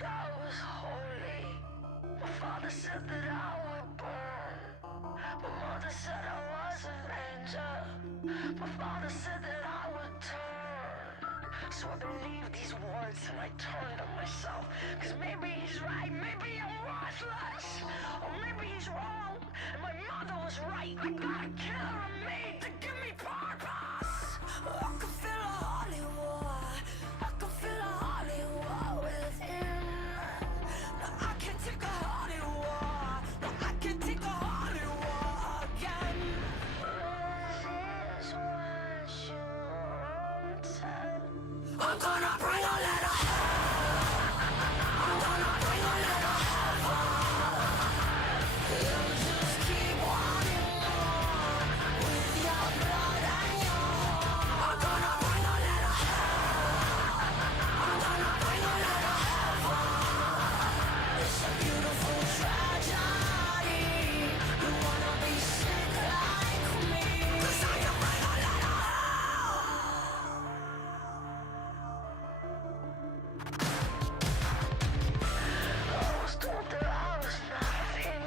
that I was holy. My father said that I would burn. My mother said I was an angel. My father said that I would turn. So I believed these words and I turned on myself. Cause maybe he's right, maybe I'm worthless. Or maybe he's wrong and my mother was right. I got a killer in me to give me purpose. I can feel a holy war. I can feel a holy war within. No, I can take a holy war. No, I can take a holy war again. This is what you wanted. I'm gonna bring a little hell. I'm gonna bring a little hell. You just keep wanting more with your blood and your heart. I'm gonna bring a little hell. I'm gonna bring a little hell. It's a beautiful tragedy. You wanna be sick like me? 'Cause I can bring a little hell. I was told that I was nothing.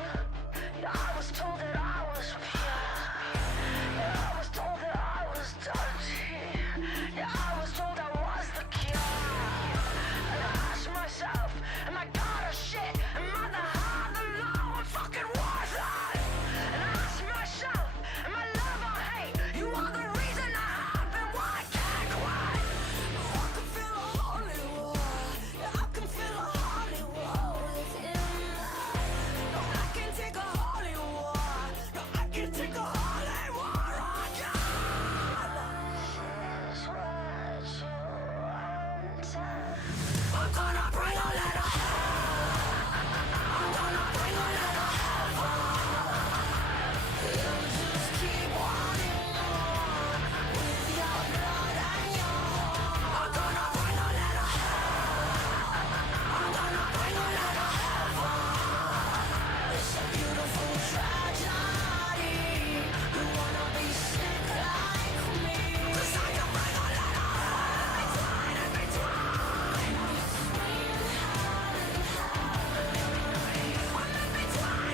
Yeah, I was told that I was pure. Yeah, I was told that I was dirty. Yeah, I was told I was the cure. And I asked myself, am I god or shit? Am I the high, the low, I'm fucking worthless? And I asked myself, am I love or hate? You are the reason I have and why I can't quit. I can feel a holy war. Yeah, I can feel a holy war within. No, I can take a holy war. No, I can take a holy war again. This is what you wanted. I'm gonna bring a little hell. I'm gonna bring a little hell. You just keep wanting more with your blood and your heart. I'm gonna bring a little hell. I'm gonna bring a little hell. It's a beautiful tragedy. You wanna be sick like me? 'Cause I can bring a little hell. In between hell and hell. I'm in between.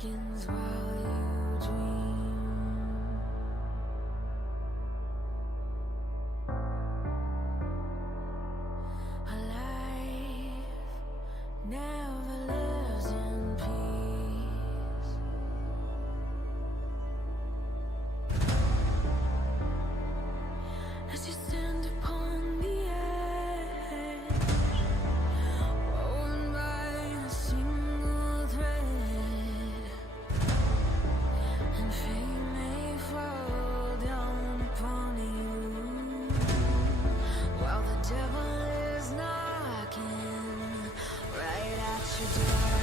seconds while you dream. A life never lives in peace. As you stand upon the edge, woven by a single thread, and fate may fall down upon you, while the devil is knocking right at your door.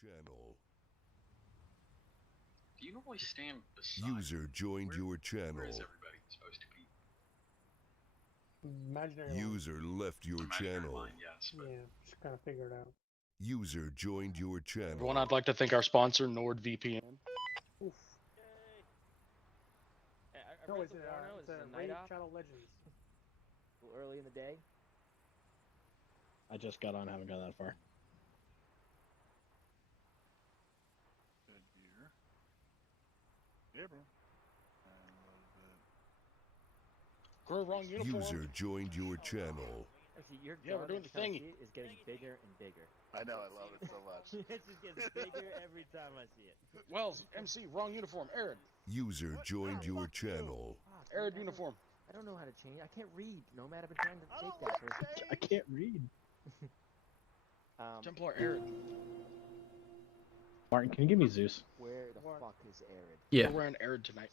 Channel. Do you normally stand beside User joined your channel. Where is everybody supposed to be? Imaginary User left your Imaginary channel. line, yes, but line. Yeah, just kind of figure it out. User joined your channel. Everyone, I'd like to thank our sponsor, NordVPN. Oof. Hey, I No, read it's the a, Warno. it's Is a it a Raid night off? Shadow Legends. A little early in the day. I just got on, haven't got that far. Good beer. Yeah, bro. Grow wrong uniform. User joined your channel. Actually, your Yeah, we're gun doing every the time I thingy. see it is getting bigger and bigger. I know, I love it so much. It just gets bigger every time I see it. Wells, MC, wrong uniform. Arid. User joined your channel. Fuck, Arid man, uniform. I don't know how to change. I can't read. Nomad, I've been trying to take that for. I can't read. Templar Arid. Martin, can you give me Zeus? Where the What? fuck is Arid? Yeah. We're wearing Arid tonight.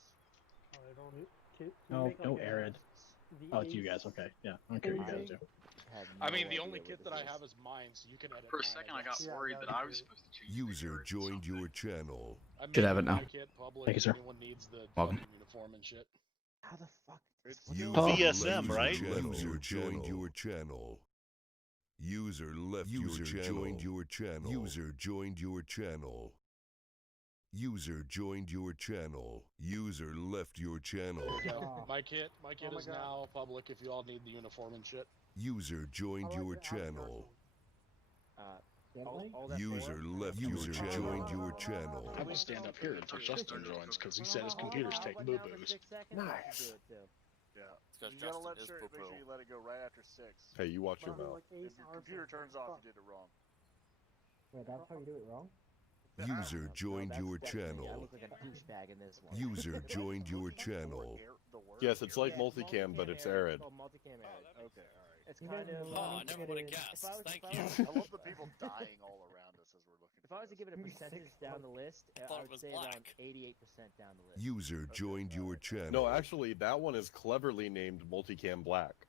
Oh, they don't. Can No, make, no like, a Arid. Oh, it's you V8 guys. Okay, yeah. I don't care what you guys do. Have I mean, no the idea only what kit this that I is. have is mine, so you can edit for a mine, second I guess. got Yeah, worried that that would I be was good. supposed to choose User Arid or joined something. your channel. I'm Should have making it now. my kit public Thank you, if sir. anyone needs the Welcome. fucking uniform and shit. How the fuck? It's User Oh. left VSM, your right? channel. User joined your channel. User left your channel. Joined your channel. User joined your channel. User joined your channel. User left your channel. There we go. Oh. My kit Oh my is God. now public if you all need the uniform and shit. User joined How do I your get out of the channel. arsenal? All that User for? left user joined your channel. I will stand up here until Justin joins because he said his computer's taking Went down for boo-boos. 6 seconds, Nice. you should do it too. Yeah. because You gotta Justin let is sure, make poo-poo. sure you let it go right after 6. Hey, you watch your Probably mouth. like 8 If your hours computer of turns off, fuck. you did it wrong. Wait, that's how you do it wrong? User joined No, your that's definitely- I channel. look like a douchebag in this one. User joined your channel. The word Yes, it's like Yeah, multicam, but it's arid. arid. called multicam arid. Okay, alright. It's You kind guys of. know Oh, I never would have If guessed. Thank I you. was- I love the people dying all around us as we're looking If for I was to this. give it a Maybe percentage 6 down the list, thought I it would was say around black. 88% down the list. User joined your channel. No, actually, that one is cleverly named multicam black.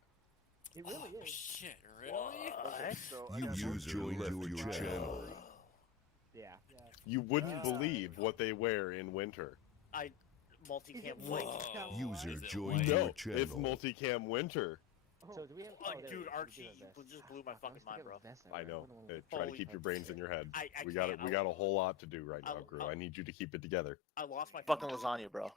It really Oh, is. shit, really? Okay, so I got User joined your channel. Yeah. You wouldn't believe what they wear in winter. I multicam Whoa. User Is it joined white? your No, it's channel. multicam winter. So do we have? Oh, there dude, we go. Archie, We do have you vests. just blew my Fuck, fucking I always mind, forget bro. what vests I wear. know. What do I- Try to Holy keep your brains in your head. I We can't. got a whole lot to do right now, I'll- Gru. I'll- I need you to keep it together. I lost my Fucking lasagna, bro.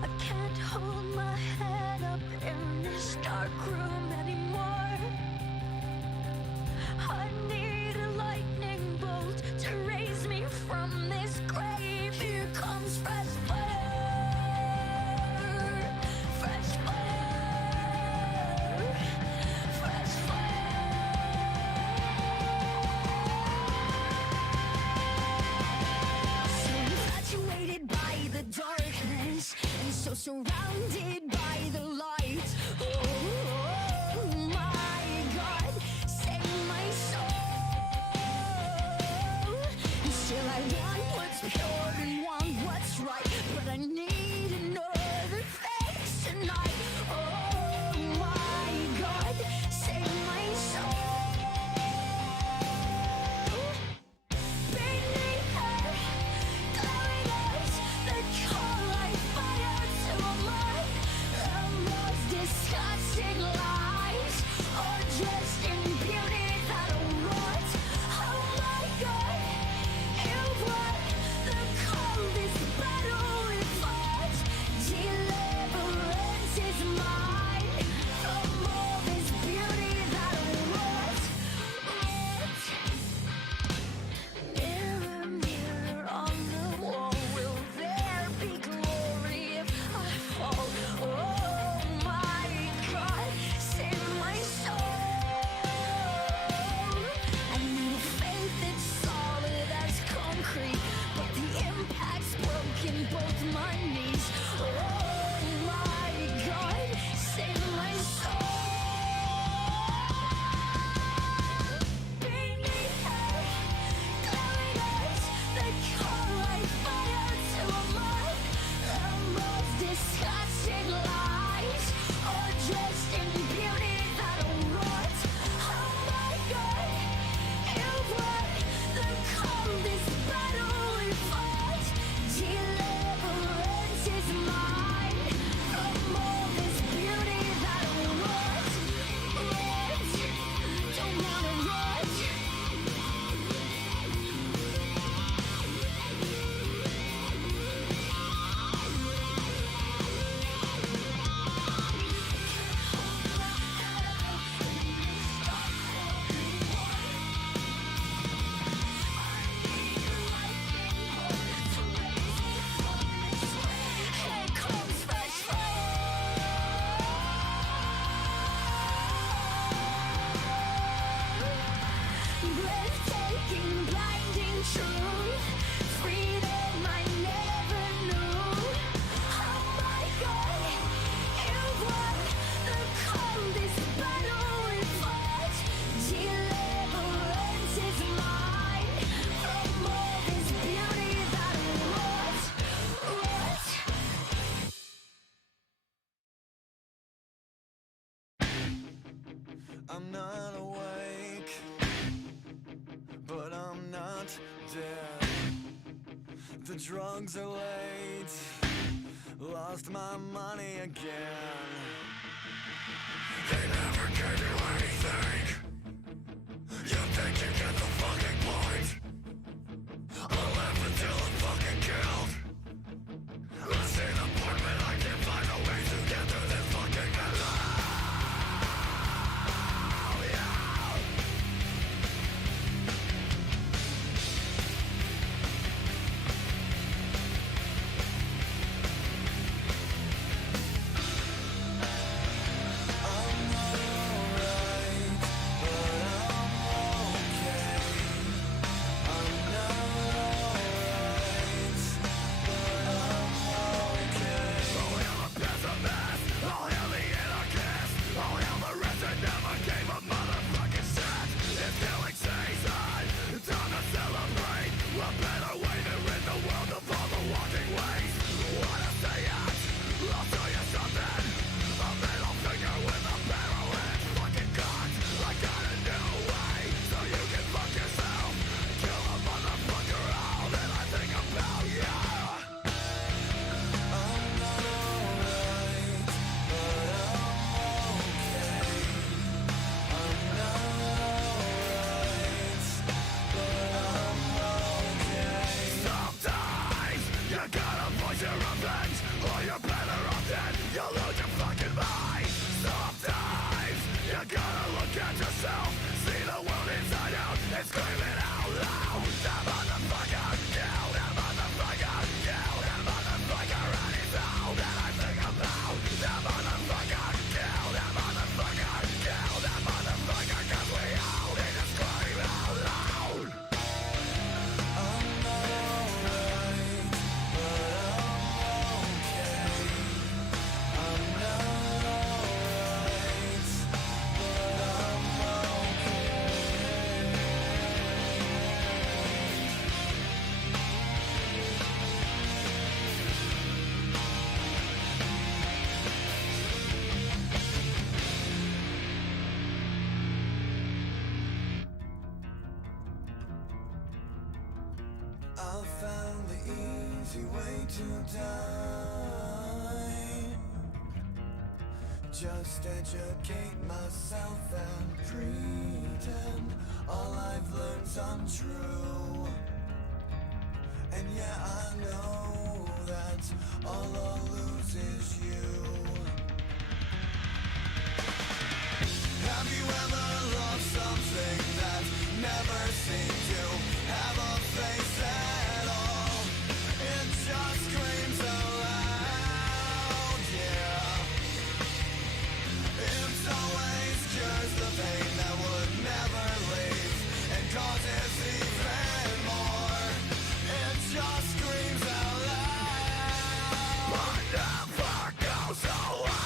I can't hold my head up in this dark room anymore. I need a lightning bolt to raise me from this grave. Here comes fresh fire. Fresh fire. Fresh fire. So infatuated by the darkness and so surrounded by the light. Oh my God, save my soul. Still I want what's pure and want what's right, but I need another face tonight. Oh my God, save my soul. Beneath her glowing eyes that call like fire to a mind. The most disgusting lies are dressed in beauty that I want. Oh my God, you won the coldest battle we fought. Deliverance is mine from all this beauty that I want. Mirror, mirror on the wall, will there be glory if I fall? Oh my God, save my soul. I need a faith that's solid as concrete, but the impact's broken both my knees. Oh my God, save my soul. Beneath her glowing eyes that call like fire to a mind. The most disgusting lies are dressed in beauty that I want. Oh my God, you won the coldest battle we fought. Deliverance is mine from all this beauty that I want. Don't wanna run. Here comes fresh fire. Breathtaking, blinding truth. Freedom I never knew. Oh my God, you won the coldest battle we fought. Deliverance is mine from all this beauty that I want. I'm not awake, but I'm not dead. The drugs are late, lost my money again. They never gave you anything. I found the easy way to die. Just educate myself and pretend all I've learned's untrue. And yeah, I know that all I'll lose is you. Have you ever loved something that never seemed to have a face at all? It just screams aloud, yeah. It always cures the pain that would never leave and causes even more. It just screams out loud, but never goes away.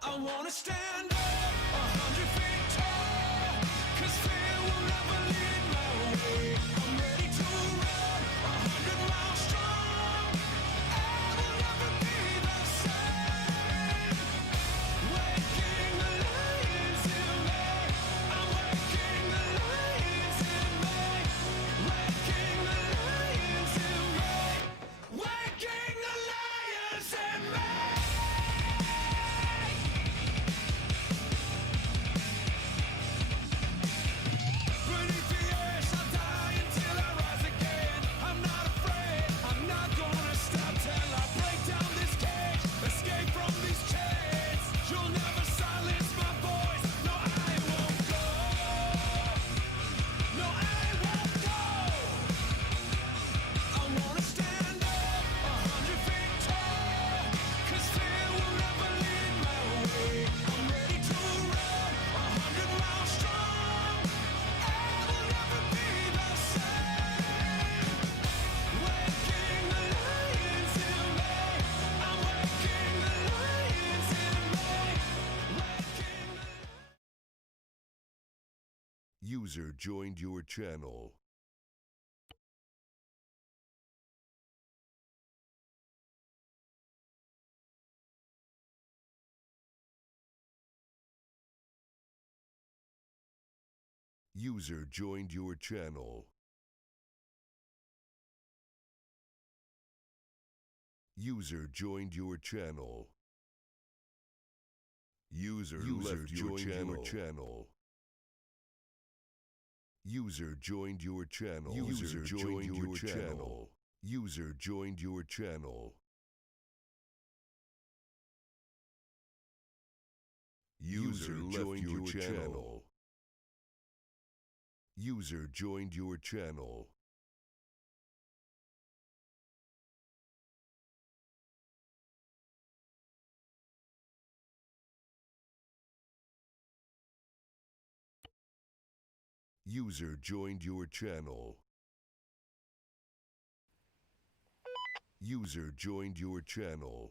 I wanna stand up 100 feet tall, 'cause fear will never lead my way. I'm ready to run 100 miles strong. I will never be the same. Waking the lions in me. I'm waking the lions in me. Waking the lions in me. Waking the lions in me. Beneath the ash, I'll die until I rise again. I'm not afraid, I'm not gonna stop till I break down this cage. Escape from these chains. You'll never silence my voice. No, I won't go. No, I won't go. I wanna stand up 100 feet tall, 'cause fear will never lead my way. I'm ready to run 100 miles strong. I will never be the same. Waking the lions in me. I'm waking the lions in me. Waking the User joined your channel. User joined your channel. User joined your channel. User left your channel. User joined your channel. User joined your channel. User joined your channel. User left your channel. User joined your channel. User joined your channel. User joined your channel.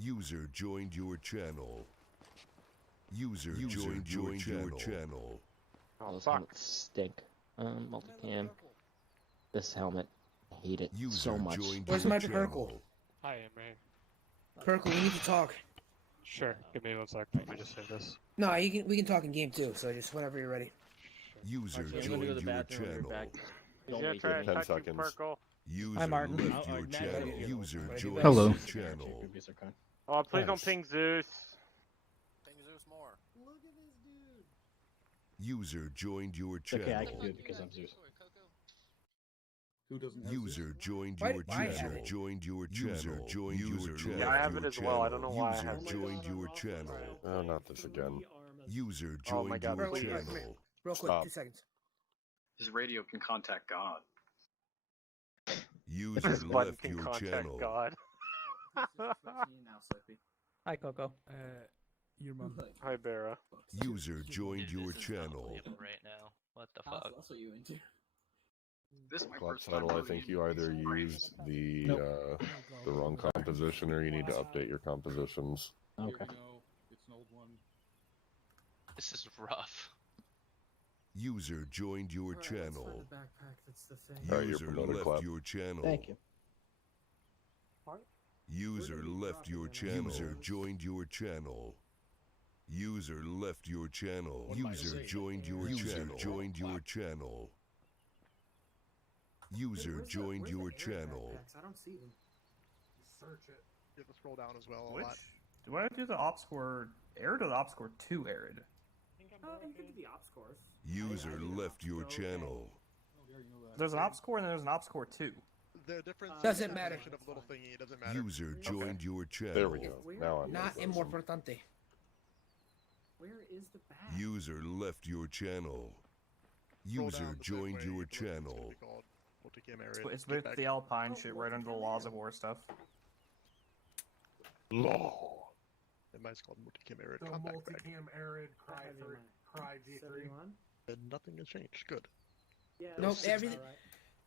User joined your channel. User joined your channel. Oh, those helmets stink. Multicam. This helmet, I hate it so much. Where's your Magic Hercule? channel. I am, man. Hercule, we need to talk. Sure. Give me 1 sec. Let me just save this. No, we can talk in game too. So just whenever you're ready. User Actually, I'm gonna go to joined the your bathroom and channel. be back. Don't gonna wait try for to me. 10 touch you, seconds. Perkle. User Hi, Martin. left Oh, your Matt, channel. right here. User Right joined here. your Hello. channel. Oh, please don't Yes. ping Zeus. User joined your It's okay, I can channel. do it because I'm Zeus. Who doesn't have User joined Why- your why have channel. it? Joined your channel. User joined your channel. Yeah, I have it as well. I don't know why I User have it. joined your channel. Oh, not this again. User Oh my joined God, your please. channel. Real quick, Stop. 2 seconds. His radio can contact God. User This button left can your contact channel. God. Hi, Coco. your mom? Hi, Bera. User joined your channel. Right now. What the fuck? That's what you into. This is my Club first time Settle, I really think you either used the wrong composition or you need to update your compositions. Okay. It's an old one. This is rough. User joined your channel. Backpack, that's the thing. Alright, you're User promoted, left Club. your channel. Thank you. User left your channel. User joined your channel. User left your channel. What am I User saying? joined your channel. Joined your channel. User joined your channel. I don't see them. Search it. You have to scroll down as well Which? a lot. Do I do the op score arid or the op score 2 arid? You can do the op scores. User left your channel. There's an op score and then there's an op score 2. The difference Doesn't is matter. the of little thingy. It doesn't matter. User joined your channel. There we go. Now I'm Not importante. Where is the back? User left your channel. Scroll User down the same joined way, your you can look at what's gonna channel. be called Multicam It's, area. it's Get with back. the Alpine shit right under the laws of war stuff. Law. It might be called Multicam area. So Compact bag. multicam arid cry G3. And nothing has changed. Good. Yeah. Nope, that's everything- alright.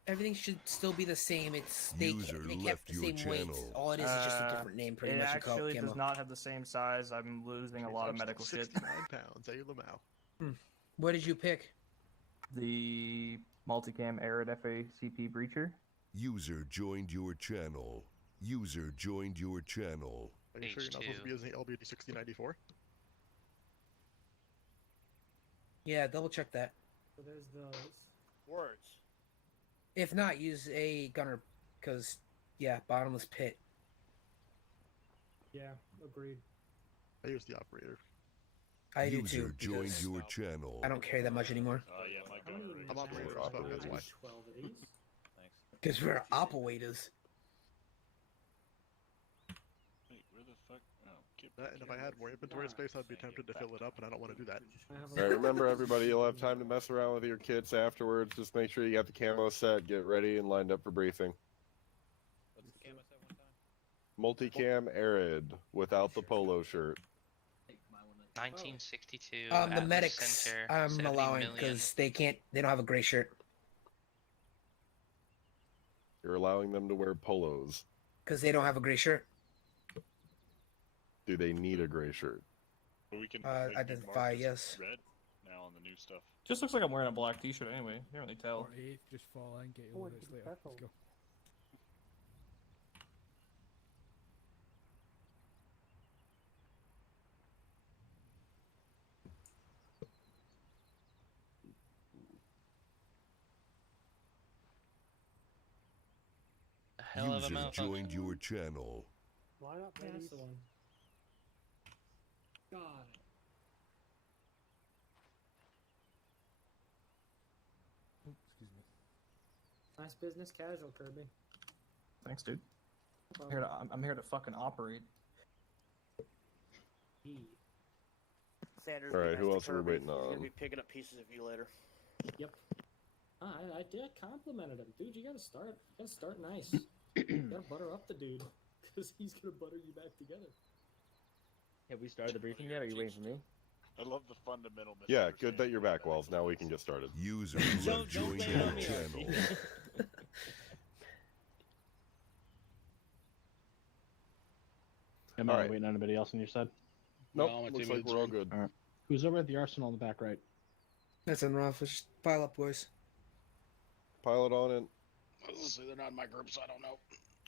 Everything should still be the same. It's they User kept left the your same weights. channel. All it is just a different name, pretty It much. actually camo. does not have the same size. I'm losing a lot of medical shit. 69 pounds. Hey, Lamau. What did you pick? The multicam arid FACP breacher. User joined your channel. User joined your channel. Are you sure you're not supposed to be using LBD 6094? Yeah, double check that. So there's those. Words. If not, use a gunner, because yeah, bottomless pit. Yeah, agreed. I use the operator. I do User too. joined because your channel. I don't carry that much anymore. yeah, my How many I'm operator as fuck, that's why. 12 of these. Thanks. Because we're operators. Wait, where the fuck? Oh, get That, and if I had more inventory space, I'd be tempted to fill it up, and I don't want to do that. I have Alright, remember everybody, you'll have time to mess around with your kits afterwards. Just make sure you got the camo set, get ready and lined up for briefing. What's the camera set one time? Multicam Arid without the polo shirt. 1962. The Atlas medics Center, I'm 70 allowing million. because they don't have a gray shirt. You're allowing them to wear polos. Because they don't have a gray shirt. Do they need a gray shirt? We can identify, yes. red now on the new stuff. Just looks like I'm wearing a black t-shirt anyway. You can't really tell. Just fall in, get your loads later. Let's go. A hell of a User malfunction. joined your channel. Line up, That's ladies. the one. Got it. Excuse me. Nice business casual, Kirby. Thanks, dude. Well, I'm here to fucking operate. Sanders, All be right, nice who to else are we Kirby. waiting He's on? gonna be picking up pieces of you later. Yep. I did complimented him, dude. You gotta start nice. You gotta butter up the dude, because he's gonna butter you back together. Have we started the briefing yet? Or are you waiting for me? I love the fundamental. Yeah, good that you're back, Wells. Now we can get started. User left joined blame it your on me, channel. Am All I right. waiting on anybody else on your side? Nope, No, my looks team like is we're all in. good. All right. Who's over at the arsenal in the back right? That's in rough. Let's just pile up, boys. Pilot on it. Honestly, they're not in my group, so I don't know.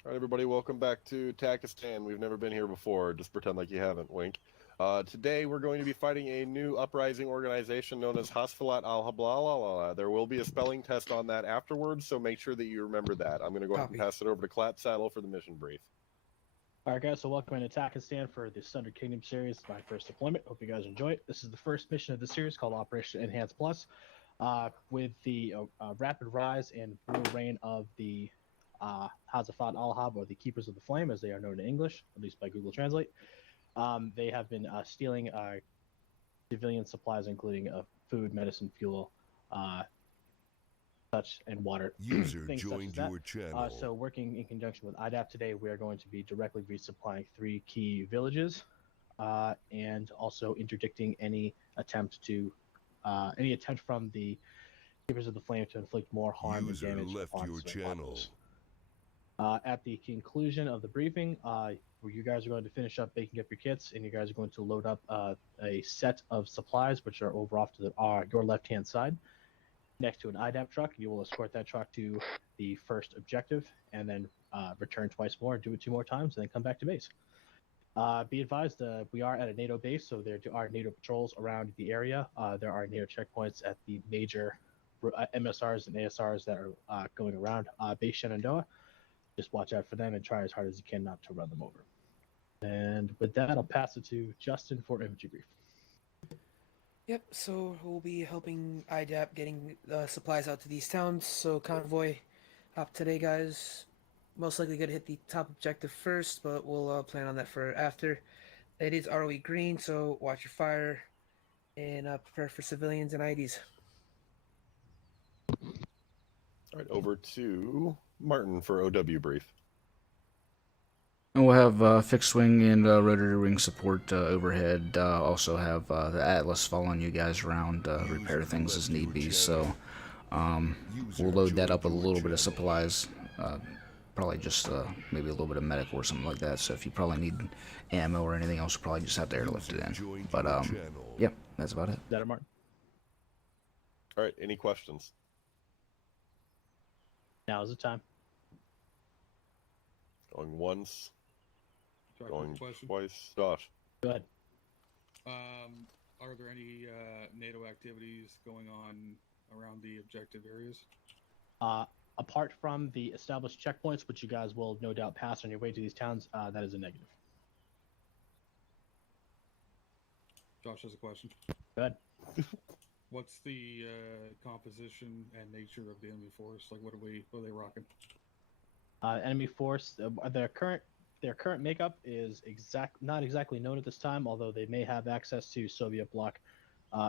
All right, everybody, welcome back to Takistan. We've never been here before. Just pretend like you haven't, wink. Today, we're going to be fighting a new uprising organization known as Hasfalat al-Hablala. There will be a spelling test on that afterwards, so make sure that you remember that. I'm going to go ahead and Copy. pass it over to Clap Saddle for the mission brief. All right, guys. So welcome to Takistan for the Sundered Kingdom series. My first deployment. Hope you guys enjoy it. This is the first mission of the series called Operation Enhance Plus. With the rapid rise and brutal reign of the Hazafat al-Hab, or the Keepers of the Flame, as they are known in English, at least by Google Translate. They have been stealing civilian supplies, including food, medicine, fuel, such, and water. User things such joined as that. your channel. So working in conjunction with IDAP today, we are going to be directly resupplying 3 key villages, and also interdicting any attempt from the Keepers of the Flame to inflict more harm User and damage left upon your civilian channel. populace. At the conclusion of the briefing, where you guys are going to finish up baking up your kits, and you guys are going to load up a set of supplies, which are over off to your left-hand side, next to an IDAP truck. You will escort that truck to the first objective, and then return twice more, do it 2 more times, and then come back to base. Be advised, we are at a NATO base, so there are NATO patrols around the area. There are NATO checkpoints at the major MSRs and ASRs that are going around base Shenandoah. Just watch out for them and try as hard as you can not to run them over. And with that, I'll pass it to Justin for infantry brief. Yep, so we'll be helping IDAP getting supplies out to these towns. So convoy up today, guys. Most likely going to hit the top objective first, but we'll plan on that for after. It is ROE green, so watch your fire and prepare for civilians and IDs. All right, over to Martin for OW brief. And we'll have fixed wing and rotary wing support overhead. Also have the Atlas following you guys around, repair things as need be. So we'll load that up with a little bit of supplies. Probably just maybe a little bit of medical or something like that. So if you probably need ammo or anything else, we'll probably just have to airlift it in. But yeah, that's about it. Is that it, Martin? All right, any questions? Now is the time. Going once, Sorry, going question. twice. Josh. Go ahead. Are there any NATO activities going on around the objective areas? Apart from the established checkpoints, which you guys will no doubt pass on your way to these towns, that is a negative. Josh has a question. Go ahead. What's the composition and nature of the enemy force? Like, what are they rocking? Enemy force, their current makeup is not exactly known at this time, although they may have access to Soviet bloc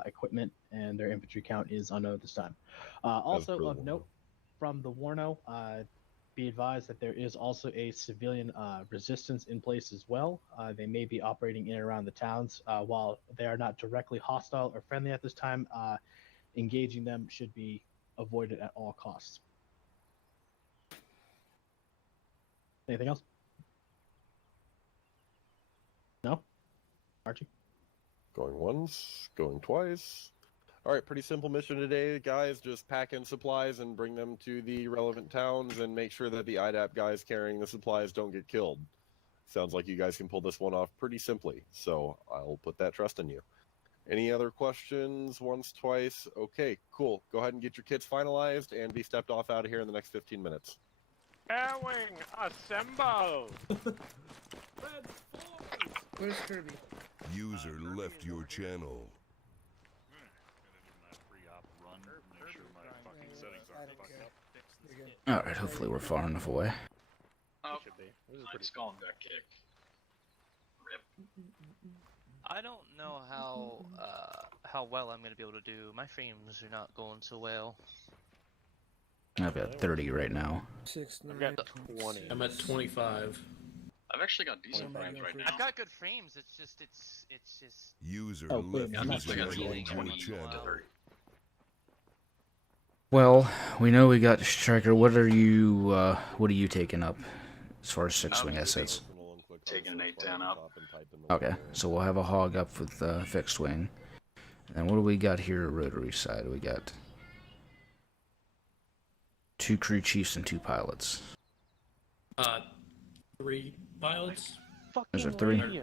equipment, and their infantry count is unknown at this time. Also of note, from the Warno, be advised that there is also a civilian resistance in place as well. They may be operating in and around the towns. While they are not directly hostile or friendly at this time, engaging them should be avoided at all costs. Anything else? No? Archie? Going once, going twice. Alright, pretty simple mission today, guys. Just pack in supplies and bring them to the relevant towns and make sure that the IDAP guys carrying the supplies don't get killed. Sounds like you guys can pull this one off pretty simply, so I'll put that trust in you. Any other questions? Once, twice? Okay, cool. Go ahead and get your kits finalized and be stepped off out of here in the next 15 minutes. Airwing, assemble! Where's Kirby? User left your channel. Alright, hopefully we're far enough away. Oh, my skull got kicked. Rip. I don't know how well I'm gonna be able to do. My frames are not going so well. I've got 30 right now. 6, 9, I've got 20. I'm at 25. I've actually got decent frames right now. I've got good frames. It's just User Oh, wait, left I'm not user saying joined your 20 channel. Well, we know we got Striker. What are you taking up as far as six swing assets? Taking an 8-10 up. Okay, so we'll have a hog up with fixed wing. And what do we got here, rotary side? We got 2 crew chiefs and 2 pilots. 3 pilots. Is there 3?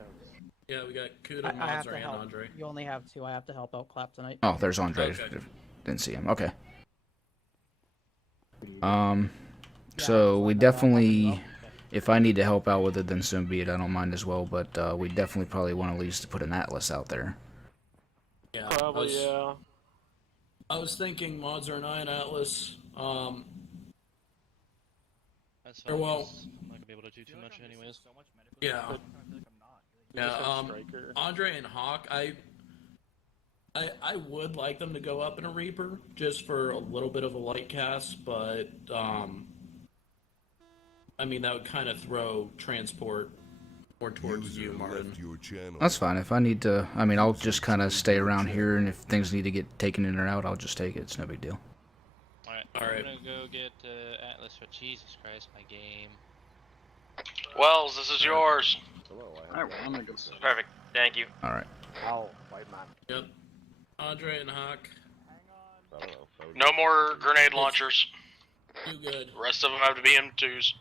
Yeah, we got Kuda, Monzer, and Andre. You only have 2. I have to help out Clap tonight. Oh, there's Andre. Okay. Didn't see him. Okay. So we definitely, if I need to help out with it, then so be it. I don't mind as well, but we definitely probably want at least to put an Atlas out there. Yeah, Probably, yeah. I was thinking Monzer and I and Atlas. that's Or well, I'm not gonna be able to do too much anyways. yeah. Yeah, Striker. Andre and Hawk, I would like them to go up in a Reaper just for a little bit of a light cast, but I mean that would kind of throw transport more towards you, Martin. That's fine. If I need to, I mean, I'll just kind of stay around here, and if things need to get taken in or out, I'll just take it. It's no big deal. Alright, Alright. I'm gonna go get Atlas for Jesus Christ, my game. Wells, this is yours. Alright, I'm gonna go. Perfect, thank you. All right. Ow, white man. Yep. Andre and Hawk, I don't know. That would No be- more grenade launchers. you good. The rest of them have to be M2s.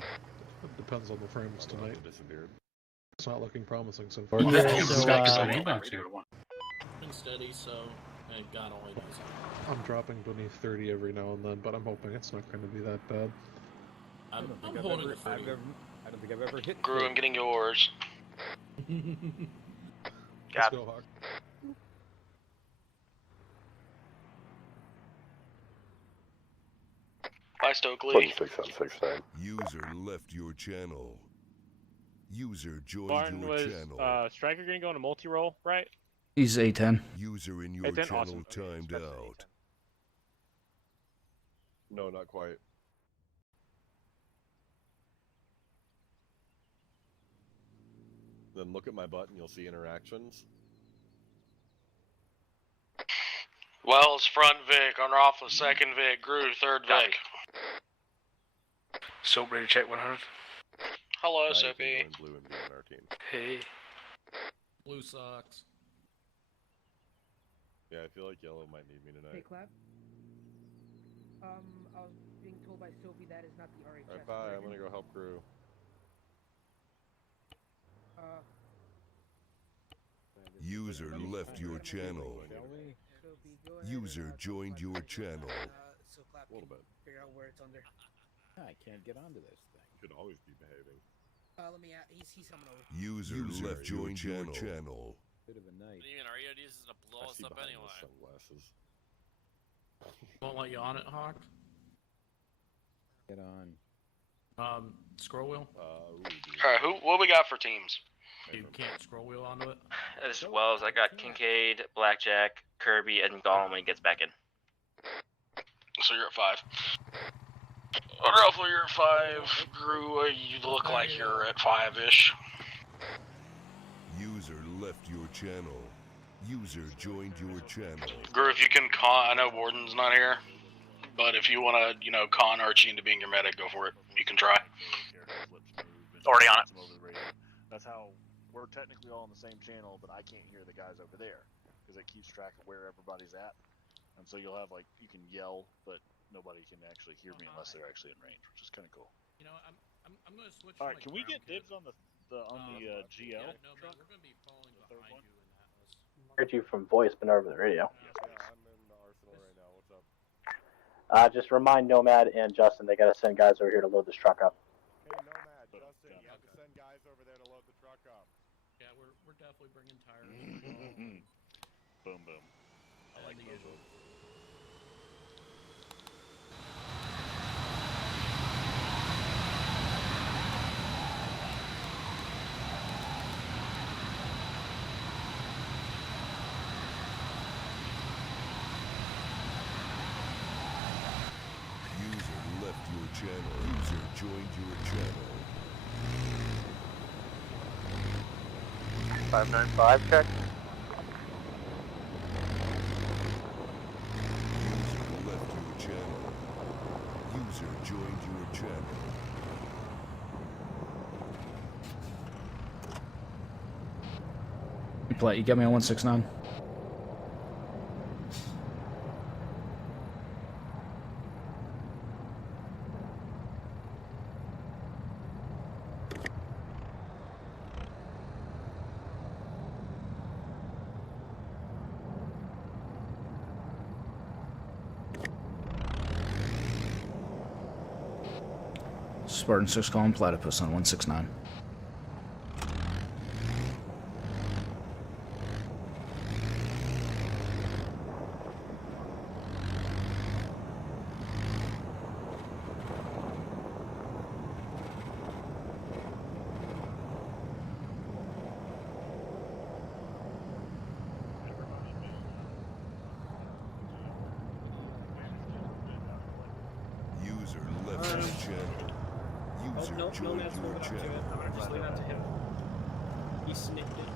It depends on the frames tonight. Disappeared. It's not looking promising so far. Yeah, so, Been steady, so God only knows. I'm dropping beneath 30 every now and then, but I'm hoping it's not going to be that bad. I'm holding it for you. I don't think I've ever hit. Grew, I'm getting yours. Let's go, Hawk. Bye, Stokely. 16769. User left your channel. User joined Martin your was channel. Striker gonna go into multi-role, right? He's A10. User in your A10, channel awesome. timed out. No, not quite. Then look at my button, you'll see interactions. Wells, front Vic. On off of second Vic. Grew, third Vic. So ready to check 100. Hello, Now you SOP. can join Blue and be on our team. Hey. Blue socks. Yeah, I feel like yellow might need me Hey, tonight. Clap. I was being told by Sophie that is not the RHS. Alright, bye. I'm gonna go help Crew. User left your channel. Sophie, go ahead User and, joined your channel. So Clap A little can bit. figure out where it's under. I can't get onto this thing. Should always be behaving. Let me. He's coming over. User left your channel. Bit of a night. Our EODs is gonna blow I see behind those sunglasses. Won't let you on it, Hawk. Get on. Scroll wheel. Alright, what we got for teams? You can't scroll wheel onto it. As well as I got Kincaid, Blackjack, Kirby, and Gollum when he gets back in. So you're at 5. Roughly you're at 5. Grew, you look like you're at 5-ish. User left your channel. User joined your channel. Grew, if you can con, I know Warden's not here, but if you wanna, con Archie into being your medic, go for it. You can try. Already on it. That's how we're technically all on the same channel, but I can't hear the guys over there because it keeps track of where everybody's at. And so you'll have like you can yell, but nobody can actually hear me unless they're actually in range, which is kind of cool. You know, I'm going to switch. All right, can we get dibs on the GL? Yeah, no, man, truck? we're going to be falling behind you in Atlas. Heard you from voice, but not over the radio. Yeah, I'm in the arsenal right now. What's up? Just remind Nomad and Justin they gotta send guys over here to load this truck up. Okay, Nomad, Justin, you have to send guys over there to load the truck up. Yeah, we're definitely bringing tires. Boom, boom. I like the boom, usual. boom. User left your channel. User joined your channel. 595 check. User left your channel. User joined your channel. Play, you got me on 169. Spartan 6 calling Platypus on 169. User left your channel. User joined your channel. I'm gonna just leave that to him. He sniffed it.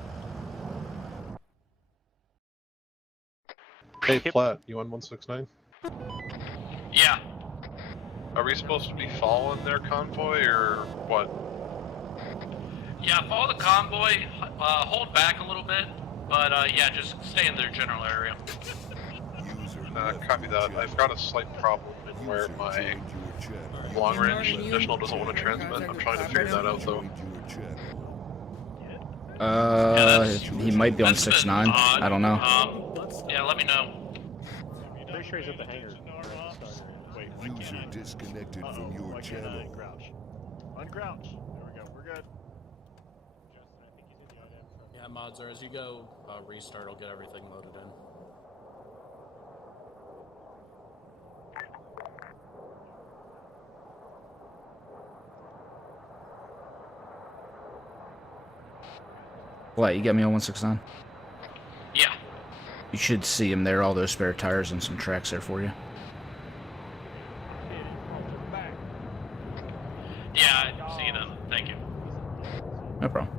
Hey, Platt, you on 169? Yeah. Are we supposed to be following their convoy, or what? Yeah, follow the convoy, hold back a little bit, but yeah, just stay in their general area. Copy that. I've got a slight problem in where my long-range additional doesn't want to transmit. I'm trying to figure that out, though. He might be on 6-9. I don't know. Yeah, let me know. Pretty sure he's at the hangar. User disconnected from your channel. Uncrouch. There we go. We're good. Yeah, Modzer, as you go restart, I'll get everything loaded in. What, you got me on 169? Yeah. You should see him there, all those spare tires and some tracks there for you. Yeah, I see them. Thank you. No problem.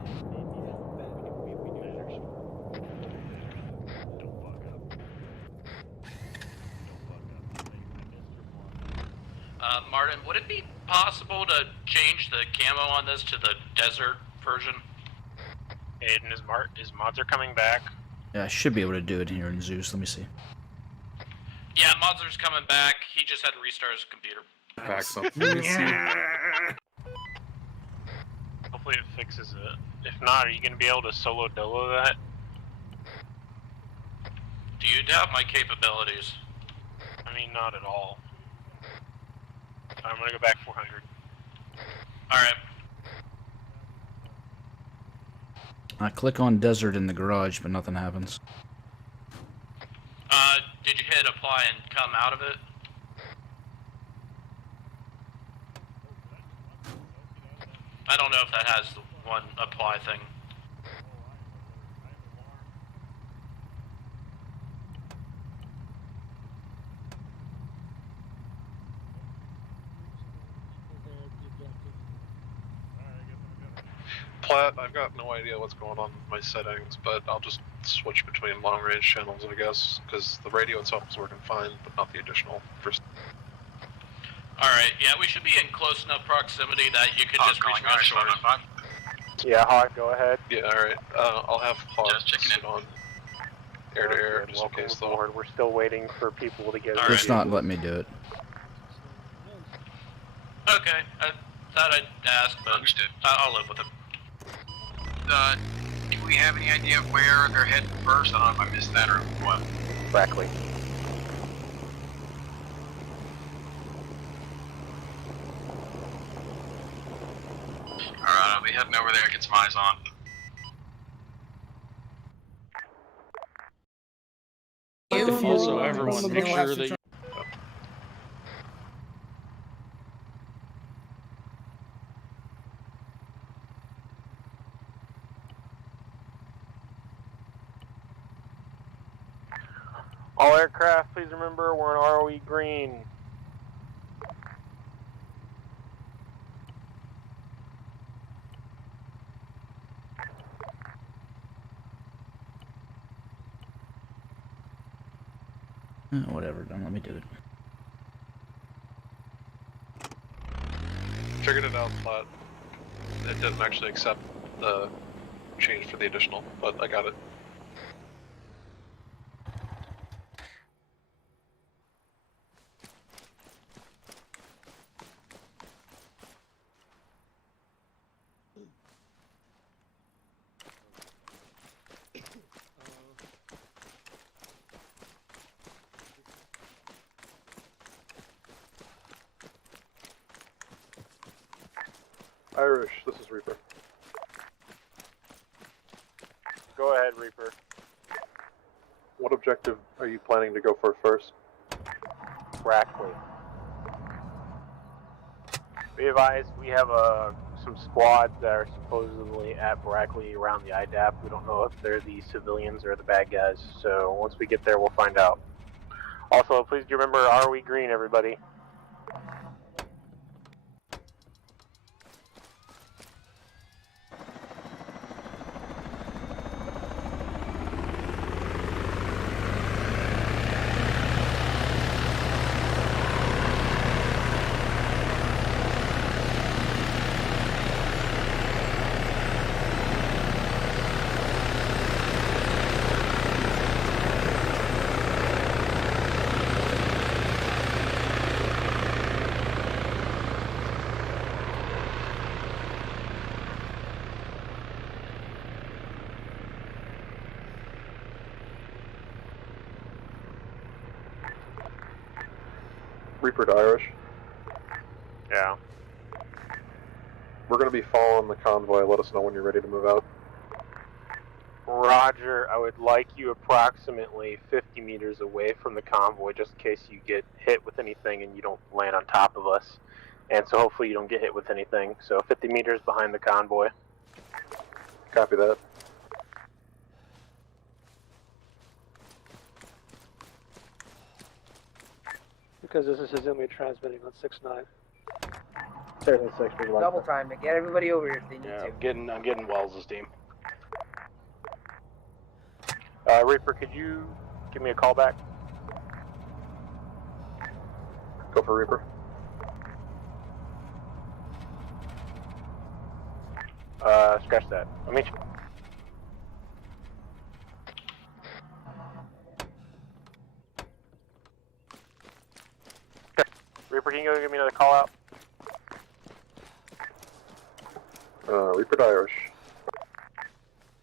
Martin, would it be possible to change the camo on this to the desert version? Aiden, is Modzer coming back? Yeah, I should be able to do it here in Zeus. Let me see. Yeah, Modzer's coming back. He just had to restart his computer. Backs up. Let me see. Hopefully it fixes it. If not, are you going to be able to solo dolo that? Do you doubt my capabilities? I mean, not at all. I'm going to go back 400. Alright. I click on desert in the garage, but nothing happens. Did you hit apply and come out of it? I don't know if that has the one apply thing. Platt, I've got no idea what's going on with my settings, but I'll just switch between long-range channels, I guess, because the radio itself is working fine, but not the additional. Alright, yeah, we should be in close enough proximity that you could just reach me on short. Yeah, Hawk, go ahead. Yeah, alright. I'll have Hawk sit on air to air, just in case though. Aboard. We're still waiting for people to get Just not let me do it. Okay, I thought I'd ask, but understood. I'll live with it. Do we have any idea of where they're heading first? I don't know if I missed that or what. Brackley. Alright, I'll be heading over there, get some eyes on. Also, everyone, make sure that you... All aircraft, please remember we're in ROE green. Whatever, don't let me do it. Figured it out, but it didn't actually accept the change for the additional, but I got it. Irish, this is Reaper. Go ahead, Reaper. What objective are you planning to go for first? Brackley. Be advised, we have some squads that are supposedly at Brackley around the IDAP. We don't know if they're the civilians or the bad guys, so once we get there, we'll find out. Also, please do remember, are we green, everybody? Reaper to Irish. Yeah. We're going to be following the convoy. Let us know when you're ready to move out. Roger, I would like you approximately 50 meters away from the convoy just in case you get hit with anything and you don't land on top of us. And so hopefully you don't get hit with anything. So 50 meters behind the convoy. Copy that. Because this is Hazumi transmitting on 6-9. Certainly 6 Double time to get everybody over here if they need to. I'm getting Wells' team. Reaper, could you give me a call back? Go for Reaper. Scratch that. I'll meet you. Reaper, can you go give me another call out? Reaper to Irish.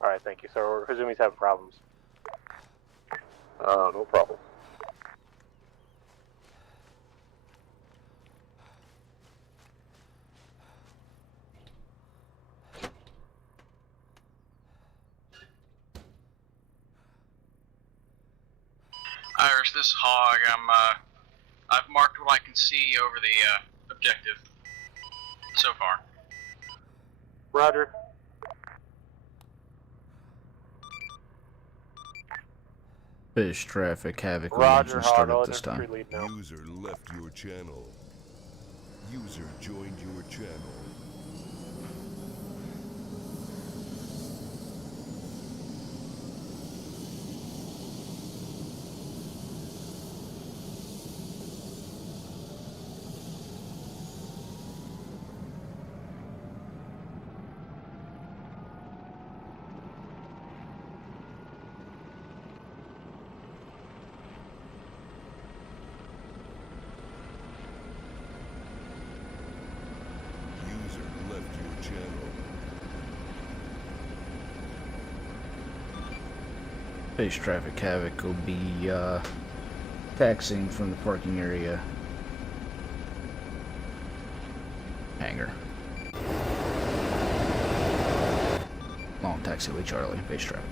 Alright, thank you. So Hazumi's having problems. No problem. Irish, this Hog, I've marked what I can see over the objective so far. Roger. Fish traffic havoc Roger, will Hog, start I'll at this time. lead now. User left your channel. User joined your channel. channel. Base traffic havoc will be taxiing from the parking area. Hangar. Long taxiway Charlie, base traffic.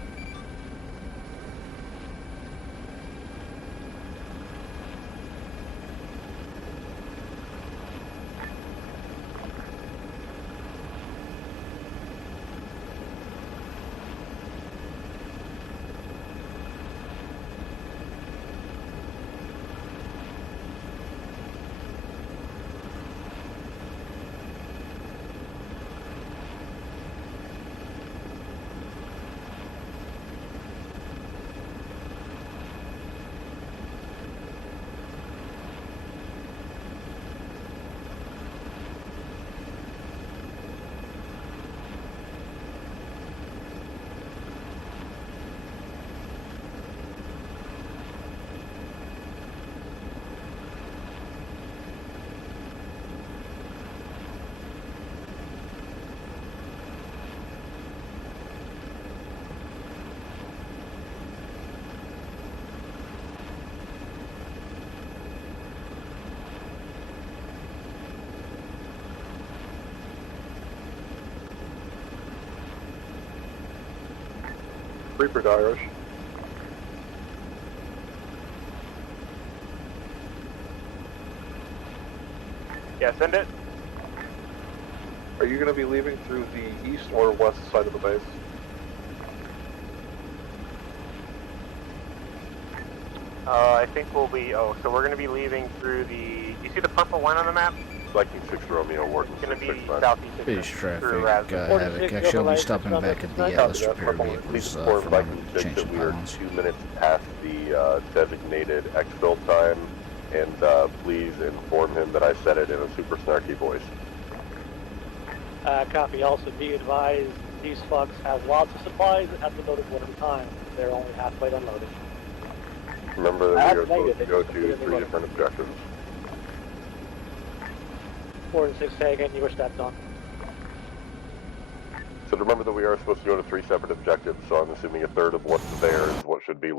Reaper Irish. Yeah, send it. Are you going to be leaving through the east or west side of the base? I think we'll be. Oh, so we're going to be leaving through the. You see the purple line on the map? Viking 6 Romeo, Wharton It's going to 6 be 6 southeast Base traffic havoc. Actually, I'll be stopping back at the Atlas repair vehicles for a moment to change some we are pylons. 2 minutes past the designated exfil time, and please inform him that I said it in a super snarky voice. Copy. Also, be advised, these fucks have lots of supplies at the loaded one at a time. They're only halfway unloaded. Remember that we are Negative. supposed to go to 3 different objectives. 4 and 6 taken, you were stepped on. So remember that we are supposed to go to 3 separate objectives, so I'm assuming a third of what's there is what should be.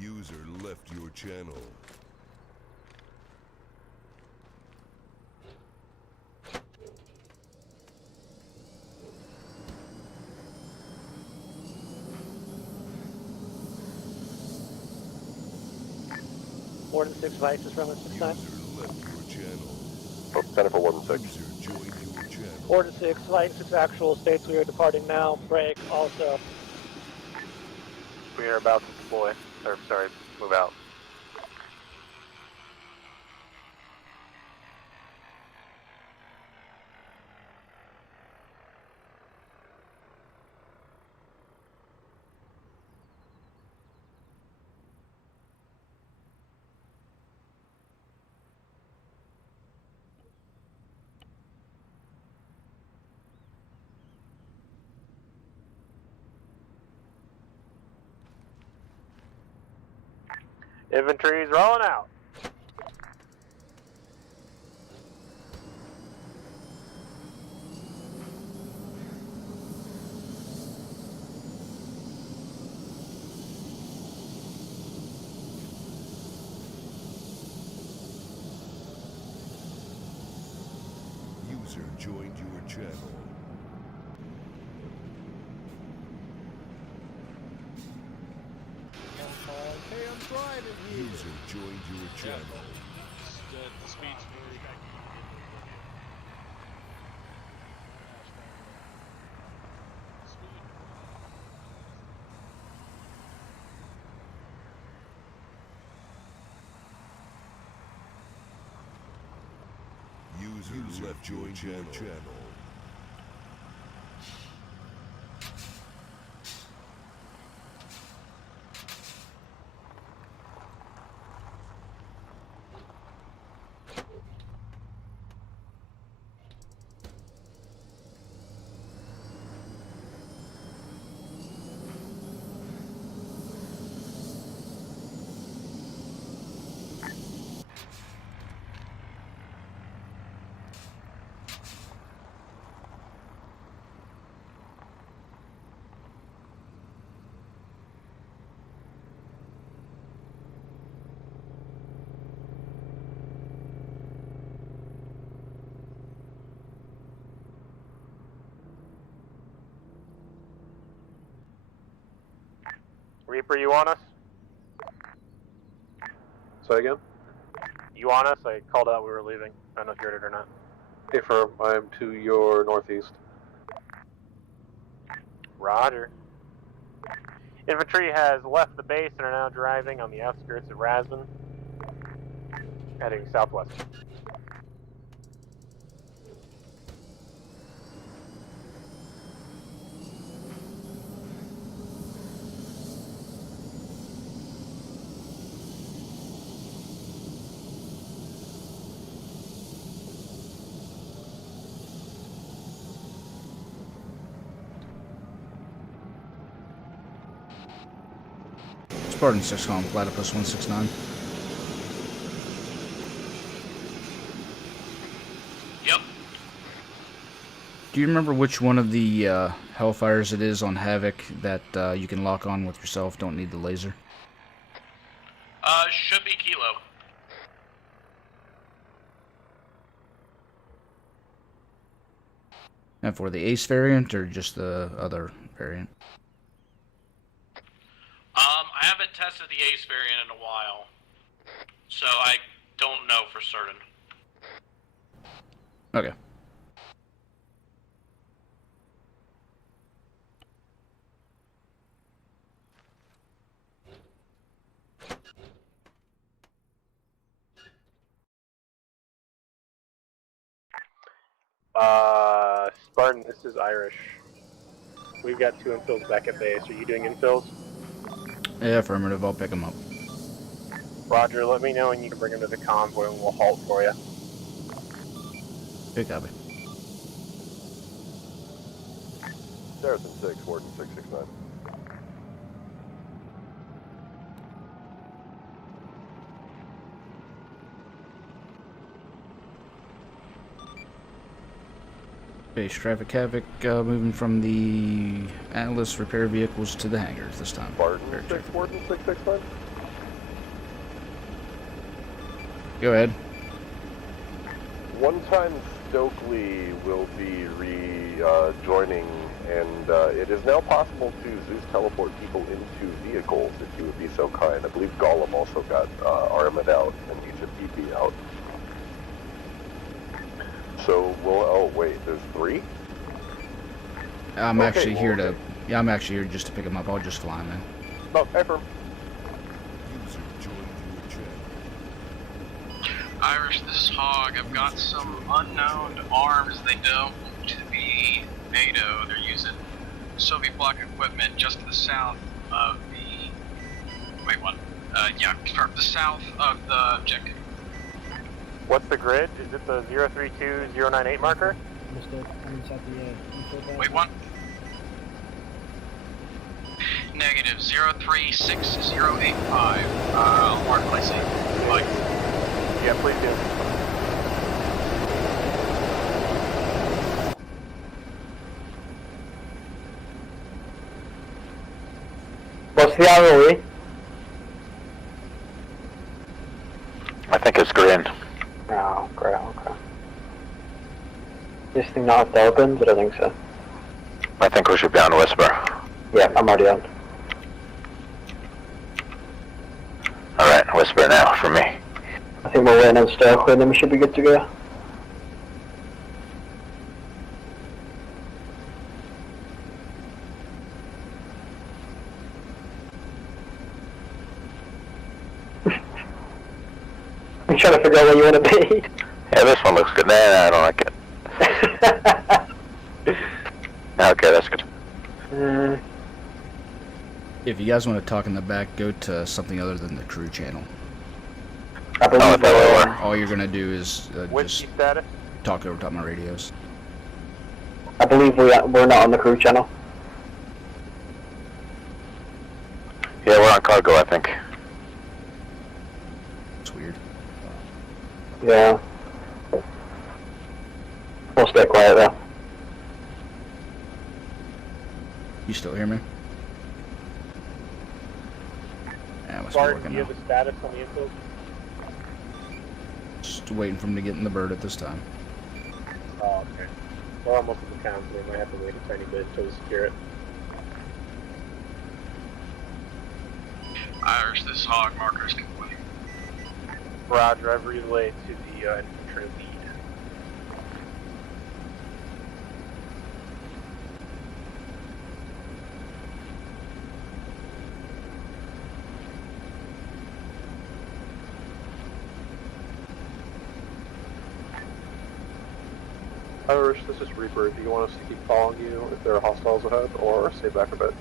User left your channel. Four and 6 Vices from us this time. User left your channel. Oh, 10 for 1 and 6. User joined your channel. 4 to 6 Vices actual states we are departing now. Break also. We are about to deploy. Or, sorry, move out. Infantry's rolling out. User joined your channel. Hey, I'm driving here. User joined your channel. The speed's very... User left your channel. Reaper, you on us? Say again? You on us? I called out we were leaving. I don't know if you heard it or not. Hey, firm. I'm to your northeast. Roger. Infantry has left the base and are now driving on the outskirts of Rasman, heading southwest. Spartan 6 calm, Platypus 169. Yep. Do you remember which one of the Hellfires it is on Havoc that you can lock on with yourself, don't need the laser? Should be Kilo. And for the Ace variant, or just the other variant? I haven't tested the Ace variant in a while, so I don't know for certain. Okay. Spartan, this is Irish. We've got 2 infills back at base. Are you doing infills? Yeah, affirmative. I'll pick them up. Roger, let me know when you can bring them to the convoy and we'll halt for you. Good copy. Saracen 6, Warden 669. Base traffic havoc moving from the Atlas repair vehicles to the hangars this time. Spartan 6, Warden 669. Go ahead. One-time Stokely will be rejoining, and it is now possible to Zeus teleport people into vehicles if you would be so kind. I believe Gollum also got Armament out and needs a DP out. So we'll. Oh wait, there's 3. I'm Okay, actually here well, to. Yeah, I'm actually here just to pick them up. I'll just fly them in. Oh, affirm. User joined your channel. Irish, this is Hog. I've got some unknown arms they don't to be NATO. They're using Soviet bloc equipment just to the south of the... Wait, what? Yeah, confirm. The south of the objective. What's the grid? Is it the 032098 marker? Wait, one. Negative 036085. I'll mark placing. Bye. Yeah, please do. What's the ROE? I think it's green. Oh, great, okay. This thing not have to open, but I think so. I think we should be on Whisper. Yeah, I'm already on. Alright, Whisper now for me. I think we're waiting on Stokely and then we should be good to go. I'm trying to figure out where you want to be. Yeah, this one looks good. Nah, I don't like it. Okay, that's good. If you guys want to talk in the back, go to something other than the crew channel. I believe all you're gonna do is just status? talk over top my radios. I believe we're not on the crew channel. Yeah, we're on cargo, I think. It's weird. Yeah. We'll stay quiet though. You still hear me? Yeah, must be Bart, do working you now. have the status on the info? Just waiting for him to get in the bird at this time. Oh, okay. We're almost at the town, so we might have to wait a tiny bit to secure it. Irish, this hog markers complete. Roger, I've relayed to the infantry lead. Irish, this is Reaper. Do you want us to keep following you if there are hostiles ahead, or stay back a bit?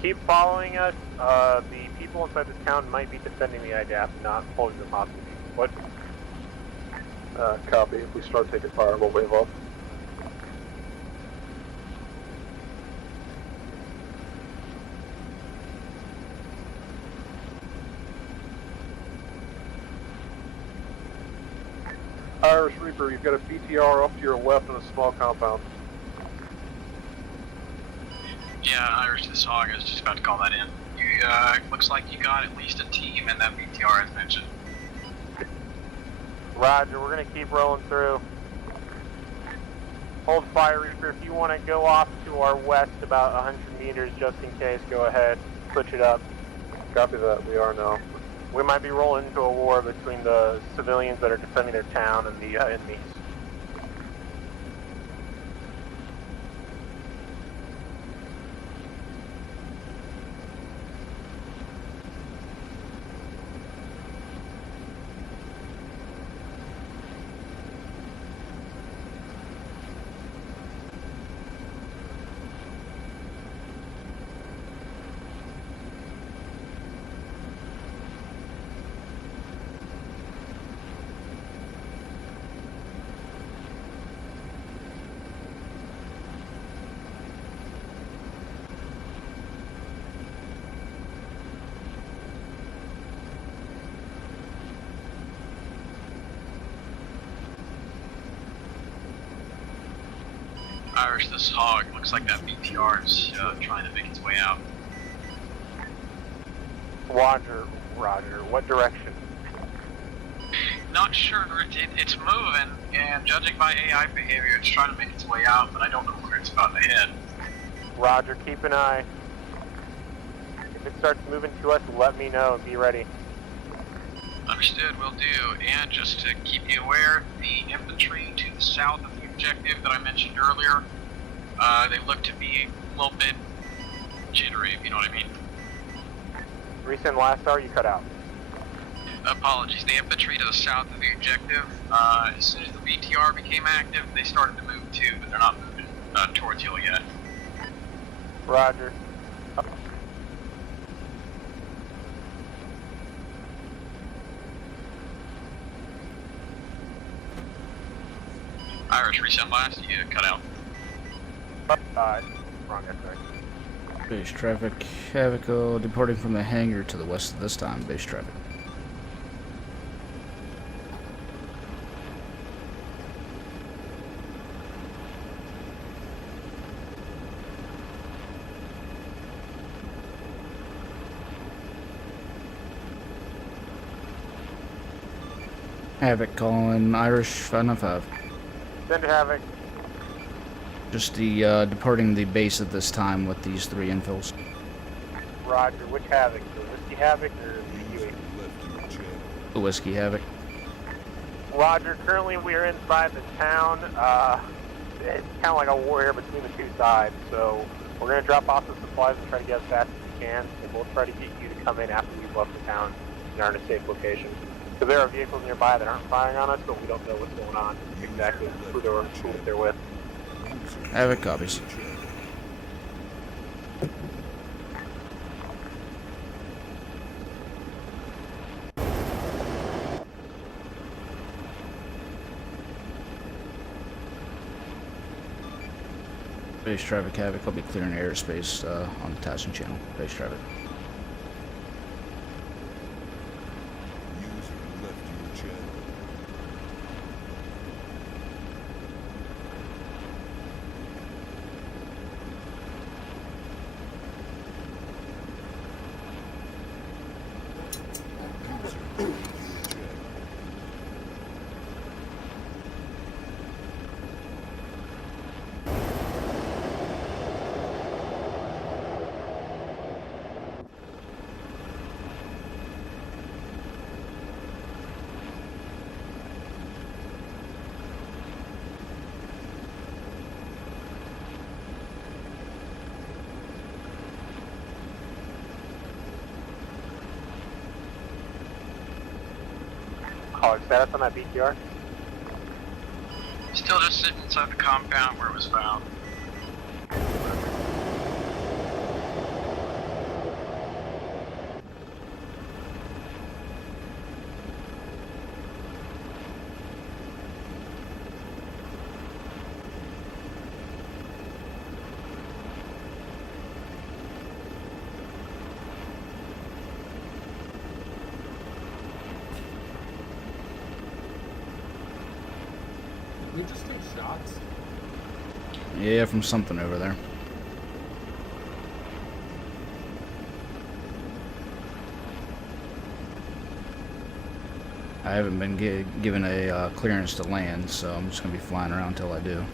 Keep following us. The people inside this town might be defending the IDAP, not holding them hostage. What? Copy. If we start taking fire, we'll wave off. Irish Reaper, you've got a BTR off to your left in a small compound. Yeah, Irish, this hog is just about to call that in. You, looks like you got at least a team in that BTR as mentioned. Roger, we're gonna keep rolling through. Hold fire, Reaper. If you want to go off to our west about 100 meters just in case, go ahead. Switch it up. Copy that. We are now. We might be rolling into a war between the civilians that are defending their town and the enemies. Irish, this hog looks like that BTR is trying to make its way out. Roger. What direction? Not sure. It's moving, and judging by AI behavior, it's trying to make its way out, but I don't know where it's about to head. Roger, keep an eye. If it starts moving to us, let me know and be ready. Understood, will do. And just to keep you aware, the infantry to the south of the objective that I mentioned earlier, they look to be a little bit jittery, if you know what I mean. Recent last hour, you cut out. Apologies. The infantry to the south of the objective, as soon as the BTR became active, they started to move too, but they're not moving towards you yet. Roger. Irish, recent last, you cut out. Wrong X-ray. Base traffic, Havoc departing from the hangar to the west of this time. Base traffic. Havoc calling Irish 595. Send to Havoc. Just the departing the base at this time with these 3 infills. Roger, which Havoc? The Whiskey Havoc or the UAV? The Whiskey Havoc. Roger, currently we are inside the town. It's kind of like a war here between the two sides, so we're going to drop off the supplies and try to get as fast as we can, and we'll try to get you to come in after we've left the town and are in a safe location. Because there are vehicles nearby that aren't firing on us, but we don't know what's going on exactly, who they're with. Havoc copies. Base traffic Havoc, I'll be clearing airspace on the Tassin channel. Base traffic. Hog, status on that BTR? Still just sitting inside the compound where it was found. We just take shots. Yeah, from something over there. I haven't been given a clearance to land, so I'm just going to be flying around until I do.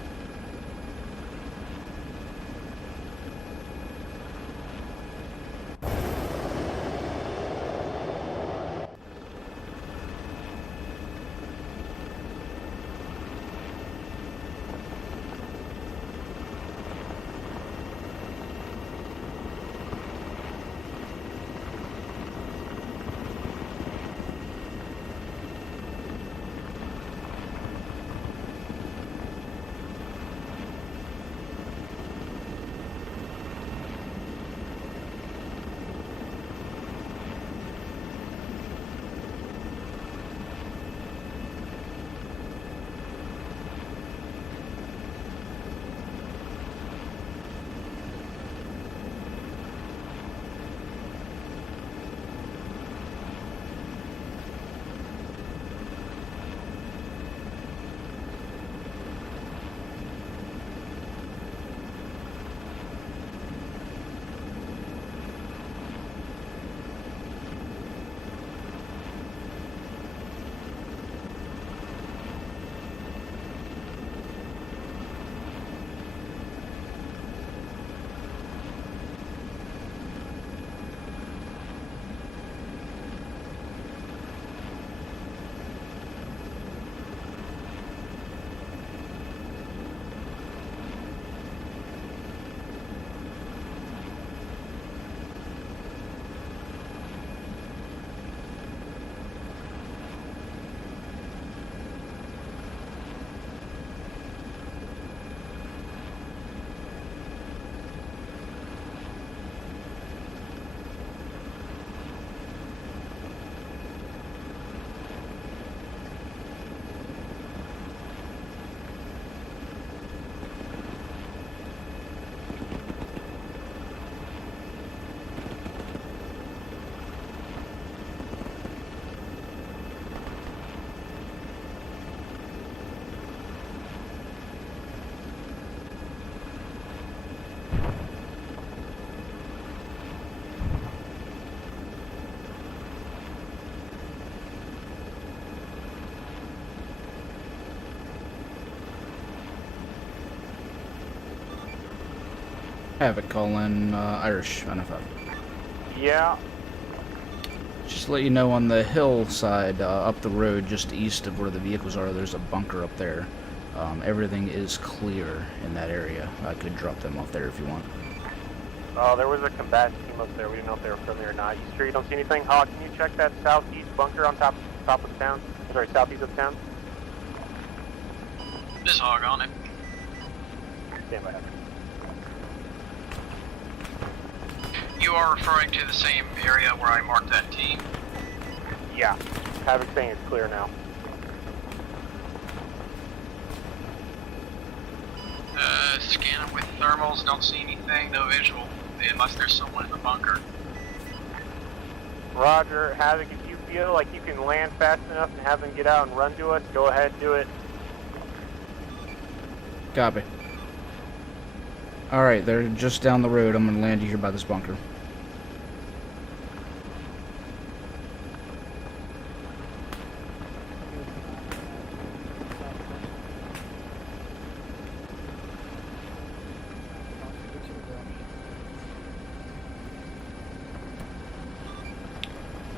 Havoc, call in Irish NFF. Yeah. Just to let you know, on the hillside up the road just east of where the vehicles are, there's a bunker up there. Everything is clear in that area. I could drop them off there if you want. There was a combatant team up there. We didn't know if they were friendly or not. You sure you don't see anything? Hawk, can you check that southeast bunker on top of town? Sorry, southeast of town? This Hog on it. Stand by. You are referring to the same area where I marked that team? Yeah. Havoc saying it's clear now. Scan them with thermals, don't see anything, no visual, unless there's someone in the bunker. Roger. Havoc, if you feel like you can land fast enough and have them get out and run to us, go ahead, do it. Copy. Alright, they're just down the road. I'm going to land you here by this bunker.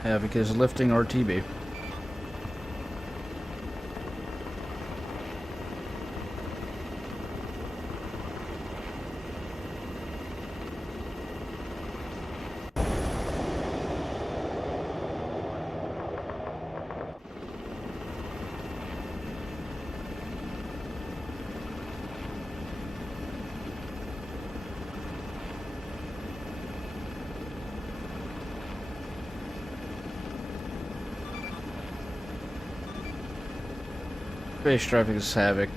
Havoc is lifting RTB. Base traffic is Havoc.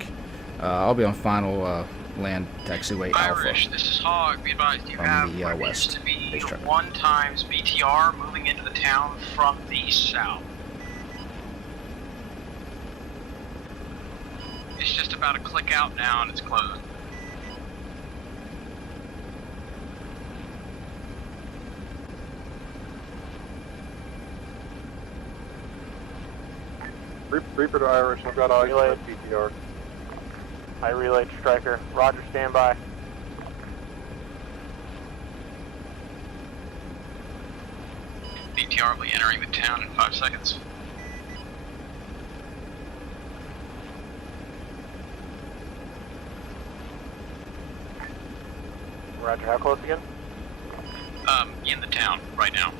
I'll be on final land taxiway Alpha Irish, this is Hog. Be advised, you have from the what appears west. to be Base traffic. 1 times BTR moving into the town from the south. It's just about a click out now and it's closed. Reaper to Irish, I've got eyes on PTR. I relayed Striker. Roger, stand by. BTR will be entering the town in 5 seconds. Roger, how close again? In the town right now.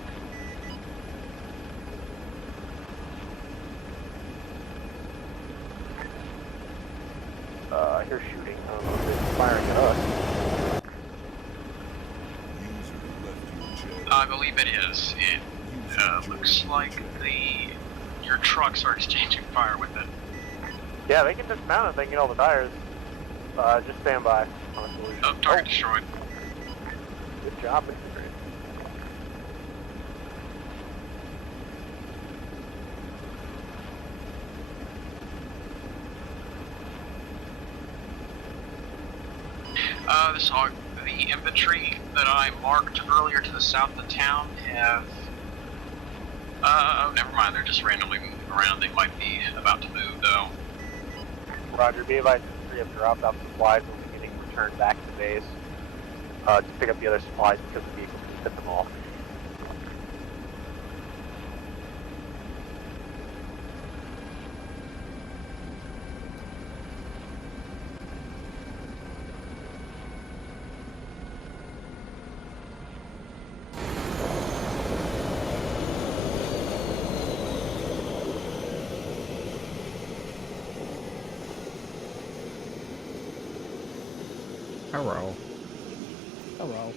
I hear shooting. I don't know if they're firing at us. I believe it is. It looks like your trucks are exchanging fire with it. Yeah, they can dismount if they can get all the tires. Just stand by. Target destroyed. Good job, Mr. Gray. This hog, the infantry that I marked earlier to the south of the town have... oh, never mind, they're just randomly moving around. They might be about to move, though. Roger, be advised, we have dropped off supplies and we're getting returned back to base. To pick up the other supplies because the vehicles can fit them all. Hello. Hello.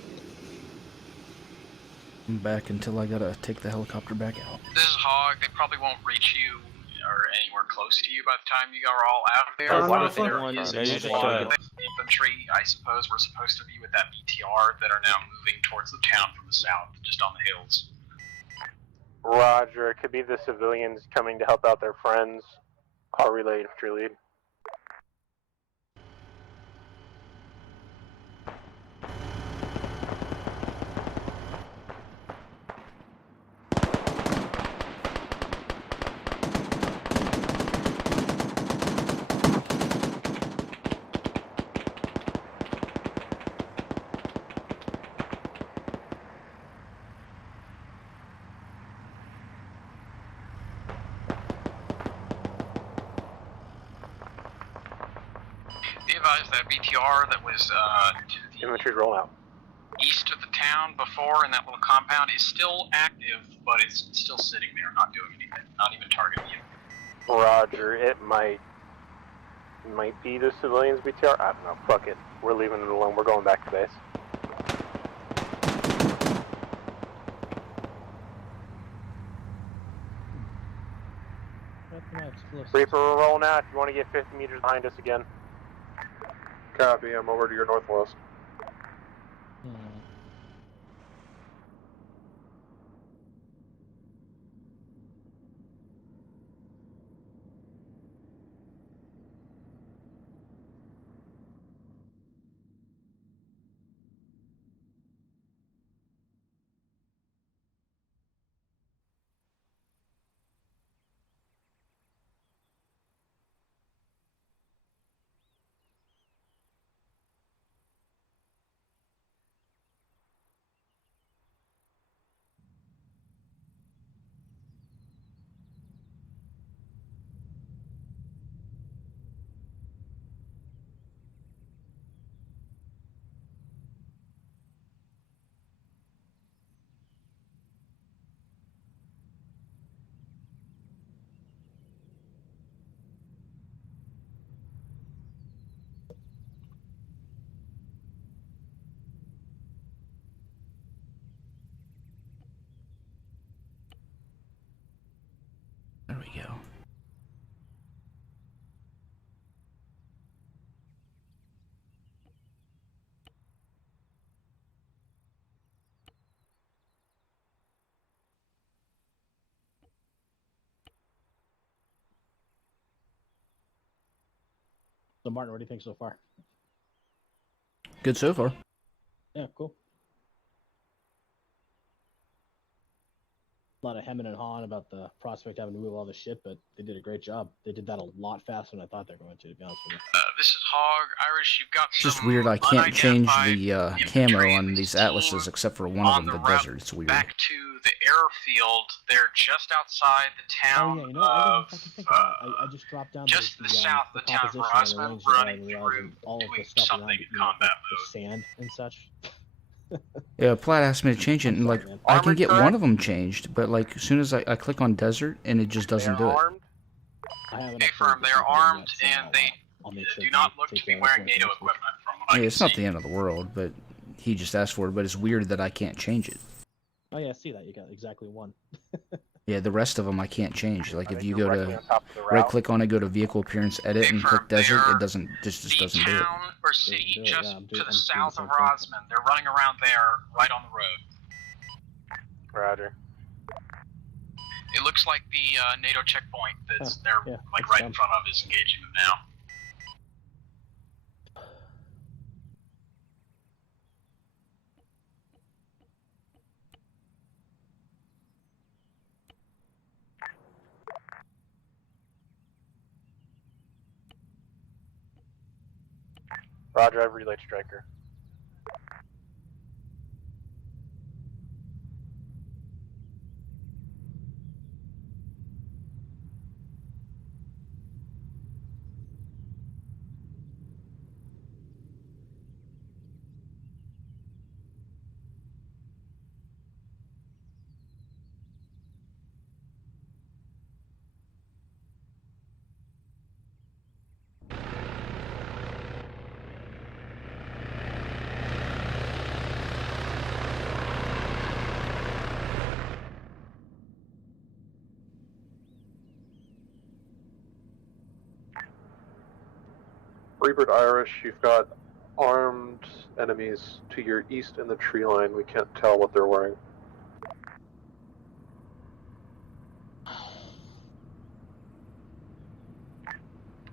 I'm back until I gotta take the helicopter back out. This is Hog. They probably won't reach you or anywhere close to you by the time you are all out of there. There is a squad of infantry, I suppose, we're supposed to be with that BTR that are now moving towards the town from the south, just on the hills. Roger, it could be the civilians coming to help out their friends. I'll relay infantry lead. Be advised that BTR that was to the infantry rollout east of the town before in that little compound is still active, but it's still sitting there, not doing anything, not even targeting you. Roger, it might be the civilians BTR. I don't know. Fuck it. We're leaving it alone. We're going back to base. Reaper, we're rolling out. If you want to get 50 meters behind us again. Copy, I'm over to your northwest. There we go. So, Martin, what do you think so far? Good so far. Yeah, cool. A lot of hemming and hawing about the prospect having to move all the shit, but they did a great job. They did that a lot faster than I thought they were going to be honest with you. This is Hog. Irish, you've got It's some just weird. I can't change the infantry camo on these atlases except for one of them, the desert. It's weird. back to the airfield. They're just outside the town Oh, yeah, you know what? I of didn't fucking think about it. I just dropped down just to the south of the town of Rosman, running through all of the doing stuff something around in it, you know, combat like the sand and such. Yeah, Platt asked me to change it, and like man. I can Armored get one turret? of them changed, but like as soon as I click on desert, and it just doesn't do it. Hey, firm, they're armed and they do not look to be wearing NATO equipment from what I Yeah, can it's see. not the end of the world, but he just asked for it. But it's weird that I can't change it. Oh yeah, I see that. You got exactly one. Yeah, the rest of them I can't change. Like if think you you're go directly to on top of the right route. click on it, go to vehicle appearance, edit, and click desert, it doesn't just doesn't do it. Town or city just to the south of Rosman. They're running around there, right on the road. Roger. It looks like the NATO checkpoint that's they're like right in front of is engaging them now. Roger, I've relayed Striker. Reaper to Irish, you've got armed enemies to your east in the tree line. We can't tell what they're wearing.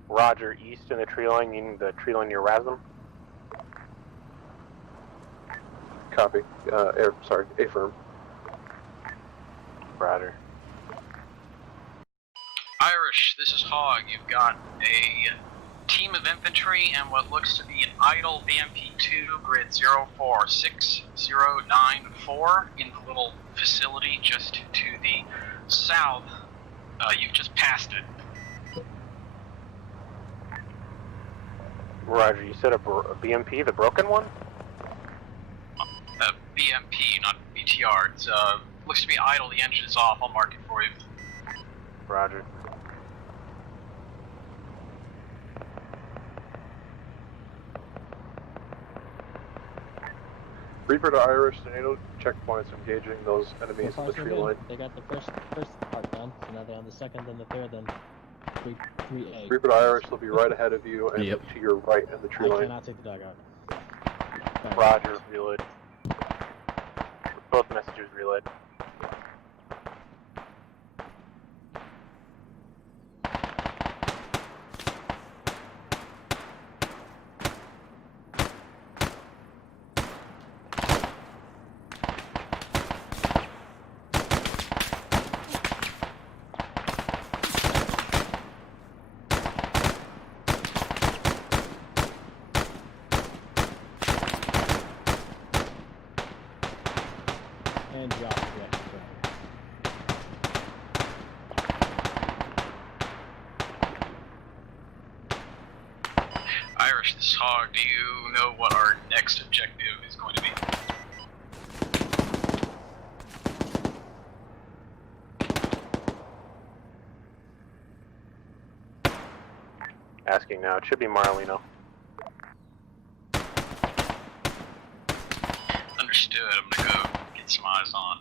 Roger, east in the tree line, meaning the tree line near Rasm. Copy. Affirm. Roger. Irish, this is Hog. You've got a team of infantry and what looks to be an idle BMP-2 grid 046094 in the little facility just to the south. You've just passed it. Roger, you said a BMP, the broken one? BMP, not BTR. It's looks to be idle. The engine is off. I'll mark it for you. Roger. Reaper to Irish, the NATO checkpoints engaging those enemies in the tree line. They got the first part done, so now they're on the second, then the third, then 3A. Reaper to Irish, they'll be right ahead of you and Yep. to your right in the tree I line. cannot take the dog out. Roger, relayed. Both messages relayed. And drop it. Irish, this is Hog. Do you know what our next objective is going to be? Asking now, it should be Marlino. Understood. I'm gonna go get some eyes on.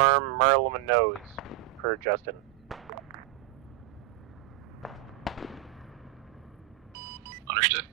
confirm Merlin knows per Justin. Understood.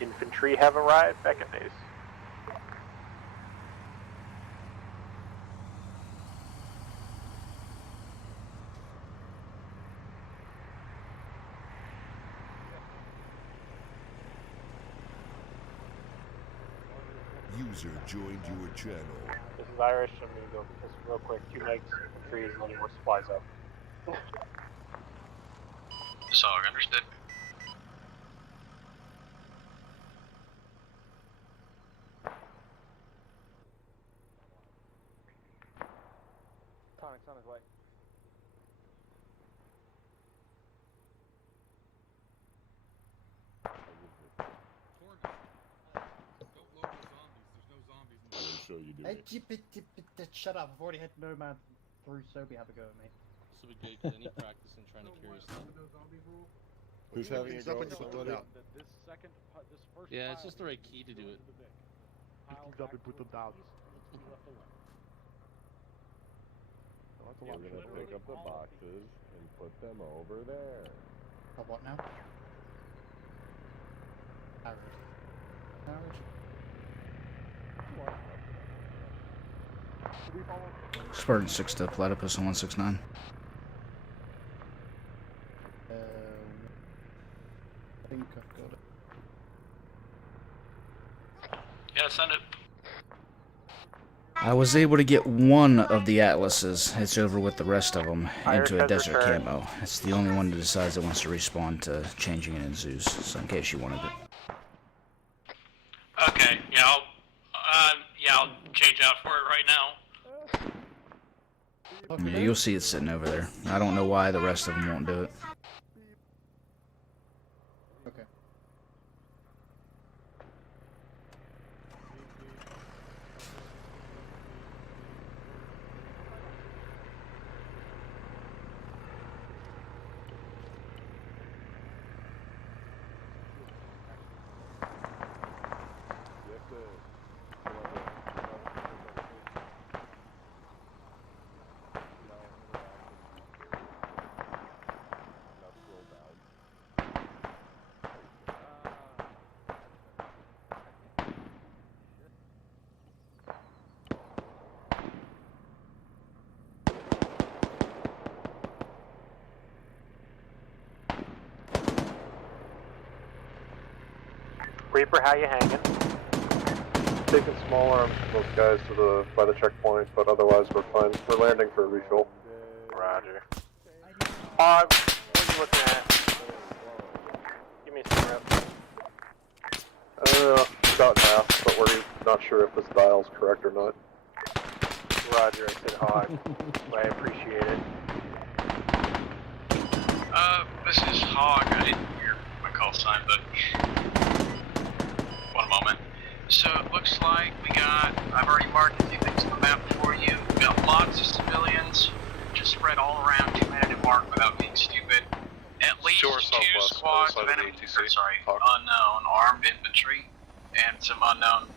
Infantry have arrived. Back at base. User joined your channel. This is Irish. I'm gonna go just real quick. 2 megs, infantry is loading more supplies up. SOG, understood. Tonic's on his way. Show you do it. Shut up! I've already had Nomad through Sobe have a go at me. So we good, because any practice in trying to carry stuff. Who's having a go at somebody? Yeah, it's just the right key to do it. Up and put them down. We're gonna pick up the boxes and put them over there. What now? Average. Spartan 6 to Platypus on 169. I think I've got it. Yeah, send it. I was able to get one of the Atlases. It's over with the rest of them into a desert camo. It's the only one that decides it wants to respawn to changing it in zoos. So in case you wanted it. Okay, yeah, I'll change out for it right now. Yeah, you'll see it sitting over there. I don't know why the rest of them won't do it. Okay. Reaper, how you hanging? Taking small arms from those guys to by the checkpoint, but otherwise we're fine. We're landing for a refuel. Roger. What are you looking at? Give me some rep. About half, but we're not sure if this dial's correct or not. Roger, I said hog. I appreciate it. This is Hog. I didn't hear my call sign, but one moment. So it looks like I've already marked a few things on the map for you. We got lots of civilians just spread all around 2-minute mark without being stupid. At least 2 squads of enemy, unknown armed infantry and some unknown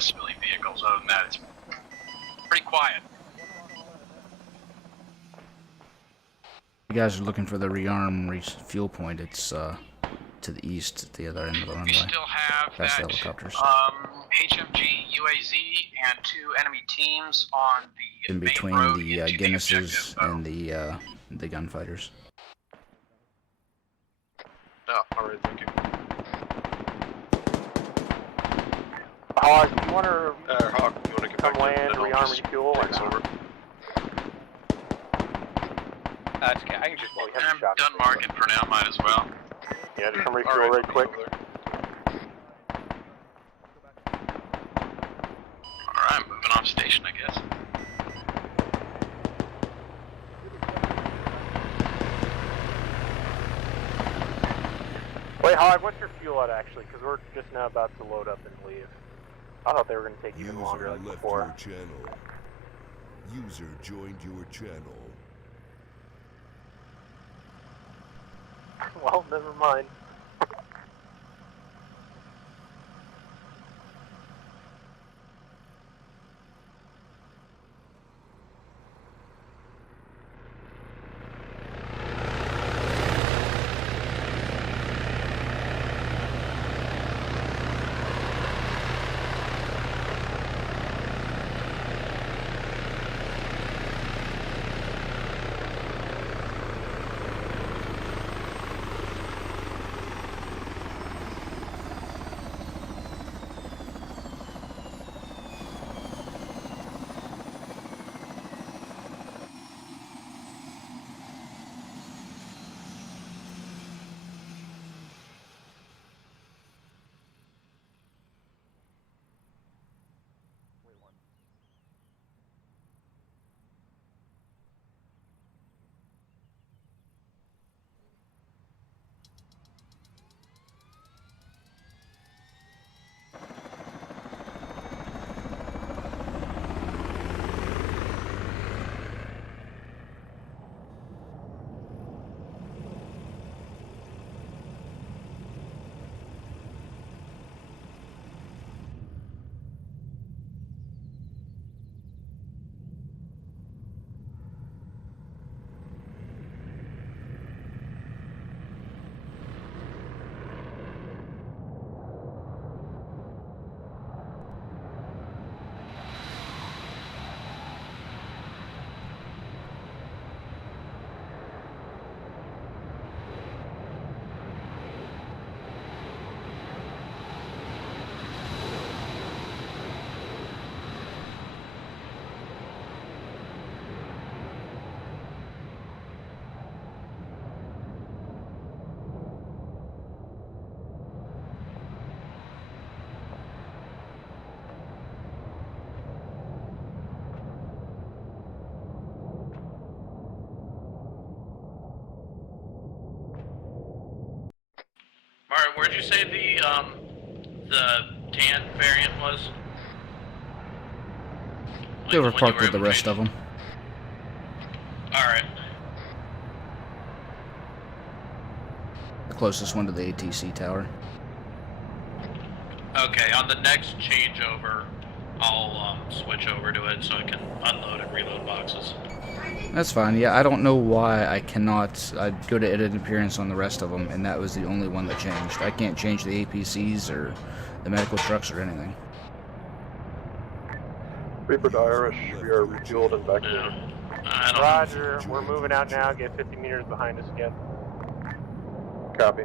civilian vehicles. Other than that, it's pretty quiet. You guys are looking for the rearm fuel point. It's to the east at the other end of the runway. We still have That's that the helicopters. HMG, UAZ, and 2 enemy teams on the In main between road the into Guinnesses and the gunfighters. Oh, alright, thank you. Hog, you want to Hawk, you want to get come back land, in, rearm, refuel, or not? over. That's okay. I can just I'm done marking for now. Might as well. Yeah, just come refuel right quick. Alright, moving off station, I guess. Wait, Hog, what's your fuel at actually? Because we're just now about to load up and leave. I thought they were going to take even longer like left before. your channel. User joined your channel. Well, never mind. Martin, where'd you say the tan variant was? They were parked with the rest of them. Alright. The closest one to the ATC tower. Okay, on the next changeover, I'll switch over to it so I can unload and reload boxes. That's fine. Yeah, I don't know why I cannot. I'd go to edit appearance on the rest of them, and that was the only one that changed. I can't change the APCs or the medical trucks or anything. Reaper to Irish, we are refueled and back in. Roger, we're moving out now. Get 50 meters behind us again. Copy.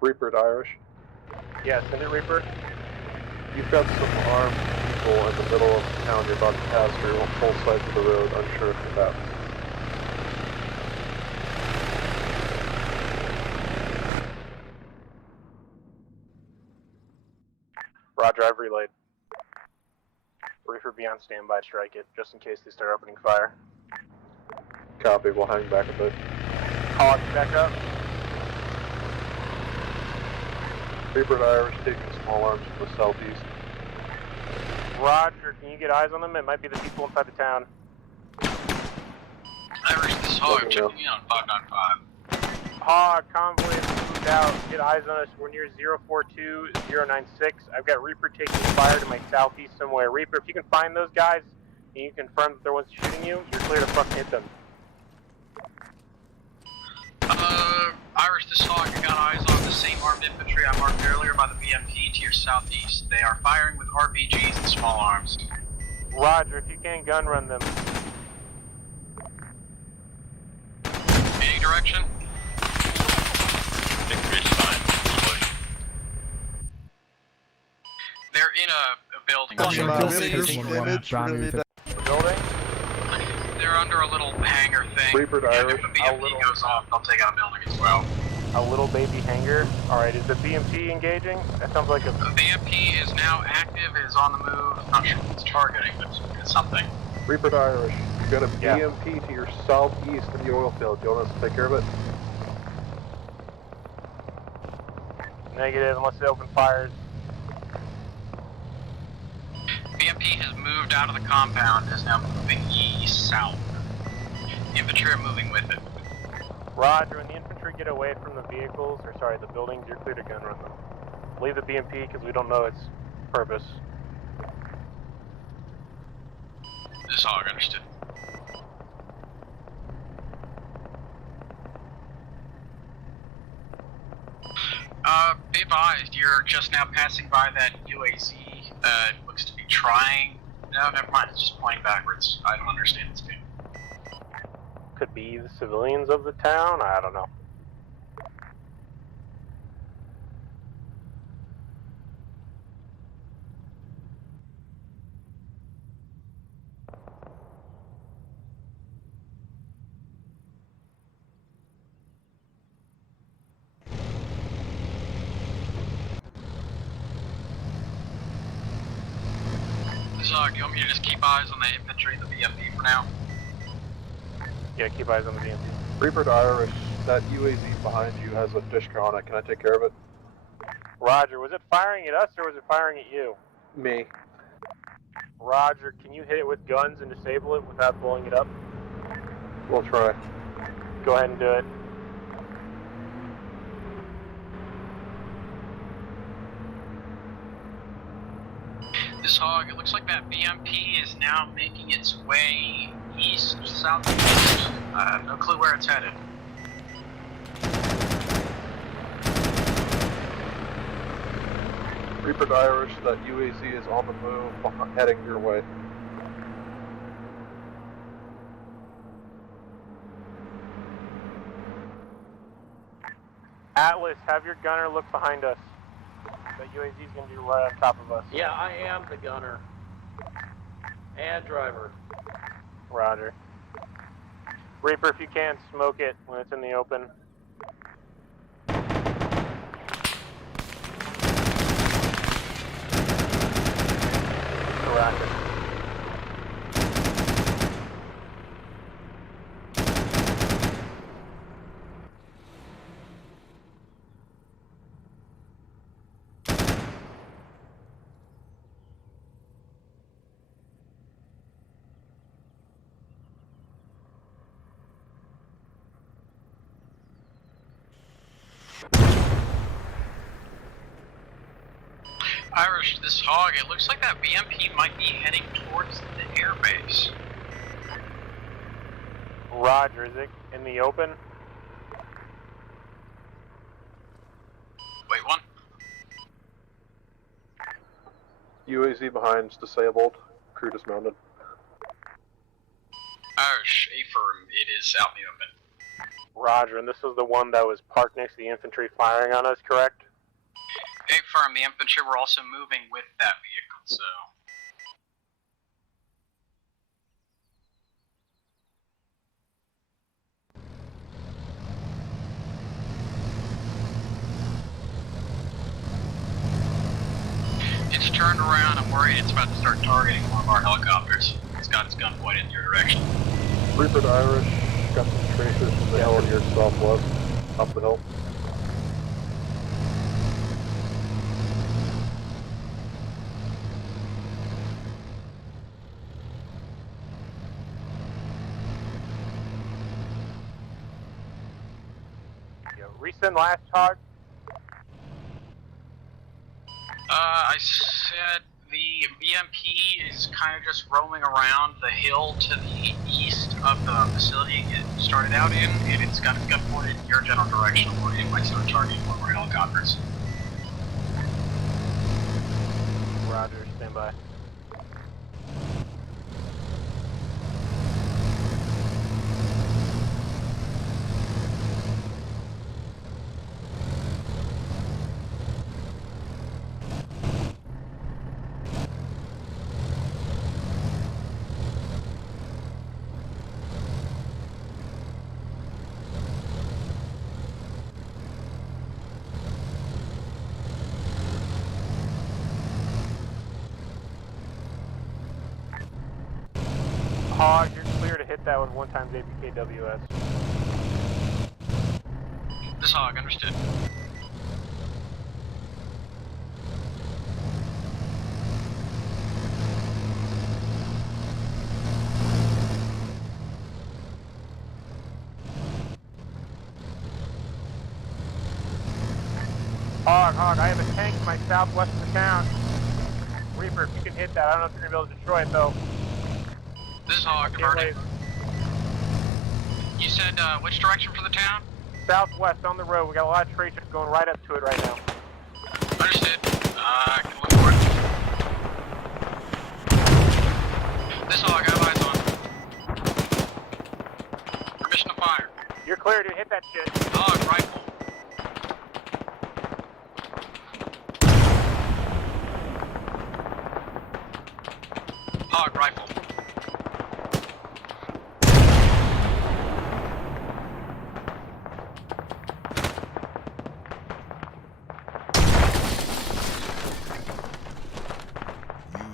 Reaper to Irish. Yeah, send it, Reaper. You've got some armed people in the middle of town you're about to pass through on both sides of the road, unsure of combat. Roger, I've relayed. Reaper be on standby, strike it, just in case they start opening fire. Copy, we'll hang back a bit. Hawk, back up. Reaper to Irish taking small arms from the southeast. Roger, can you get eyes on them? It might be the people inside the town. Irish, this Hog, checking in on 595. Hog, convoy is moved out. Get eyes on us. We're near 042096. I've got Reaper taking fire to my southeast somewhere. Reaper, if you can find those guys and you confirm that they're ones shooting you, you're clear to fucking hit them. Irish, this Hog, I got eyes on the same armed infantry I marked earlier by the BMP to your southeast. They are firing with RPGs and small arms. Roger, if you can, gun run them. Any direction? They're in a building. Building? They're under a little hangar thing. Reaper to Irish. If the BMP goes off, they'll take out a building as well. A little baby hangar. Alright, is the BMP engaging? That sounds like a... The BMP is now active, is on the move. Not sure what it's targeting, but it's something. Reaper to Irish. You've got a BMP to your southeast in the oil field. Do you want us to take care of it? Negative, unless they open fires. BMP has moved out of the compound, is now moving east-south. Infantry are moving with it. Roger, when the infantry get away from the vehicles, or sorry, the buildings, you're clear to gun run them. Leave the BMP because we don't know its purpose. This Hog, understood. Be advised, you're just now passing by that UAZ that looks to be trying... No, never mind, it's just pointing backwards. I don't understand its game. Could be the civilians of the town, I don't know. Zog, you want me to just keep eyes on the infantry and the BMP for now? Yeah, keep eyes on the BMP. Reaper to Irish, that UAZ behind you has a Dishka on it. Can I take care of it? Roger, was it firing at us or was it firing at you? Me. Roger, can you hit it with guns and disable it without blowing it up? We'll try. Go ahead and do it. This Hog, it looks like that BMP is now making its way east, southeast. No clue where it's headed. Reaper to Irish, that UAZ is on the move, heading your way. Atlas, have your gunner look behind us. The UAZ is going to be right on top of us. Yeah, I am the gunner. And driver. Roger. Reaper, if you can, smoke it when it's in the open. Roger. Irish, this Hog, it looks like that BMP might be heading towards the airbase. Roger, is it in the open? UAZ behind's disabled. Crew dismounted. Irish, affirm, it is out in the open. Roger, and this is the one that was parked next to the infantry firing on us, correct? Affirm, the infantry were also moving with that vehicle, so... It's turned around. I'm worried it's about to start targeting one of our helicopters. It's got its gun pointed in your direction. Reaper to Irish, got some tracers from the hill to your southwest, up the hill. Resend last charge. I said the BMP is kind of just roaming around the hill to the east of the facility it started out in, and it's got its gun pointed in your general direction, or it might start targeting one of our helicopters. Roger, stand by. Hog, you're clear to hit that with 1 times APKWS. This Hog, understood. Hog, I have a tank to my southwest of the town. Reaper, if you can hit that, I don't know if you're going to be able to destroy it though. This is Hog, departing. You said, which direction for the town? Southwest on the road. We got a lot of tracers going right up to it right now. Understood. I can look for it. This Hog, I have eyes on. Permission to fire. You're clear to hit that shit. Hog, rifle. Hog, rifle.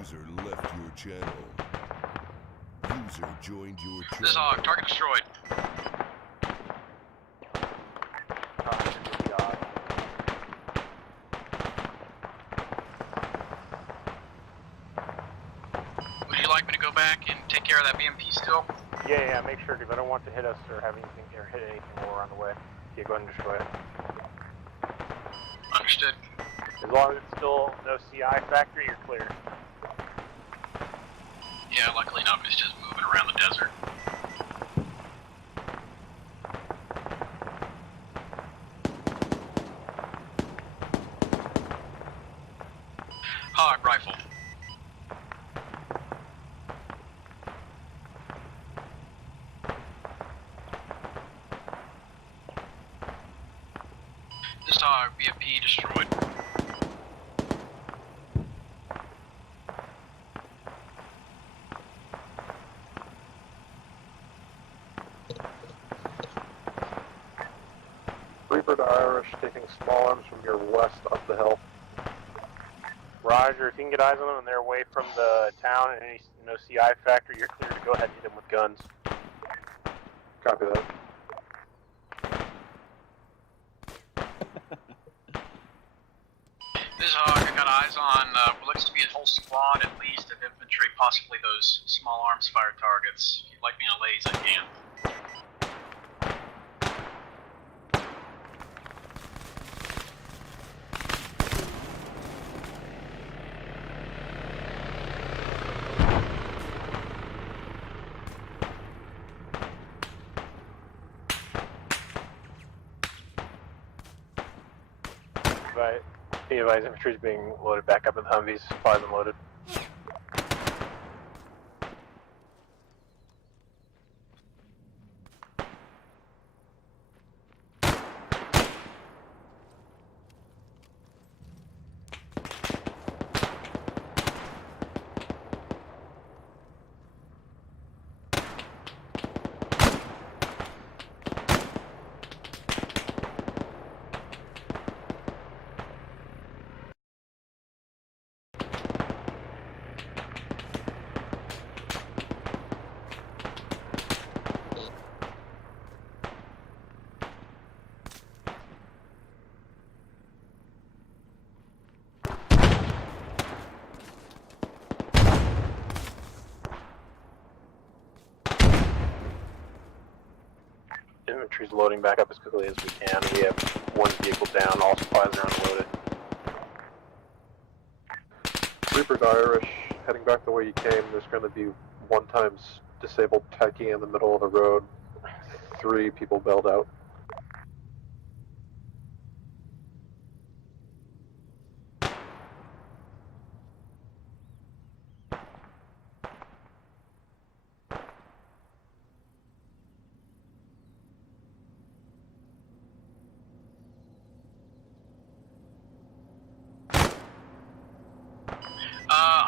User left your channel. User joined your channel. This Hog, target destroyed. Would you like me to go back and take care of that BMP still? Yeah, make sure, because I don't want to hit us or have anything or hit anything while we're on the way. Yeah, go ahead and destroy it. Understood. As long as it's still no CI factory, you're clear. Yeah, luckily not. It's just moving around the desert. Hog, rifle. This Hog, BMP destroyed. Reaper to Irish, taking small arms from your west up the hill. Roger, if you can get eyes on them and they're away from the town and any no CI factory, you're clear to go ahead and hit them with guns. Copy that. This Hog, I got eyes on what looks to be a whole squad at least of infantry, possibly those small arms fire targets. If you'd like me to laze, I can. But the advised infantry is being loaded back up in the Humvees. Supplies unloaded. infantry's loading back up as quickly as we can. We have one vehicle down, all supplies are unloaded. Reaper to Irish, heading back the way you came, there's going to be 1 times disabled techie in the middle of the road. 3 people bailed out.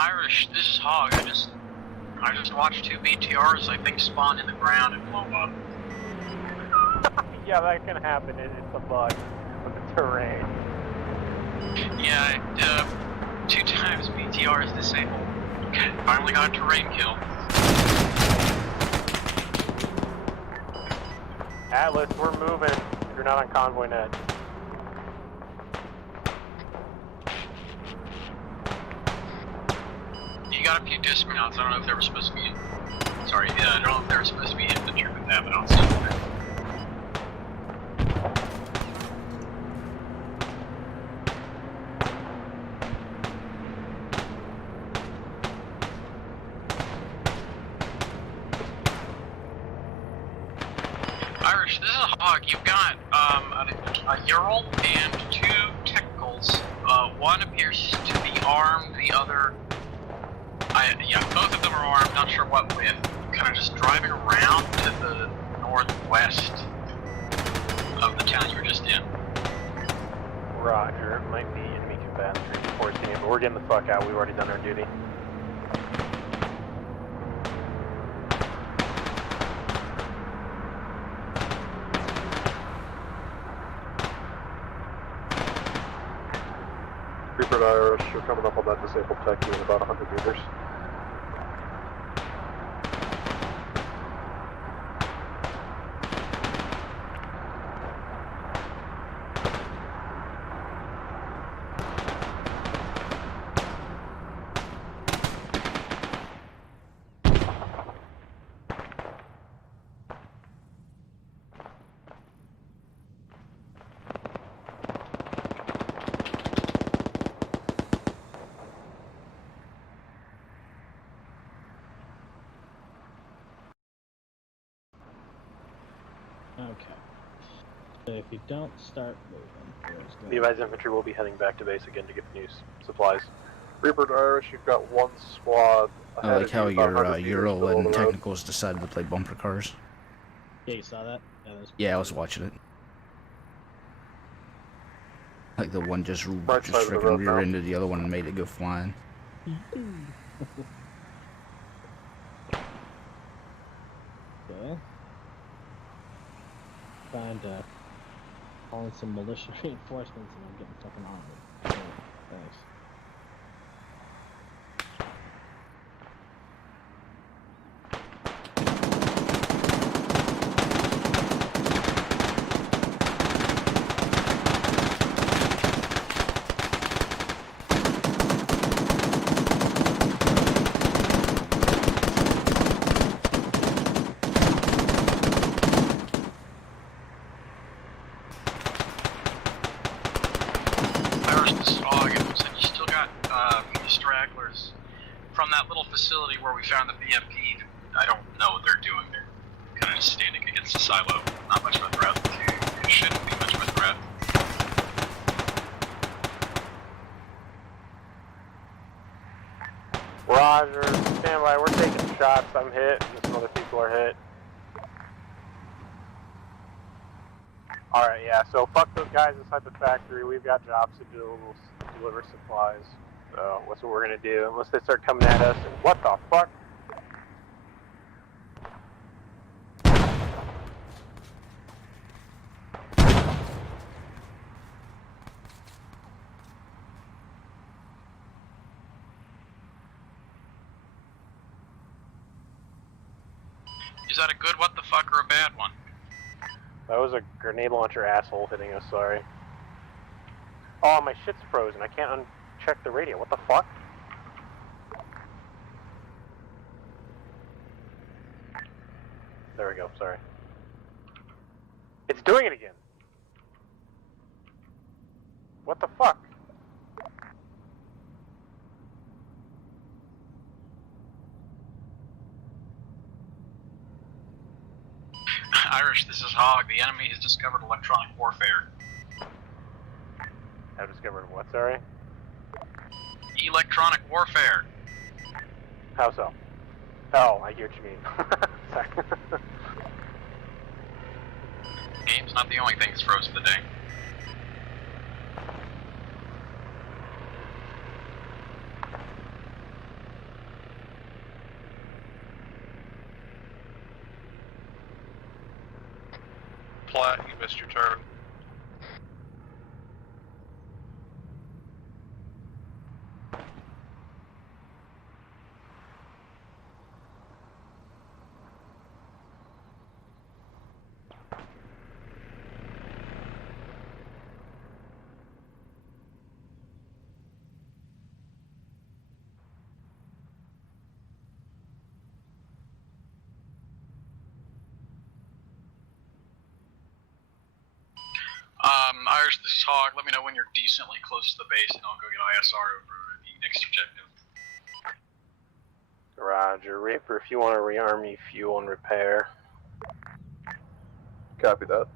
Irish, this is Hog. I just watched 2 BTRs, I think, spawn in the ground and blow up. Yeah, that can happen. It's a bug of the terrain. Yeah, 2 times BTR is disabled. Okay, finally got a terrain kill. Atlas, we're moving. You're not on convoy net. You got a few dismounts. I don't know if they were supposed to be. Sorry, yeah, I don't know if they were supposed to be infantry with that, but I'll see them. Irish, this is Hog. You've got a Ural and 2 technicals. One appears to be armed, the other. Yeah, both of them are armed, not sure what with. Kind of just driving around to the northwest of the town you were just in. Roger, it might be enemy combatants reinforcing it, but we're getting the fuck out. We've already done our duty. Reaper to Irish, you're coming up on that disabled techie in about 100 meters. Okay. So if you don't start moving, Levi's infantry will be heading back to base again to get new supplies. Reaper to Irish, you've got 1 squad. I like how your Ural and Technicals decided to play bumper cars. Yeah, you saw that? Yeah, I was watching it. Like the one just Right side of the freaking road now. rear-ended the other one and made it go flying. Okay. Find calling some militia reinforcements and I'm getting fucking armored. Okay, thanks. Stragglers from that little facility where we found the BMP. I don't know what they're doing. They're kind of just standing against the silo. Not much of a threat. It shouldn't be much of a threat. Roger, stand by. We're taking shots. I'm hit, and some other people are hit. Alright, yeah, so fuck those guys inside the factory. We've got jobs to do. We'll deliver supplies. So, what's what we're gonna do? Unless they start coming at us, and what the fuck? Is that a good what the fuck or a bad one? That was a grenade launcher asshole hitting us, sorry. Oh, my shit's frozen. I can't uncheck the radio. What the fuck? There we go, sorry. It's doing it again. What the fuck? Irish, this is Hog. The enemy has discovered electronic warfare. I've discovered what, sorry? Electronic warfare. How so? Oh, I hear what you mean. Sorry. Game's not the only thing that's frozen today. Platt, you missed your turn. Irish, this is Hog. Let me know when you're decently close to the base, and I'll go get ISR over the next objective. Roger. Reaper, if you want to rearm me, fuel and repair. Copy that.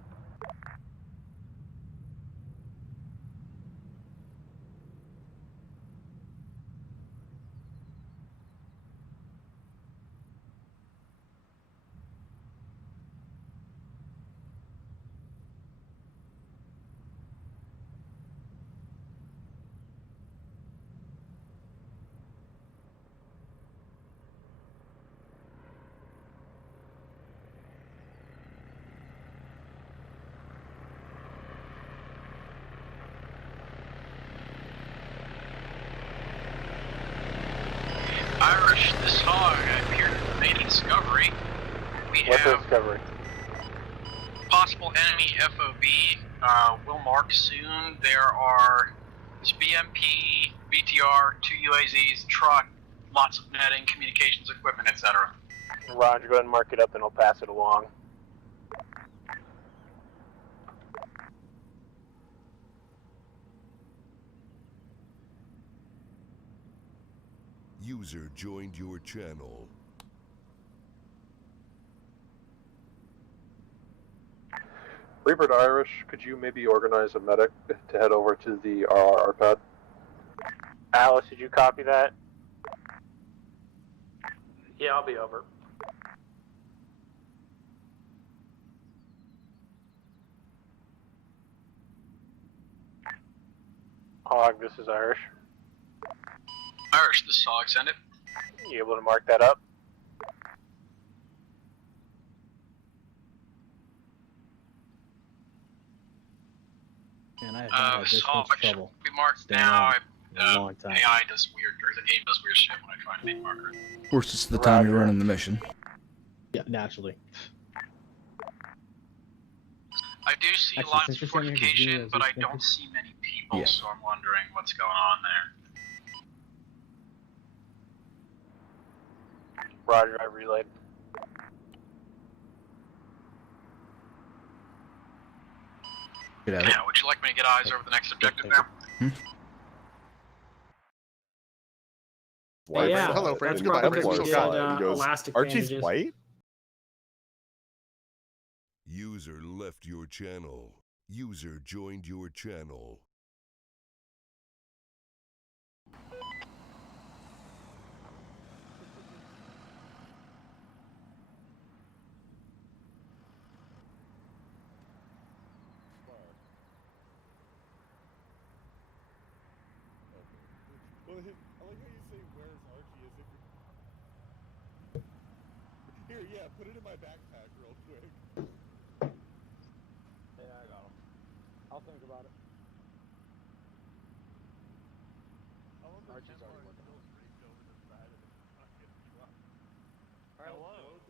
Irish, this Hog, I appear to have made a discovery. We What's the have discovery? possible enemy FOB. We'll mark soon. There are BMP, BTR, 2 UAZs, truck, lots of netting, communications equipment, etc. Roger, go ahead and mark it up and I'll pass it along. User joined your channel. Reaper to Irish, could you maybe organize a medic to head over to the RR pad? Alice, did you copy that? Yeah, I'll be over. Hog, this is Irish. Irish, this is Hog, send it. You able to mark that up? Man, I have not had this Hog much should trouble. be marked staying now. on in a long time. AI does weird, or the game does weird shit when I try and make markers. Of course, it's the time you're running the mission. Yeah, naturally. I do see Actually, lots since of you're sending me the fortification, videos, but I it's don't see many people, Yeah. so I'm wondering what's going on there. Roger, I relayed. Get out. Yeah, would you like me to get eyes over the next objective now? White. Yeah, Hello, that's friends. probably Goodbye. because we Templar. did, He goes, elastic Archie's bandages. white? User left your channel. User joined your channel. Well, I like how you say where's Archie as if you're... Here, yeah, put it in my backpack real quick. Yeah, I got him. I'll think about it. Archie's already working on it. Hello.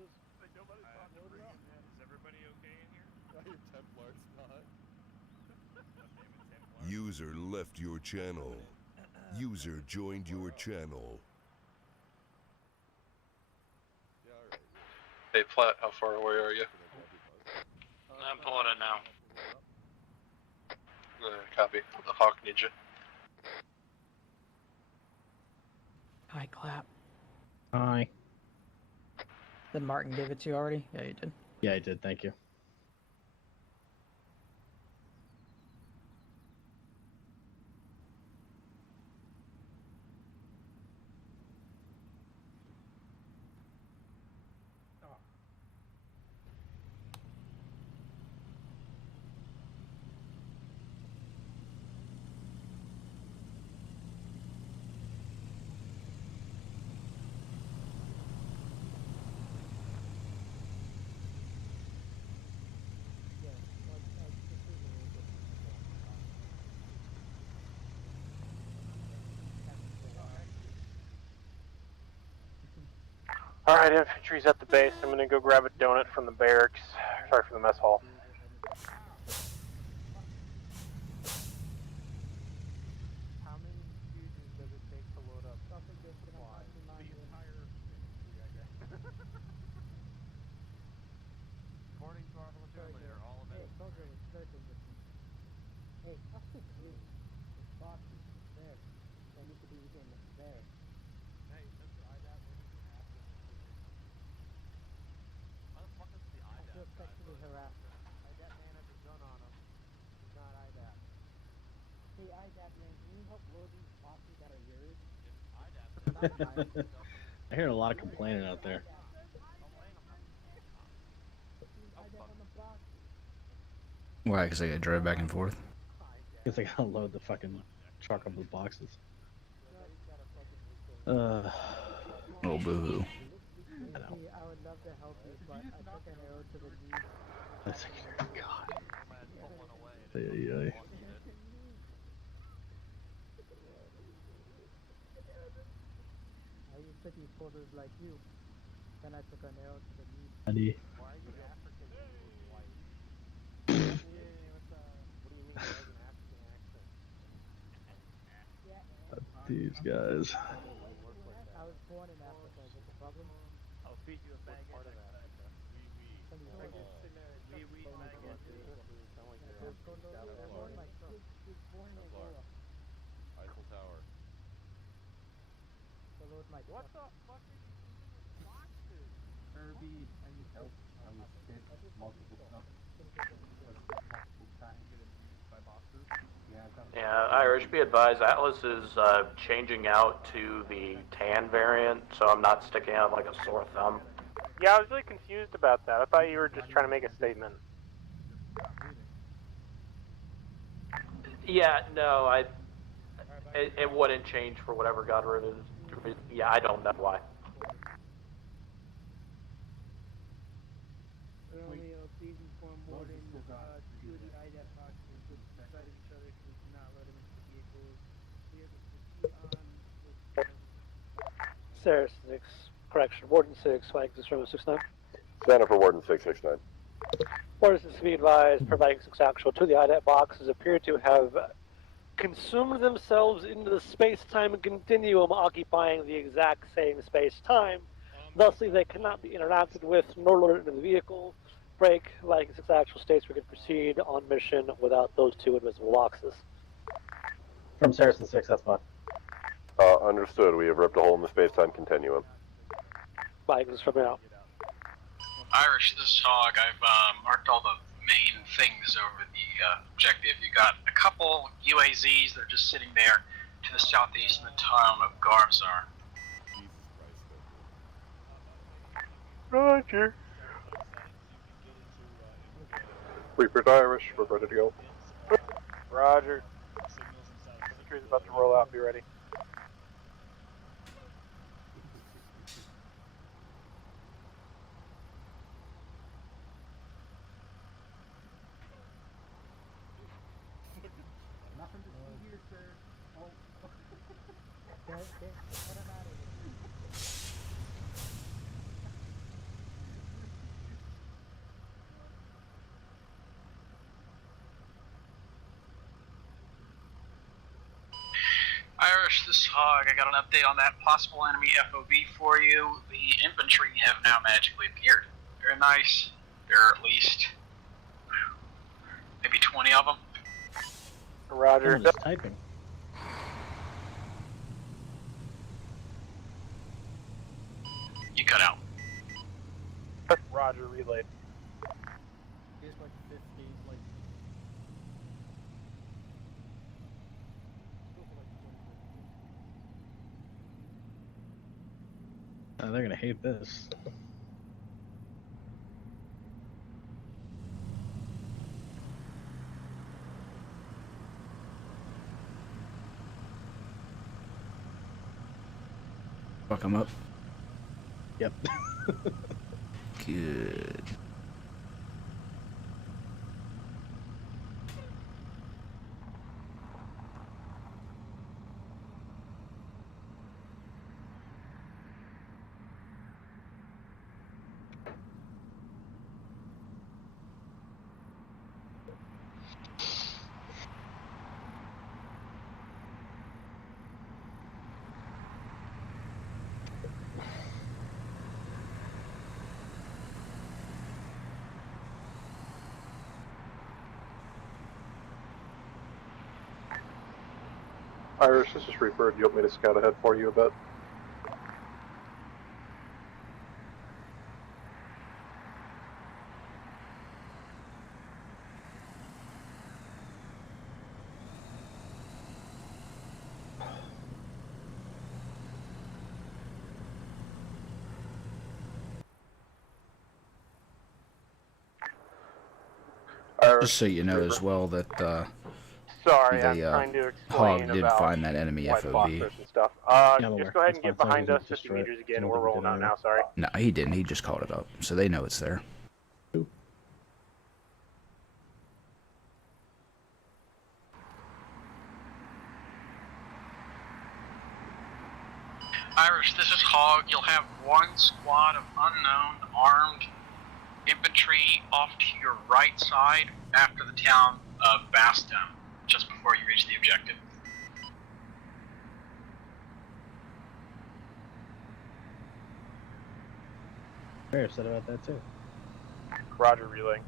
Nobody's talking to bring him in. Is everybody okay in here? Your Templar's not. User left your channel. User joined your channel. Hey, Platt, how far away are you? I'm pulling order now. Copy. The Hawk needs you. Hi, clap. Hi. Did Martin give it to you already? Yeah, you did. Yeah, I did. Thank you. Alright, infantry's at the base. I'm gonna go grab a donut from the barracks. Sorry, for the mess hall. How many fuses does it take to load up supplies? The entire infantry, I guess. According to our platoon leader, all of it. Hey, what's the green? The box is there. I need to be in there. Hey, Mr. IDAP, what did you ask us to do? Why the fuck is the IDAP? I feel sexually harassed. IDAP man has a gun on him. He's not IDAP. Hey, IDAP man, can you help load these boxes that are yours? I hear a lot of complaining out there. Why? Because I gotta drive back and forth. Because I gotta load the fucking truck up with boxes. Oh, boo-hoo. Hey, I would love to help you, but I took an arrow to the knee. That's God. Ay. I used to be photos like you. Then I took an arrow to the knee. Buddy. Why are you African and you look white? What do you mean he has an African accent? These guys. I was born in Africa, is that the problem? I'll feed you a baguette. Part of Africa. Oui, baguette. Sound like you're African. Eiffel Tower. What the fuck is boxes? Kirby, I need help. I was hit multiple times. By boxes. Yeah, Irish, be advised, Atlas is changing out to the tan variant, so I'm not sticking out like a sore thumb. Yeah, I was really confused about that. I thought you were just trying to make a statement. Yeah, no, it wouldn't change for whatever got rid of it. Yeah, I don't know why. Romeo, please inform Warden two of the IDAP boxes with the side of each other so we cannot let them into the vehicles. We have a Sarah 6, correction, Warden 6, flag this from 69. Stand up for Warden 669. Warden 6 to be advised, providing 6 actual to the IDAP boxes appear to have consumed themselves into the space-time continuum occupying the exact same space-time. Thusly, they cannot be interacted with nor loaded into the vehicle. Break, lighting 6 actual states we can proceed on mission without those 2 invisible boxes. From Saracen 6, that's fine. Understood. We have ripped a hole in the space-time continuum. Lighting is from now. Irish, this is Hog. I've marked all the main things over the objective. You got a couple UAZs that are just sitting there to the southeast in the town of Garzar. Roger. Reaper's Irish, we're ready to go. Roger. Infantry's about to roll out, be ready. Nothing to see here, sir. Oh. Get him out of here. Irish, this is Hog. I got an update on that possible enemy FOB for you. The infantry have now magically appeared. Very nice. They're at least Roger. Someone is typing. You cut out. Roger, relayed. Here's like 50, like. They're gonna hate this. Fuck him up. Yep. Good. Irish, this is Reaper. Do you want me to scout ahead for you a bit? Just so you know as well that Sorry, the I'm trying to explain Hog did about find that enemy white FOB. phosphorus and stuff. Just go ahead and get behind us 50 meters again. We're rolling out now, sorry. No, he didn't. He just called it up, so they know it's there. Irish, this is Hog. You'll have one squad of unknown armed infantry off to your right side after the town of Baston, just before you reach the objective. Very upset about that too. Roger, relaying.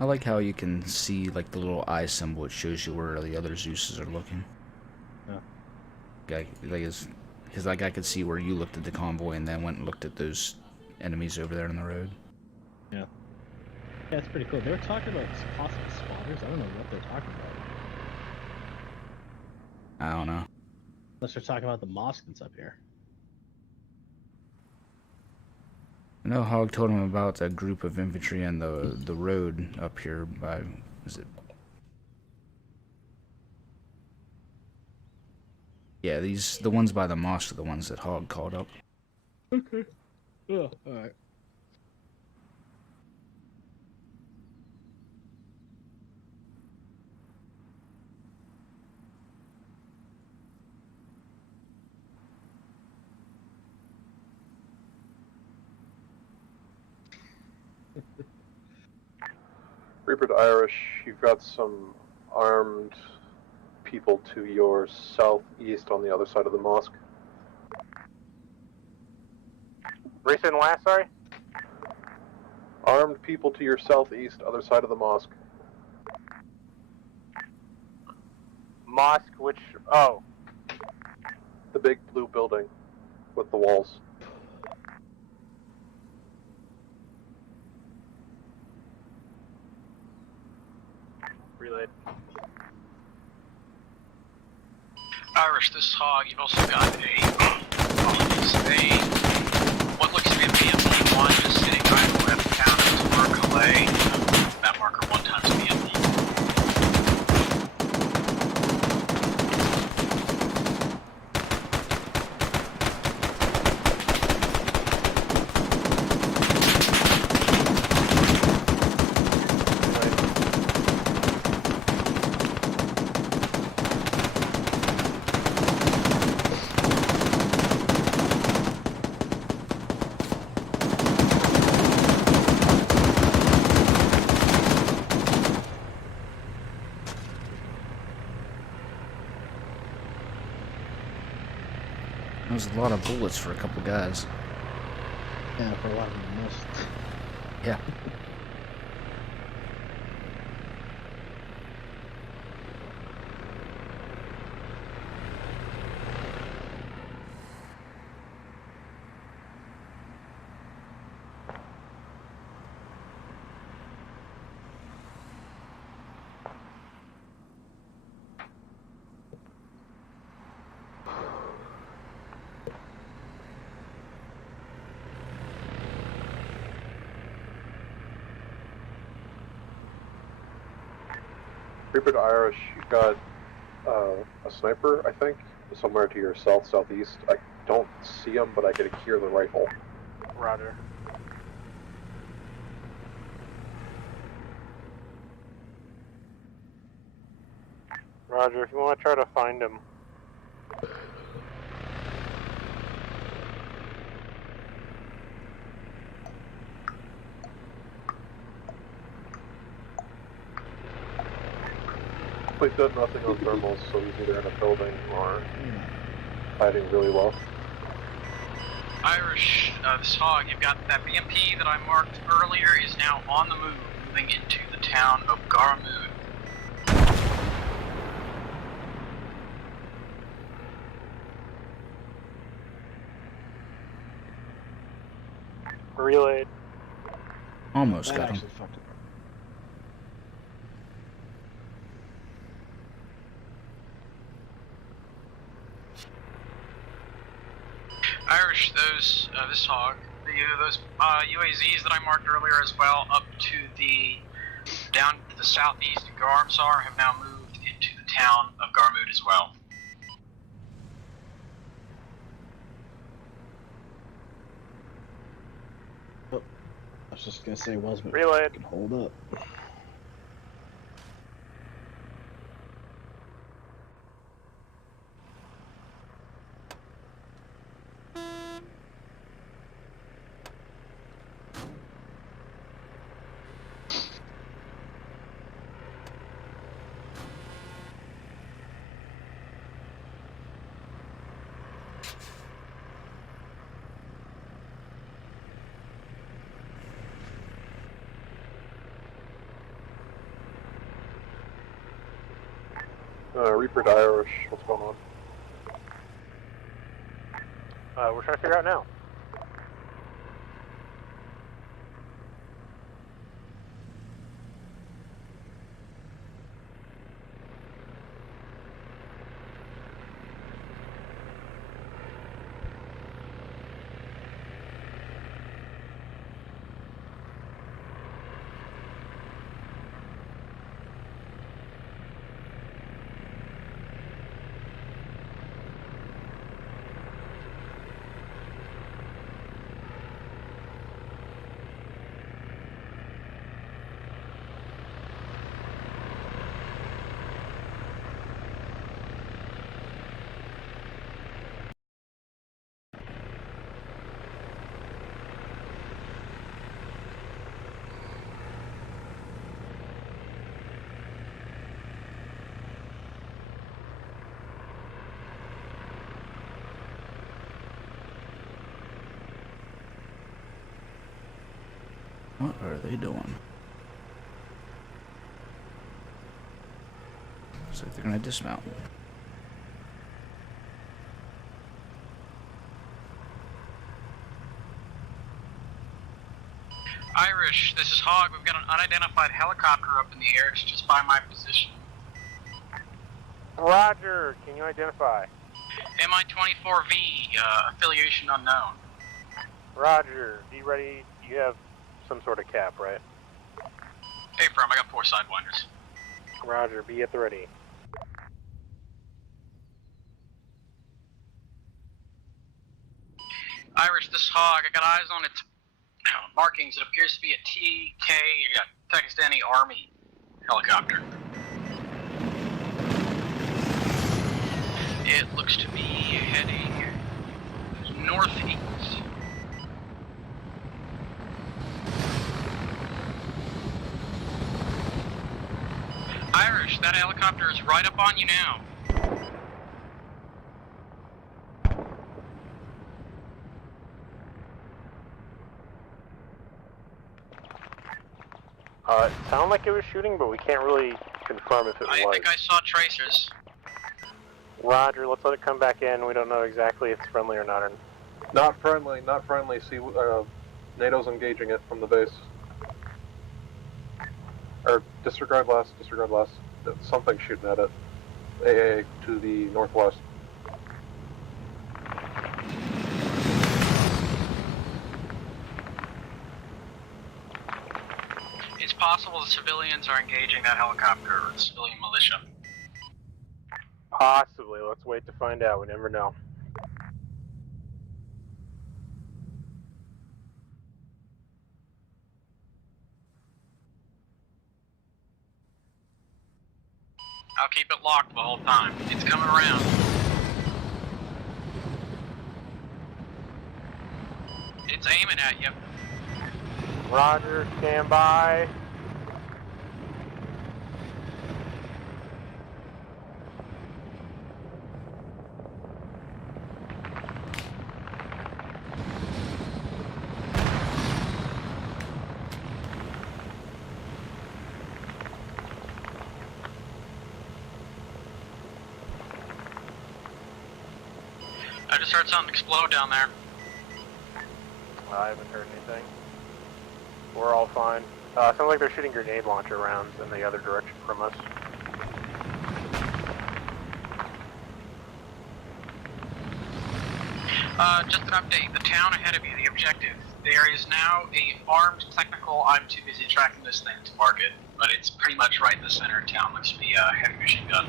I like how you can see like the little eye symbol. It shows you where the other Zeuses are looking. Yeah. Guy, like his like I could see where you looked at the convoy and then went and looked at those enemies over there on the road. Yeah. Yeah, it's pretty cool. They were talking about possible spotters. I don't know what they're talking about. I don't know. Unless they're talking about the mosque that's up here. I know Hog told him about a group of infantry on the road up here by, is it? Yeah, the ones by the mosque are the ones that Hog called up. Okay. Oh, alright. Reaper to Irish, you've got some armed people to your southeast on the other side of the mosque. Recent last, sorry? Armed people to your southeast, other side of the mosque. Mosque, which... oh. The big blue building with the walls. Relayed. Irish, this is Hog. You've also got what looks to be a BMP-1 just sitting idle at the town of Torco A lot of bullets for a couple guys. Yeah, for a lot of them missed. Yeah. Reaper to Irish, you've got a sniper, I think, somewhere to your southeast. I don't see him, but I can hear the rifle. Roger. Roger, if you want to try to find him. We've done nothing on thermals, so he's either in a building or hiding really well. Irish, this Hog, you've got that BMP that I marked earlier is now on the move, moving into the town of Garamud. Relayed. Almost That got him. actually fucked it. Irish, those, this Hog, those UAZs that I marked earlier as well, up to the, down to the southeast of Garmsar, have now moved into the town of Garmud as well. Oh, I was just gonna say was, but Relayed. can hold up. Reaper to Irish, what's going on? We're trying to figure out now. What are they doing? Looks like they're gonna dismount. Irish, this is Hog. We've got an unidentified helicopter up in the air. It's just by my position. Roger, can you identify? MI-24V, affiliation unknown. Roger, be ready. You have some sort of cap, right? Hey, From, I got 4 sidewinders. Roger, be at the ready. Irish, this Hog, I got eyes on its markings. It appears to be a TK, Pakistani Army helicopter. It looks to be heading northeast. Irish, that helicopter is right up on you now. It sounded like it was shooting, but we can't really confirm if it was. I think I saw tracers. Roger, let's let it come back in. We don't know exactly if it's friendly or not. Not friendly, not friendly. See, NATO's engaging it from the base. Or disregard last. Something shooting at it. AA to the northwest. It's possible the civilians are engaging that helicopter or the civilian militia. Possibly. Let's wait to find out. We never know. I'll keep it locked the whole time. It's coming around. It's aiming at you. Roger, stand by. I just heard something explode down there. I haven't heard anything. We're all fine. Sounds like they're shooting grenade launcher rounds in the other direction from us. Just an update. The town ahead of you, the objective. There is now a armed technical. I'm too busy tracking this thing to mark it, but it's pretty much right in the center of town. Looks to be a heavy machine gun.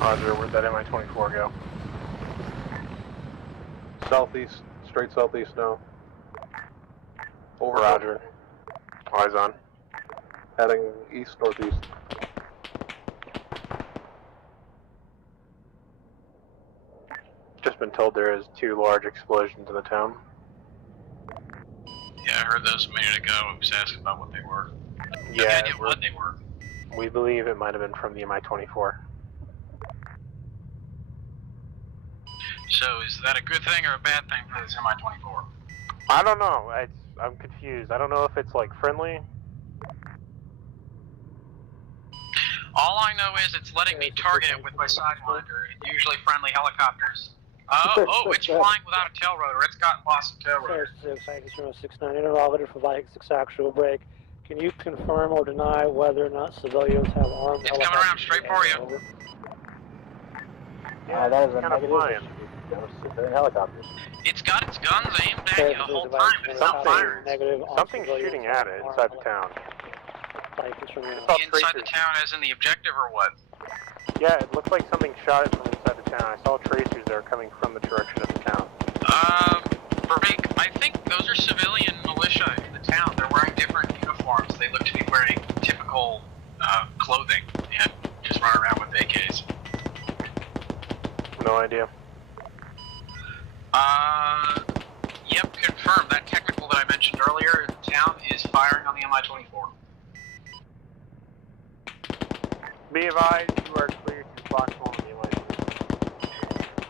Roger, where'd that Mi-24 go? Southeast, straight southeast now. Over. Roger. Eyes on. Heading east northeast. Just been told there is 2 large explosions in the town. Yeah, I heard those a minute ago. I was asking about what they were. Yeah, No idea what they were. We believe it might have been from the Mi-24. So is that a good thing or a bad thing for this Mi-24? I don't know. I'm confused. I don't know if it's like friendly. All I know is it's letting me target it with my sidewinder, and usually friendly helicopters. Oh, it's flying without a tail rotor. It's got lost tail rotor. 69 interrogator for Viking 6 actual break. Can you confirm or deny whether or not civilians have armed It's coming around straight for you. Over. Yeah, that is a kind of negative. flying. Civilian helicopters. It's got its guns aimed at you the whole time, but it's not firing. Something's shooting at it inside the town. Inside the town as in the objective or what? Yeah, it looks like something shot it from inside the town. I saw tracers that are coming from the direction of the town. Break. I think those are civilian militia in the town. They're wearing different uniforms. They look to be wearing typical clothing and just run around with AKs. No idea. Yep, confirmed. That technical that I mentioned earlier in town is firing on the Mi-24. Be advised, you are clear to Fox 1 on the Mi-24.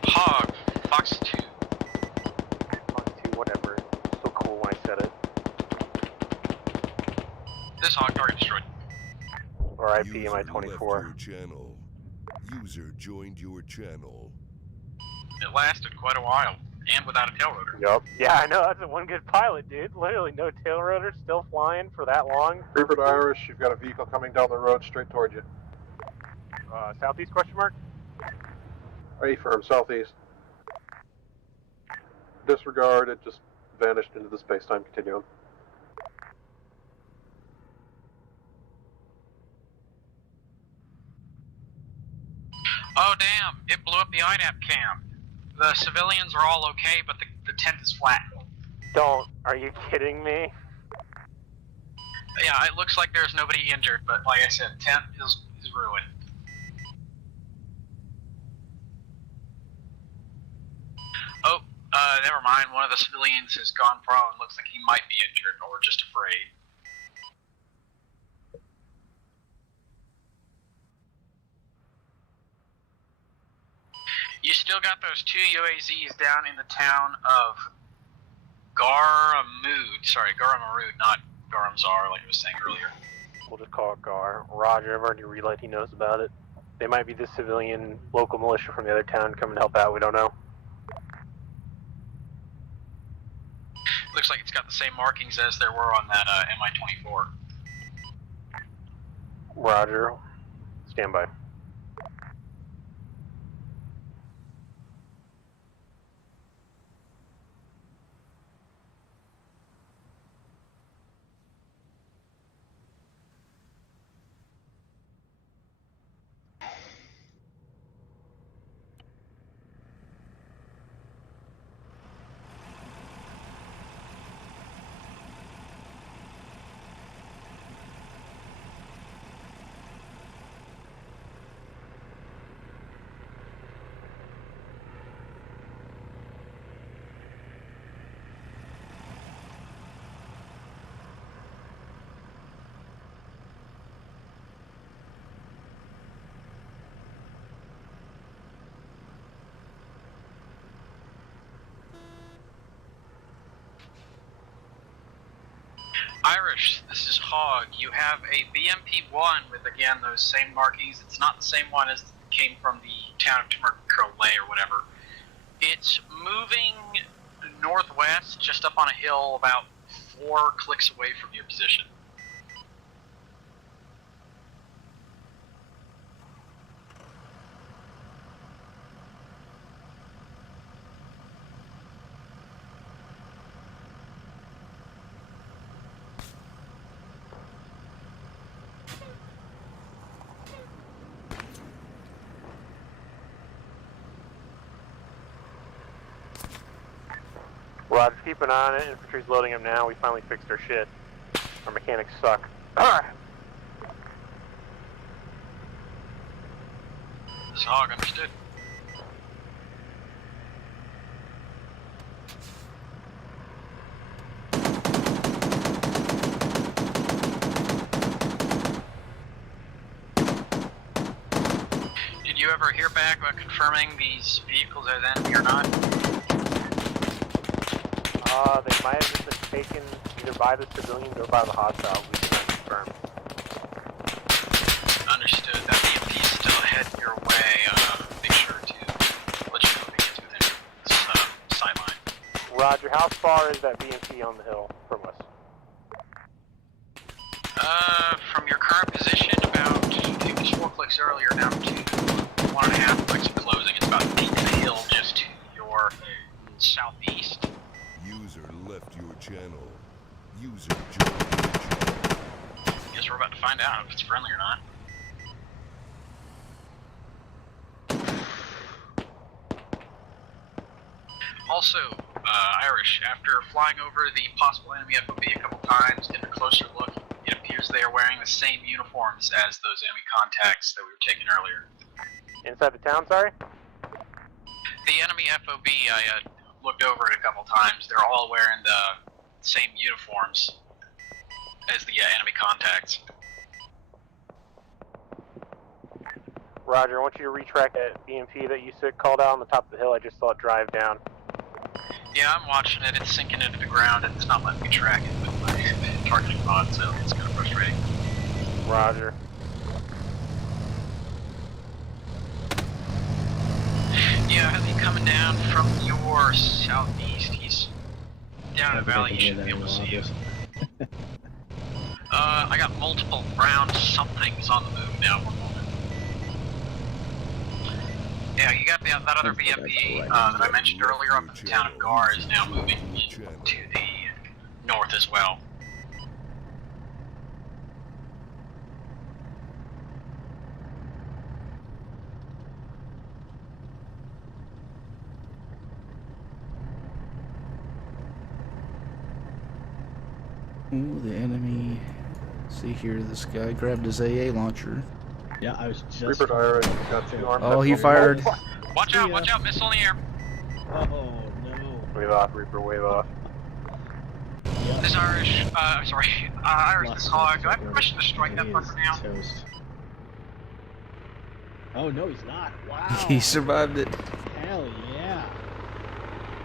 Hog, Fox 2. Fox 2, whatever. So cool when I said it. This hog target destroyed. RIP User Mi-24. left your channel. User joined your channel. It lasted quite a while, and without a tail rotor. Yup. Yeah, I know, that's a one good pilot, dude. Literally no tail rotor, still flying for that long. Reaper to Irish, you've got a vehicle coming down the road straight towards you. Southeast question mark? Affirm, southeast. Disregard, it just vanished into the space-time continuum. Oh damn, it blew up the IDAP camp. The civilians are all okay, but the tent is flat. Don't. Are you kidding me? Yeah, it looks like there's nobody injured, but like I said, tent is ruined. Oh, never mind. One of the civilians has gone prone. Looks like he might be injured or just afraid. still got those 2 UAZs down in the town of Garamud. Sorry, Garamud, not Garamzar, like I was saying earlier. We'll just call it Gar. Roger, I've already relayed he knows about it. They might be the civilian local militia from the other town coming to help out, we don't know. Looks like it's got the same markings as there were on that MI-24. Roger. Stand by. Irish, this is Hog. You have a BMP-1 with, again, those same markings. It's not the same one as came from the town of Timberlay or whatever. It's moving northwest, just up on a hill about 4 clicks away from your position. Roger, keep an eye on it. Infantry's loading up now. We finally fixed our shit. Our mechanics suck. This is Hog, understood. Did you ever hear back about confirming these vehicles as enemy or not? They might have been mistaken either by the civilians or by the hostiles. We cannot confirm. Understood. That BMP is still heading your way. Make sure to let you know if it gets within this sideline. Roger, how far is that BMP on the hill from us? From your current position, about, I think it was 4 clicks earlier, now to 1.5 clicks of closing. It's about peak of the hill just to your southeast. User left your channel. User joined your channel. Guess we're about to find out if it's friendly or not. Also, Irish, after flying over the possible enemy FOB a couple times, getting a closer look, it appears they are wearing the same uniforms as those enemy contacts that we were taking earlier. Inside the town, sorry? The enemy FOB, I looked over it a couple times. They're all wearing the same uniforms as the enemy contacts. Roger, I want you to retrack that BMP that you called out on the top of the hill. I just saw it drive down. Yeah, I'm watching it. It's sinking into the ground and it's not letting me track it with my targeting pod, so it's kind of frustrating. Roger. Yeah, I think coming down from your southeast. He's down in the valley. You should be able to see you. I got multiple brown somethings on the move now. One moment. Yeah, you got that other BMP that I mentioned earlier up in the town of Gar is now moving to the north as well. Ooh, the enemy. See here, this guy grabbed his AA launcher. Yeah, I was just. Reaper Irish got 2 armed. Oh, he fired. Watch out, missile in the air. Oh, no. Wave off, Reaper, wave off. This Irish, Irish, this Hog. Do I have permission to strike that fucker now? Toast. Oh no, he's not. Wow. He survived it. Hell yeah.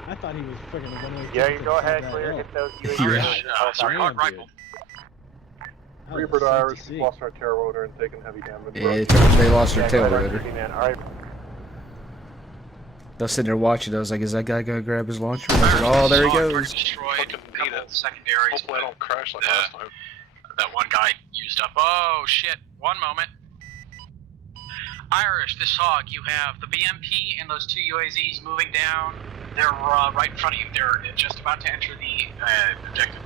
I thought he was freaking one-way. Yeah, ticket you to go the top ahead, of that clear, hill. hit those UAVs. Yeah. Sorry, hog Damn, rifle. dude. That was Reaper a to sight to Irish, see. lost our tail rotor and taken heavy damage. Yeah, they lost their Yeah, tail go ahead, rotor. man. All right. I was sitting there watching. I was like, is that guy gonna grab his launcher? And I was like, oh, there he goes. Destroyed a couple of secondaries. Hopefully I don't crash like the- last time. That one guy used up. Oh shit! One moment. Irish, this hog, you have the BMP and those two UAZs moving down. They're right in front of you. They're just about to enter the objective.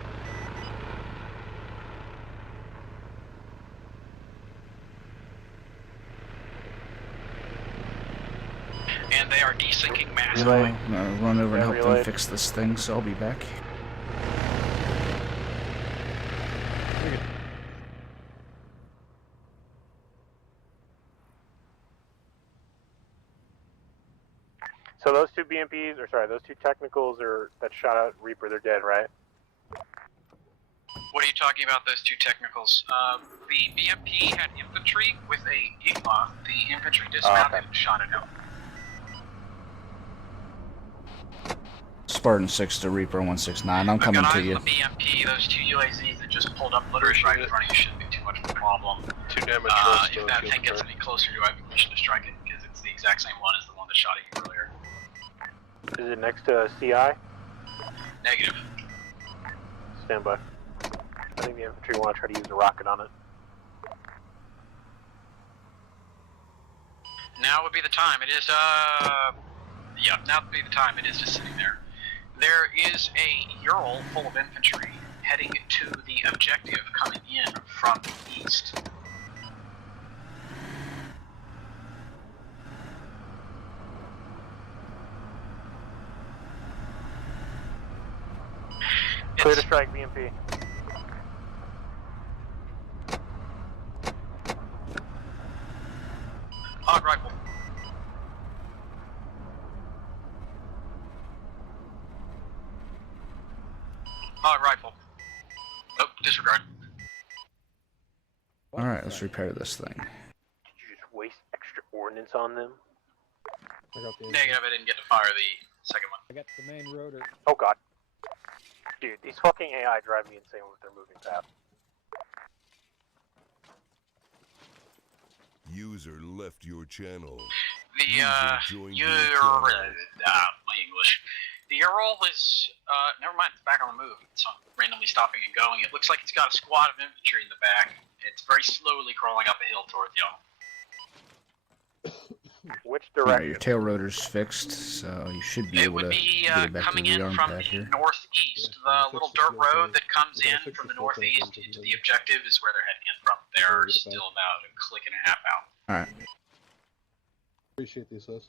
And they are desyncing massively. I'm gonna run over and help them relayed. fix this thing, so I'll be back. So those two BMPs, or sorry, those two technicals are that shot out Reaper, they're dead, right? What are you talking about, those two technicals? The BMP had infantry with a IGMA. The infantry dismounted and shot it out. Spartan 6 to Reaper 169. I'm I've coming got to eyes you. on the BMP, those two UAZs that just pulled up literally right in front of you shouldn't be too much of a problem. 2 damage. If that thing gets any closer to you, I have permission to strike it because it's the exact same one as the one that shot at you earlier. Is it next to CI? Negative. Stand by. I think the infantry want to try to use a rocket on it. Now would be the time. It is, yeah, now would be the time. It is just sitting there. There is a Ural full of infantry heading to the objective coming in from the east. Clear to strike BMP. Hog rifle. Hog rifle. Oh, disregard. Alright, let's repair this thing. Did you just waste extra ordnance on them? I got the Negative, I didn't get to fire the second one. I got the main rotor. Oh god. Dude, these fucking AI drive me insane with their moving fast. User left your channel. The, User joined your my English. The Ural is, never mind, it's back on the move. It's randomly stopping and going. It looks like it's got a squad of infantry in the back. It's very slowly crawling up a hill toward y'all. Which Alright, direction? your tail rotor's fixed, so you should be It able would to be get it back to coming the in rearm from pack the here. northeast. The little dirt road that comes in from the northeast into the objective is where they're heading in from. They're still about a click and a half out. Alright. Appreciate the assist.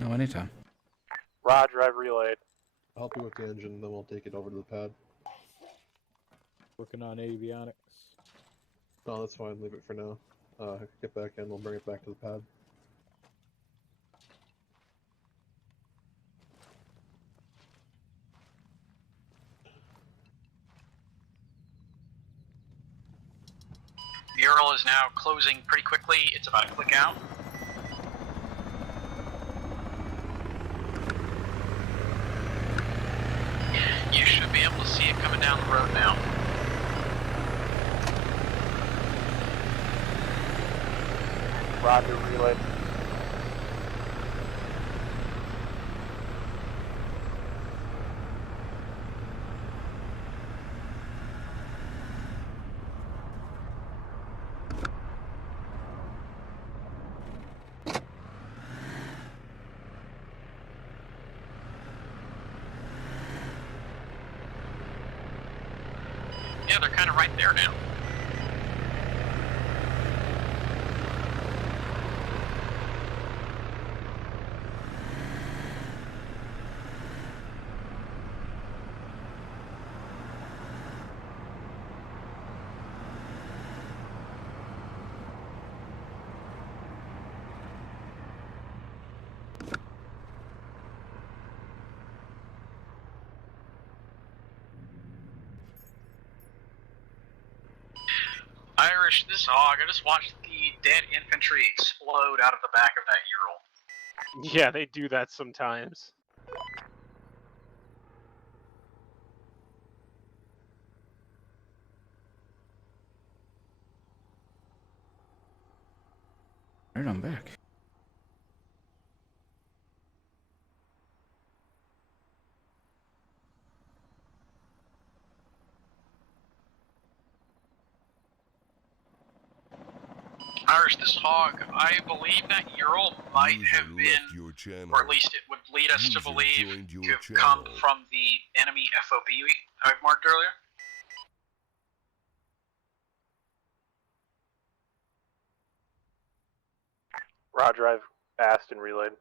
Oh, anytime. Roger, I've relayed. I'll help you with the engine, then we'll take it over to the pad. Working on avionics. No, that's fine. Leave it for now. Get back in. We'll bring it back to the pad. The Ural is now closing pretty quickly. It's about a click out. You should be able to see it coming down the road now. Roger, relayed. Yeah, they're kind of right there now. Irish, this hog, I just watched the dead infantry explode out of the back of that Ural. Yeah, they do that sometimes. Alright, I'm back. Irish, this hog, I believe that Ural might have been, or at least it would lead us to believe, to have come from the enemy FOB I've marked earlier. Roger, I've asked and relayed.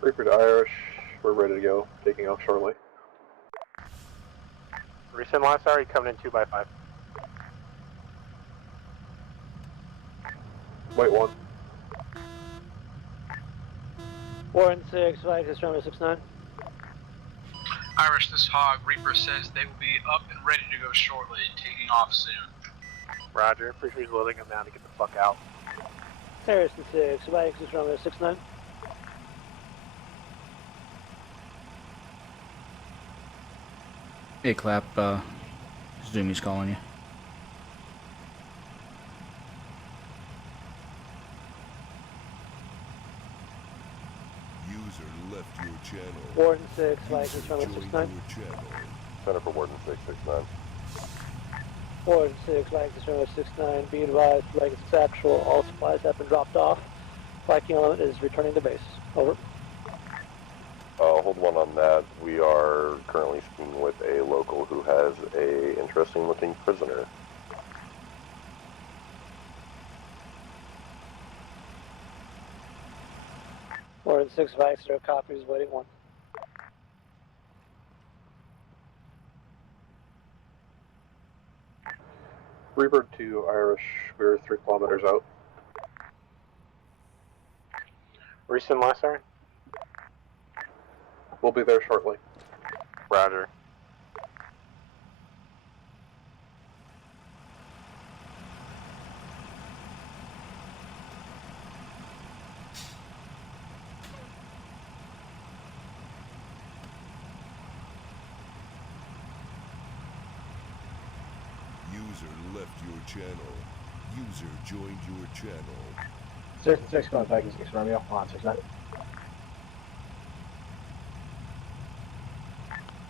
Reaper to Irish, we're ready to go, taking off shortly. Resend last hour, coming in 2x5. White 1. 4 and 6, flag is runway 69. Irish, this hog, Reaper says they will be up and ready to go shortly, taking off soon. Roger, Reaper's loading them down to get the fuck out. Harrison 6, flag is runway 69. Hey, Clap, Zoomies calling you. User left your channel. Warden 6, flag is runway 69. Center for Warden 669. Warden 6, flag is runway 69. Be advised, flag is actual. All supplies have been dropped off. Flagging element is returning to base. Over. Hold one on that. We are currently speaking with a local who has a interesting looking prisoner. Warden 6, flag 0 copies, waiting 1. Reaper to Irish, we're 3 kilometers out. Resend last hour? We'll be there shortly. Roger. User left your channel. User joined your channel. 6 going back, 6 Romeo, on 69.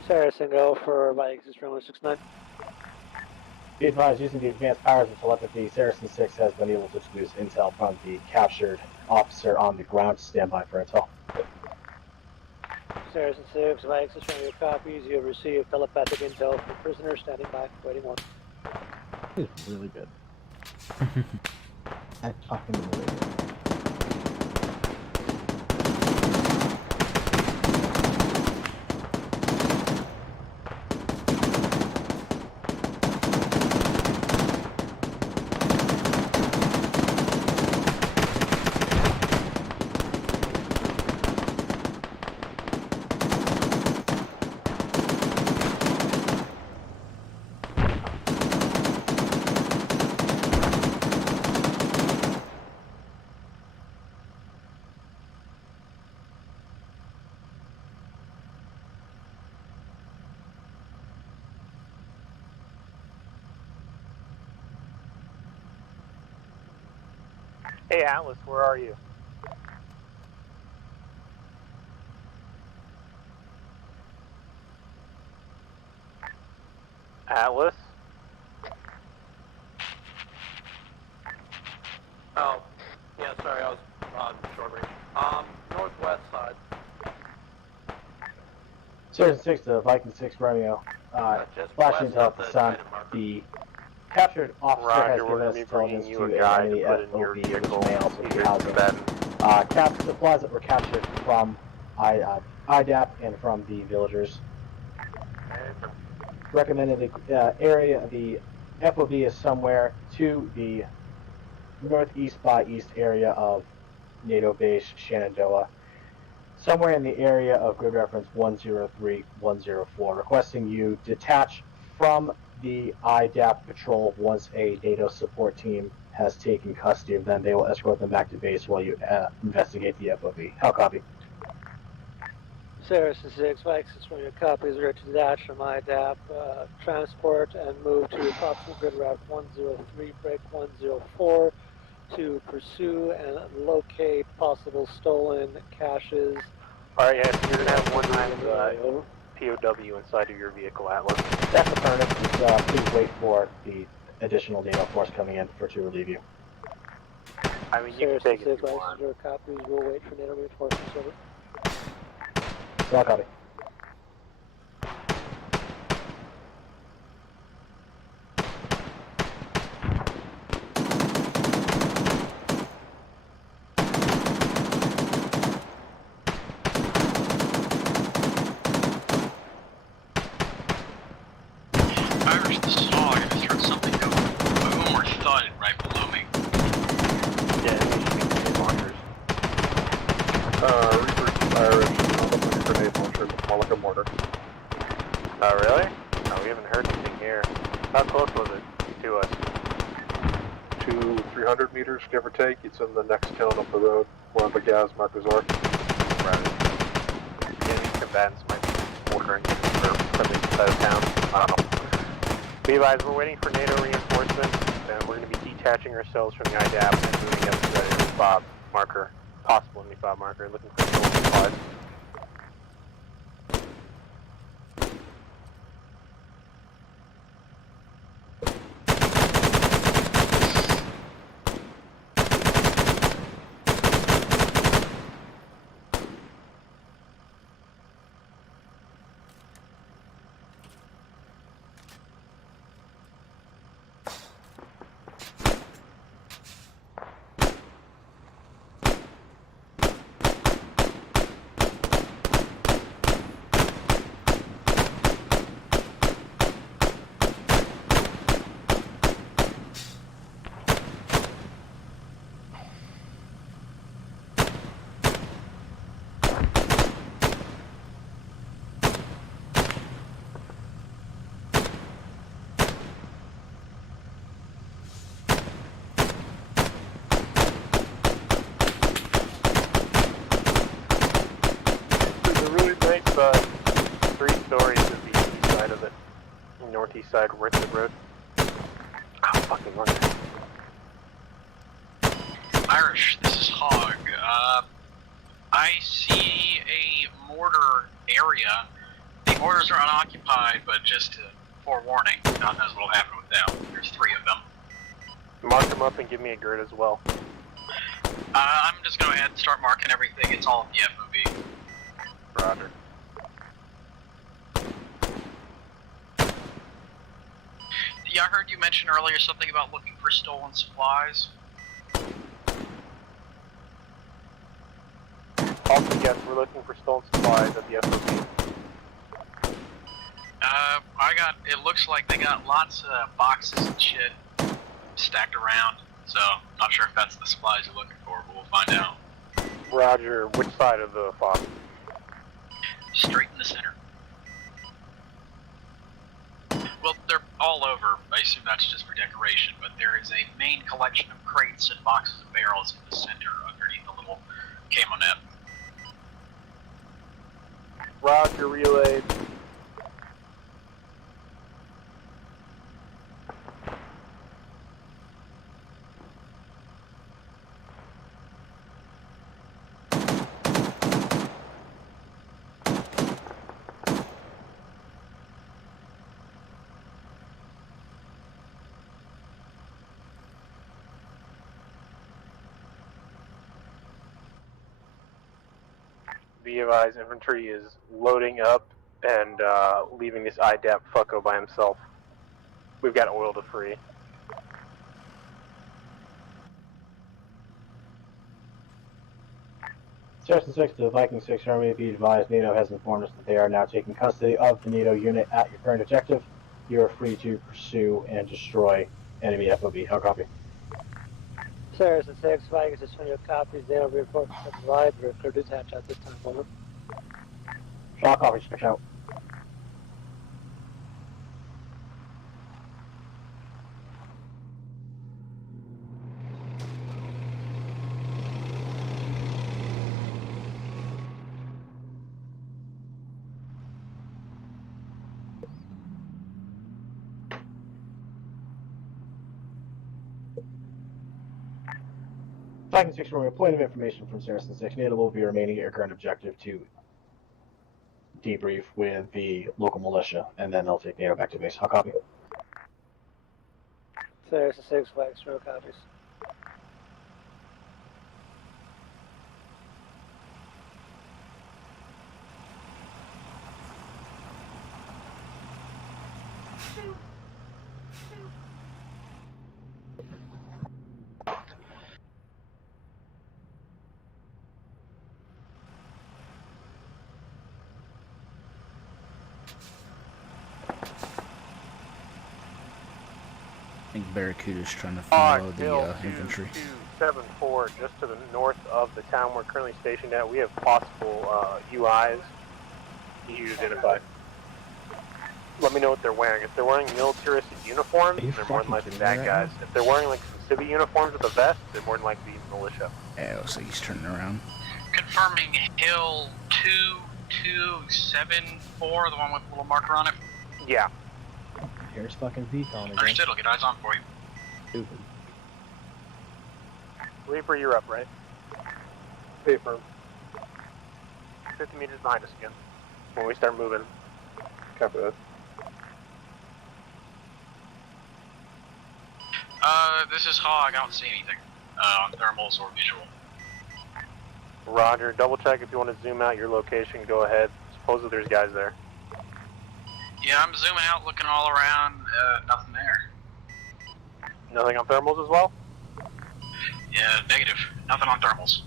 Saracen, go for Vikings is runway 69. Be advised, using the advanced powers of telepathy, Saracen 6 has been able to produce intel from the captured officer on the ground. Stand by for intel. Saracen 6, Vikings is runway copies. You have received telepathic intel from prisoner standing by, waiting 1. It's really good. That fucking really good. Hey Atlas, where are you? Atlas? Oh, yeah, sorry, I was on short range. Northwest side. Sergeant 6 to Viking 6 Romeo. Flashing west intel of at the the sun. data marker. The captured officer Roger, has we're given gonna us be intelligence bringing you to a an guy enemy to put in your FOB, which vehicle. may also be Here's housing Ben. supplies that were captured from IDAP and from the villagers. Recommended the area, the FOB is somewhere to the northeast by east area of NATO base Shenandoah, somewhere in the area of grid reference 103-104, requesting you detach from the IDAP patrol once a NATO support team has taken custody of them. They will escort them back to base while you investigate the FOB. How copy? Sarah 6, Mike 6 from your copies are to detach from IDAP, transport and move to approximate grid route 103, break 104 to pursue and locate possible stolen caches. Alright, yeah, so you're gonna have one times POW inside of your vehicle, Atlas. That's affirmative. Just, please wait for the additional NATO force coming in to relieve you. I mean, you can take it if you Mike want. 6 your copies will wait for NATO reinforcements. Over. How copy? Irish, this is Hog. I just heard something go boom or thud right below me. Yeah, it should be launchers. Reaper Irish, I'm looking for grenade launcher, but more like a mortar. Oh, really? No, we haven't heard anything here. How close was it to us? 200-300 meters, give or take. It's in the next town up the road, where the gas markers are. Right. Yeah, these combatants might be bordering or from the side of town. I don't know. Levi's, we're waiting for NATO reinforcements, and we're going to be detaching ourselves from the IDAP and moving up to the enemy fob marker, possible enemy fob marker, looking for stolen supplies. There's 3 stories of the east side of it, northeast side, Richmond Road. Oh, fucking run there. Irish, this is Hog. I see a mortar area. The mortars are unoccupied, but just forewarning, God knows what'll happen with them. There's 3 of them. Mark them up and give me a grid as well. I'm just gonna go ahead and start marking everything. It's all at the FOB. Roger. Yeah, I heard you mention earlier something about looking for stolen supplies. Also, yes, we're looking for stolen supplies at the FOB. It looks like they got lots of boxes and shit stacked around, so not sure if that's the supplies you're looking for, but we'll find out. Roger, which side of the fob? Straight in the center. Well, they're all over. I assume that's just for decoration, but there is a main collection of crates and boxes and barrels in the center underneath the little camo net. Roger, relayed. be advised, infantry is loading up and leaving this IDAP fucko by himself. We've got oil to free. Section 6 to the Viking 6 Army, be advised, NATO has informed us that they are now taking custody of the NATO unit at your current objective. You are free to pursue and destroy enemy FOB. How copy? Saracen 6, Viking 6, your copies. They will report to the live. We're clear to detach at this time. Over. Shaw copy, check out. Viking 6 Army, point of information from Saracen 6. NATO will be remaining at your current objective to debrief with the local militia, and then they'll take NATO back to base. How copy? Saracen 6, Viking 6, your copies. I think Barracuda's trying to follow the infantry. 274, just to the north of the town we're currently stationed at, we have possible UIs. You identify. Let me know what they're wearing. If they're wearing militaristic uniforms, they're more than likely bad guys. If they're wearing like some civvy uniforms with a vest, they're more than likely militia. Yeah, looks like he's turning around. Confirming Hill 2274, the one with the little marker on it. Yeah. Here's fucking VCon again. Understood, I'll get eyes on for you. Stupid. Reaper, you're up, right? Paper. 50 meters behind us again. When we start moving. Copy that. This is Hog, I don't see anything on thermals or visual. Roger, double check if you want to zoom out your location, go ahead. Suppose that there's guys there. Yeah, I'm zooming out, looking all around, nothing there. Nothing on thermals as well? Yeah, negative. Nothing on thermals.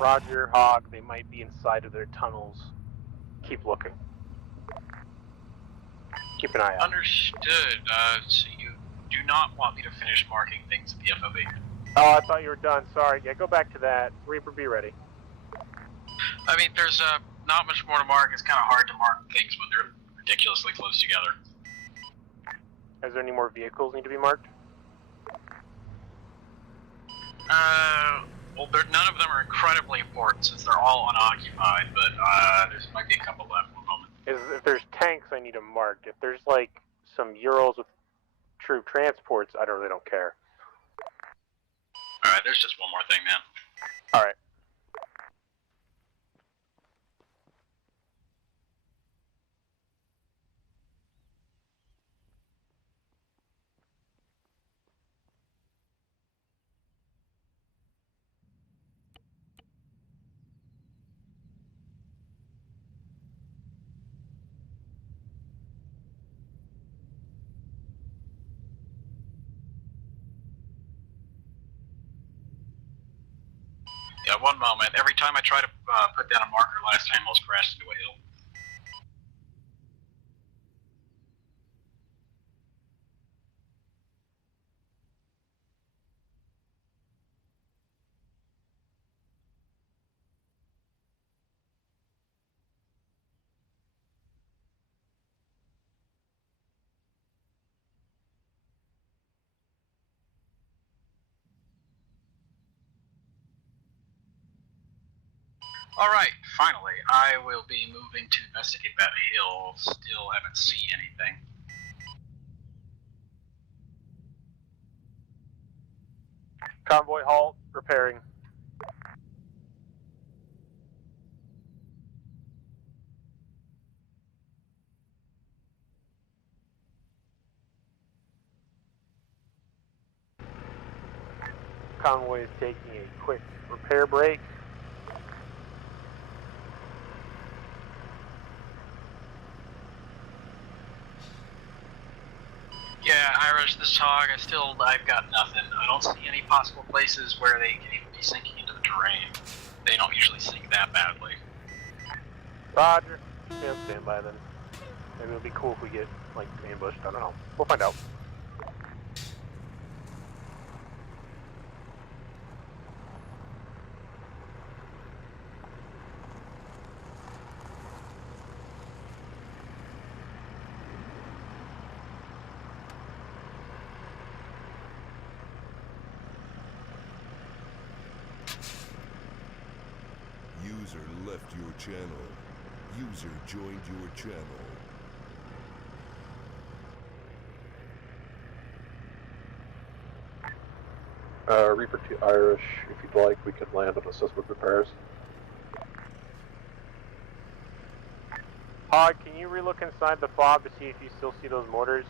Roger, Hog, they might be inside of their tunnels. Keep looking. Keep an eye out. Understood. So you do not want me to finish marking things at the FOB? Oh, I thought you were done. Sorry. Yeah, go back to that. Reaper, be ready. I mean, there's not much more to mark. It's kind of hard to mark things when they're ridiculously close together. Is there any more vehicles need to be marked? Well, none of them are incredibly important since they're all unoccupied, but there might be a couple left. One moment. If there's tanks, I need them marked. If there's like some Urals with troop transports, I really don't care. Alright, there's just one more thing, man. Alright. Yeah, one moment. Every time I try to put down a marker, last time I almost crashed into a hill. Alright, finally, I will be moving to investigate that hill. Still haven't seen anything. Convoy halt, repairing. convoy is taking a quick repair break. Yeah, Irish, this hog, I've got nothing. I don't see any possible places where they can even be sinking into the terrain. They don't usually sink that badly. Roger. Stay on standby then. Maybe it'll be cool if we get, like, ambushed. I don't know. We'll find out. User left your channel. User joined your channel. Reaper to Irish, if you'd like, we could land and assist with repairs. Hog, can you relook inside the fob to see if you still see those mortars?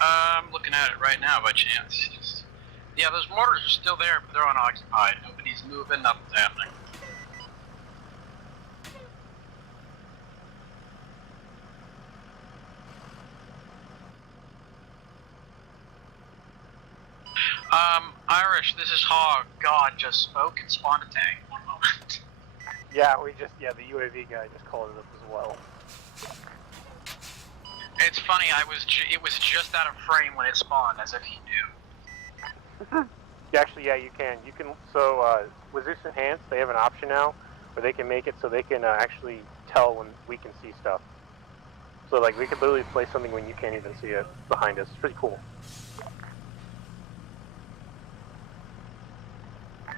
I'm looking at it right now by chance. Yeah, those mortars are still there, but they're unoccupied. Nobody's moving, nothing's happening. Irish, this is Hog. God just spoke and spawned a tank. One moment. Yeah, the UAV guy just called it up as well. It's funny, it was just out of frame when it spawned, as if he knew. Actually, yeah, you can. So, with Zeus Enhanced, they have an option now where they can make it so they can actually tell when we can see stuff. So, like, we could literally play something when you can't even see it behind us. It's pretty cool.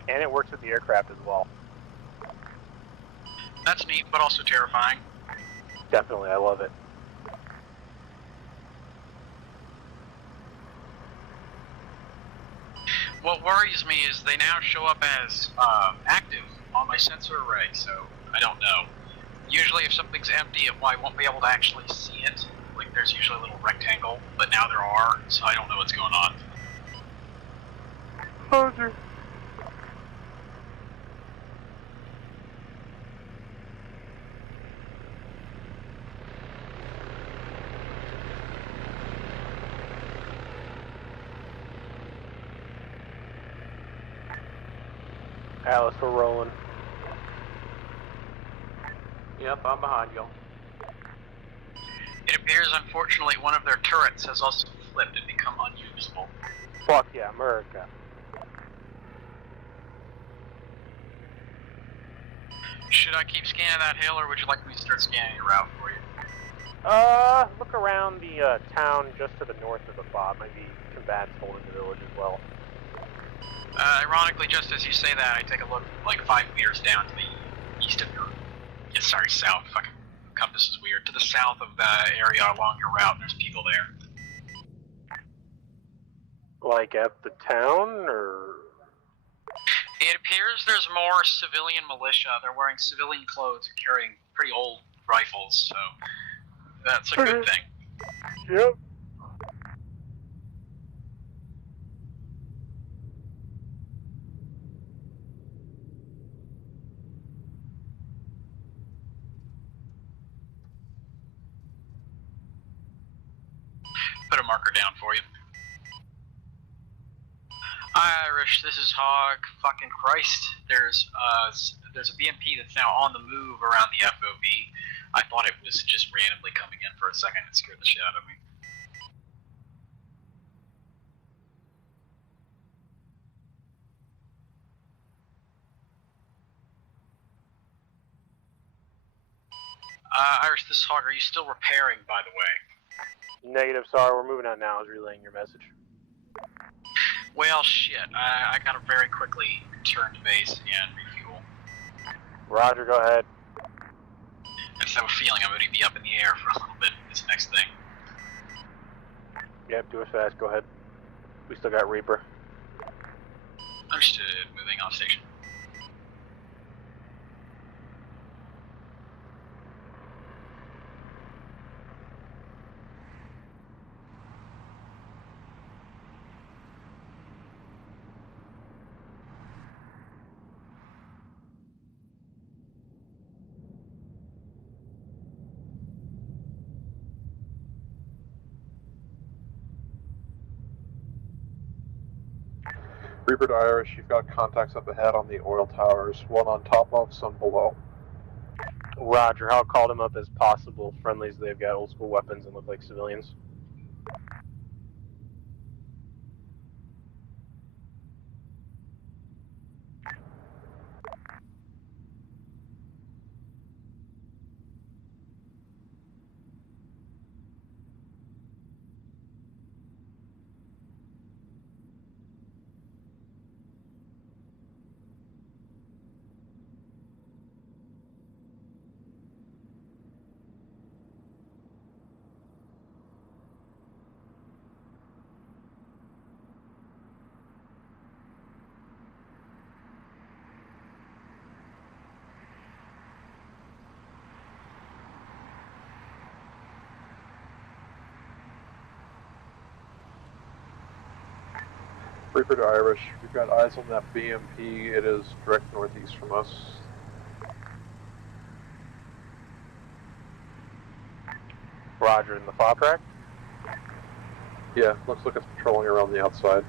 And it works with the aircraft as well. That's neat, but also terrifying. Definitely, I love it. What worries me is they now show up as active on my sensor array, so I don't know. Usually if something's empty, I won't be able to actually see it. Like, there's usually a little rectangle, but now there are, so I don't know what's going on. Roger. Alice, we're rolling. Yep, I'm behind you. It appears, unfortunately, one of their turrets has also flipped and become unusable. Fuck yeah, America. Should I keep scanning that hill, or would you like me to start scanning your route for you? Look around the town just to the north of the fob. Maybe combatants holding the village as well. Ironically, just as you say that, I take a look like 5 meters down to the east of your... Yeah, sorry, south. Fucking compass is weird. To the south of the area along your route, there's people there. Like at the town, or...? It appears there's more civilian militia. They're wearing civilian clothes and carrying pretty old rifles, so that's a good thing. Yep. Put a marker down for you. Irish, this is Hog. Fucking Christ. There's a BMP that's now on the move around the FOB. I thought it was just randomly coming in for a second. It scared the shit out of me. Irish, this is Hog. Are you still repairing, by the way? Negative, sorry, we're moving on now. I was relaying your message. Well, shit. I gotta very quickly return to base and refuel. Roger, go ahead. I just have a feeling I'm gonna be up in the air for a little bit this next thing. Yep, do it fast, go ahead. We still got Reaper. Understood. Moving off station. Reaper to Irish, you've got contacts up ahead on the oil towers, one on top of, some below. Roger, I'll call them up as possible friendlies. They've got old school weapons and look like civilians. Reaper to Irish, we've got eyes on that BMP. It is direct northeast from us. Roger, in the fob track? Yeah, looks like it's patrolling around the outside.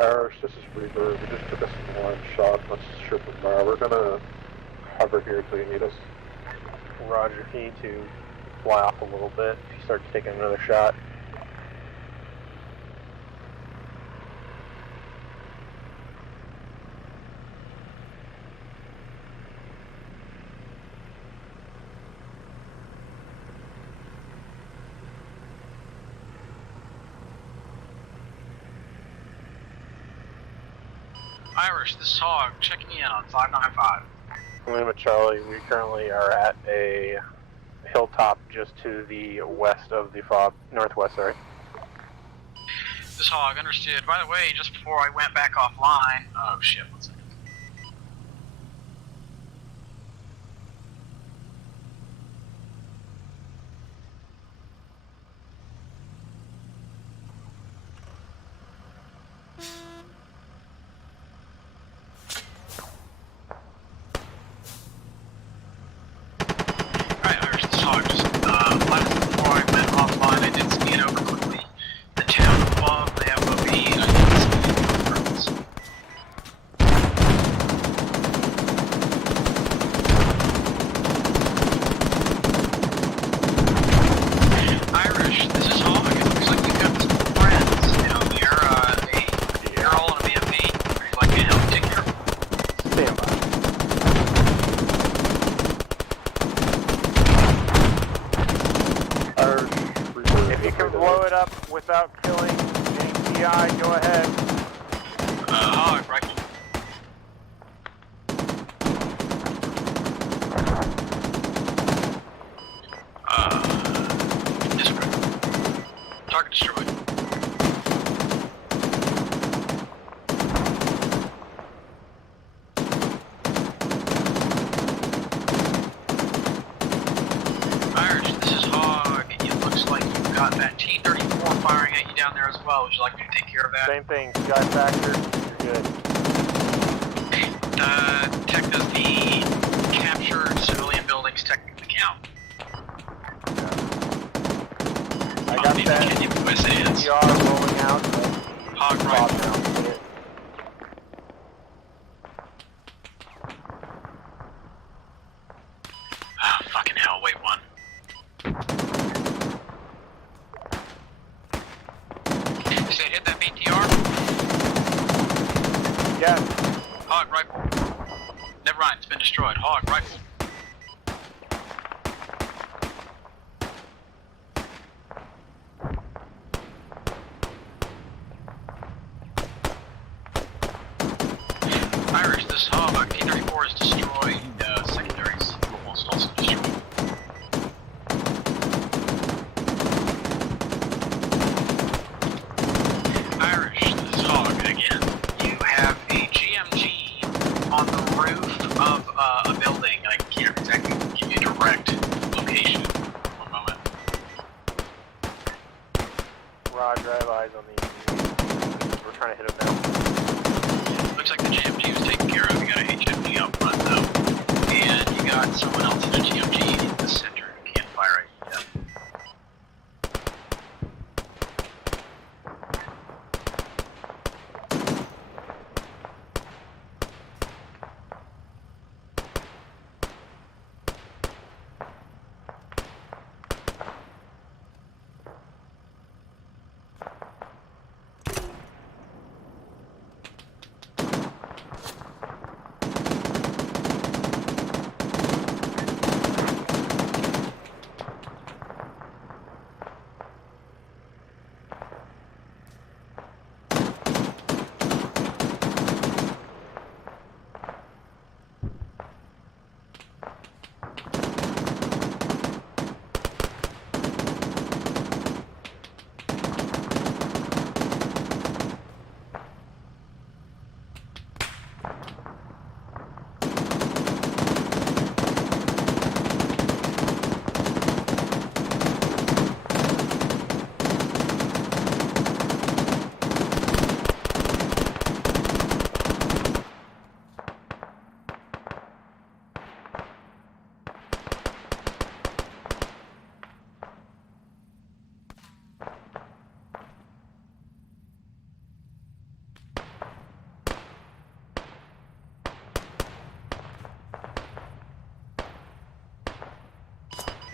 Irish, this is Reaper. We just took us some line shot. Let's shoot from there. We're gonna hover here until you need us. Roger, you need to fly off a little bit if you start taking another shot. Irish, this is Hog, checking in on 595. Lima Charlie, we currently are at a hilltop just to the west of the fob, northwest, sorry. This is Hog, understood. By the way, just before I went back offline, oh shit, one second. Alright, Irish, this is Hog, just before I went offline, I did scan over quickly the town of Bob, the FOB, and I did some purpose. Irish, this is Hog. It looks like we've got some friends. You know, they're all in a BMP. Would you like me to help take care of them? Stand by. If you can blow it up without killing any TI, go ahead. Hog, rifle. Disregard. Target destroyed. Irish, this is Hog. It looks like you've got that T-34 well. Would you like me to take care of that? Same thing. Sky factor. You're good. Tech does the captured civilian buildings tech account. I got that. ER rolling out. Hog rifle. Oh, fucking hell, wait one. Say hit that BTR? Yeah. Hog rifle. Never mind, it's been destroyed. Hog rifle. Irish, this hog, T-34 is destroyed. Secondaries almost also destroyed. Irish, this is hog again. You have a GMG on the roof of a building. I can't exactly give you a direct location. One moment. Roger, I have eyes on these. We're trying to hit him now. Looks like the GMG was taken care of. You got a HMG out front though. And you got someone else in a GMG in the center who can't fire it yet.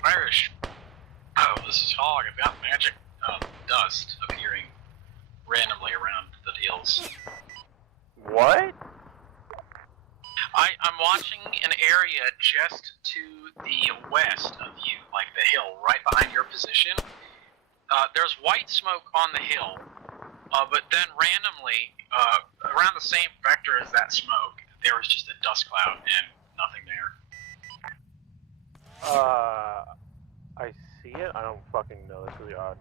Irish. Oh, this is Hog. I've got magic dust appearing randomly around the hills. What? I'm watching an area just to the west of you, like the hill right behind your position. There's white smoke on the hill, but then randomly, around the same vector as that smoke, there was just a dust cloud and nothing there. I see it. I don't fucking know. That's really odd.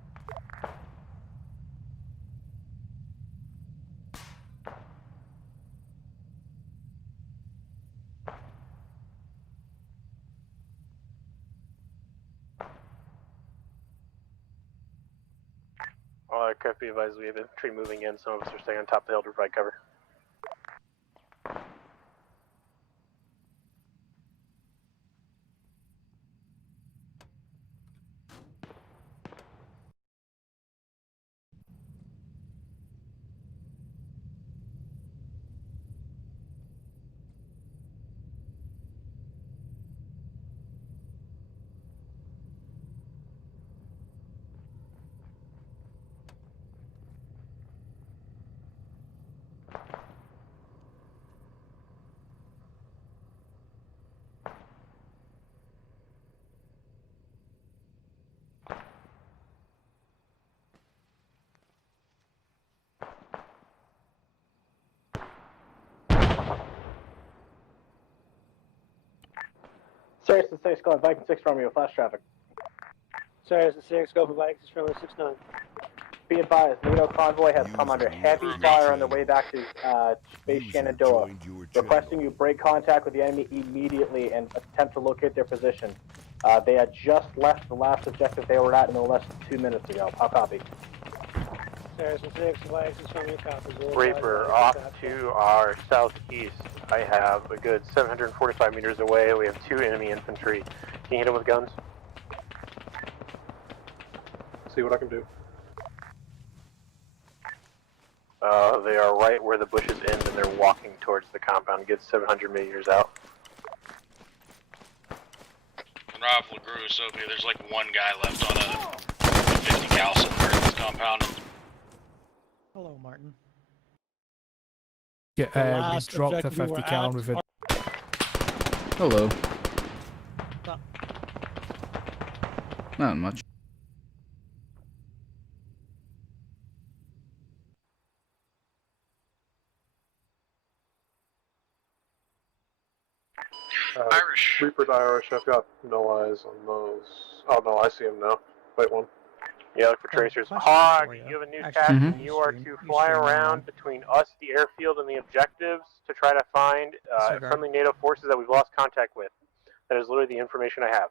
Aircraft be advised, we have infantry moving in. Some of us are staying on top of the hill to provide cover. Sirius to 6, going Viking 6 from you, flash traffic. Sirius to 6, go for Viking 6 from 6-9. Be advised, NATO convoy has come under heavy fire on their way back to Base Shenandoah. Requesting you break contact with the enemy immediately and attempt to locate their position. They had just left the last objective they were at no less than 2 minutes ago. I'll copy. Harrison 6, Alexis from your copies. Reaper, off to our southeast. I have a good 745 meters away. We have 2 enemy infantry. Can you hit them with guns? See what I can do. They are right where the bushes end and they're walking towards the compound. Get 700 meters out. Unravel LaGrue, Sophia, there's like one guy left on a 50 cal somewhere in this compound. Hello, Martin. Yeah, we dropped a 50 cal with it. Hello. Not much. Irish. Reaper to Irish, I've got no eyes on those. Oh no, I see him now. Wait one. Yeah, look for tracers. Hog, you have a new task and you are to fly around between us, the airfield, and the objectives to try to find friendly NATO forces that we've lost contact with. That is literally the information I have.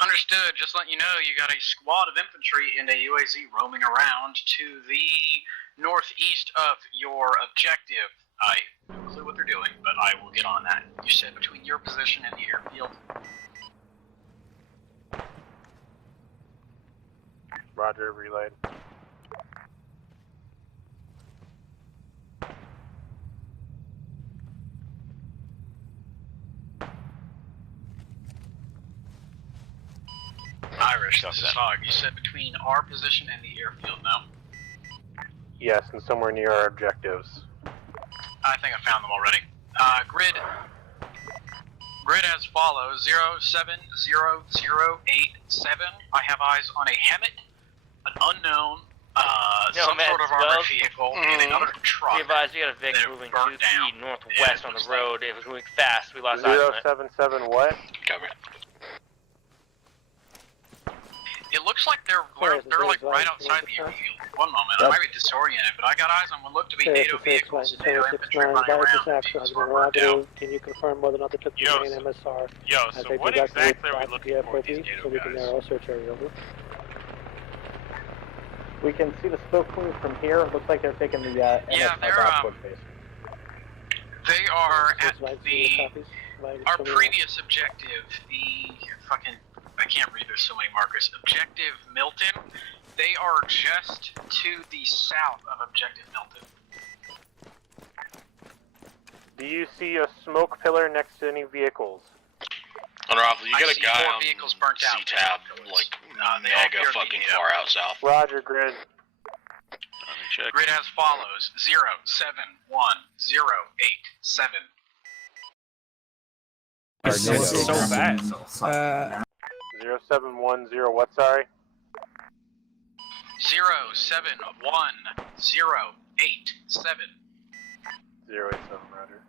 Understood. Just letting you know, you got a squad of infantry and a UAZ roaming around to the northeast of your objective. I have no clue what they're doing, but I will get on that. You said between your position and the airfield. Roger, relayed. Irish, this is Hog. You said between our position and the airfield now. Yes, and somewhere near our objectives. I think I found them already. Grid as follows: 070087. I have eyes on a Hemet, an unknown, some sort of armored vehicle, and another truck. Be advised, we got a Vic moving to the northwest on the road. It was moving fast. We lost eyes on it. 077 what? Cover. It looks like they're like right outside the airfield. One moment, I might be disoriented, but I got eyes on what look to be NATO vehicles, NATO infantry running around. Vehicles were burnt down. Can you confirm whether or not they took the main MSR? So what exactly are we looking for these NATO so we can guys? narrow search area over. We can see the smoke clear from here. It looks like they're taking the Yeah, they're they are at our previous objective, the fucking, I can't read, there's so many markers. Objective Milton. They are just to the south of Objective Milton. Do you see a smoke pillar next to any vehicles? Unravel, you got a guy on vehicles burnt out. C-Tab, like, mega fucking far out south. Roger, Grid. Check. Grid as follows: 071087. So fast. 0710 what, sorry? 071087. 087, Roger.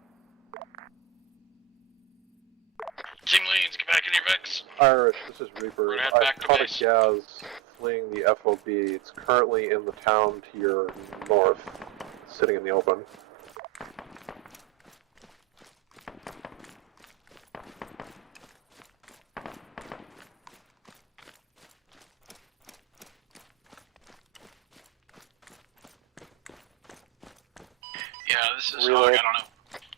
Team Leads, get back in your Vex. Irish, this is Reaper. We're gonna head I back to caught a base. Gaz fleeing the FOB. It's currently in the town to your north, sitting in the open. Yeah, this is Hog. I don't know.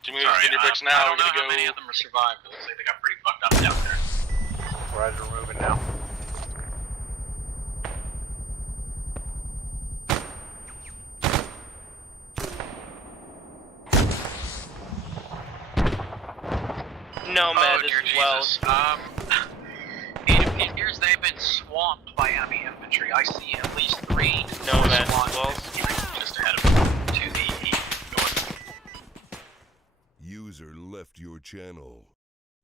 Team Leads, get in your Vex now. I don't We're know gonna how go. many of them are survived. It looks like they got pretty fucked up down there. Roger, we're moving now. No, man, this dear is Wells. Jesus. It appears they've been swamped by enemy infantry. I see at least 3 No, man, squads Wells. just ahead of them to the north. User left your channel.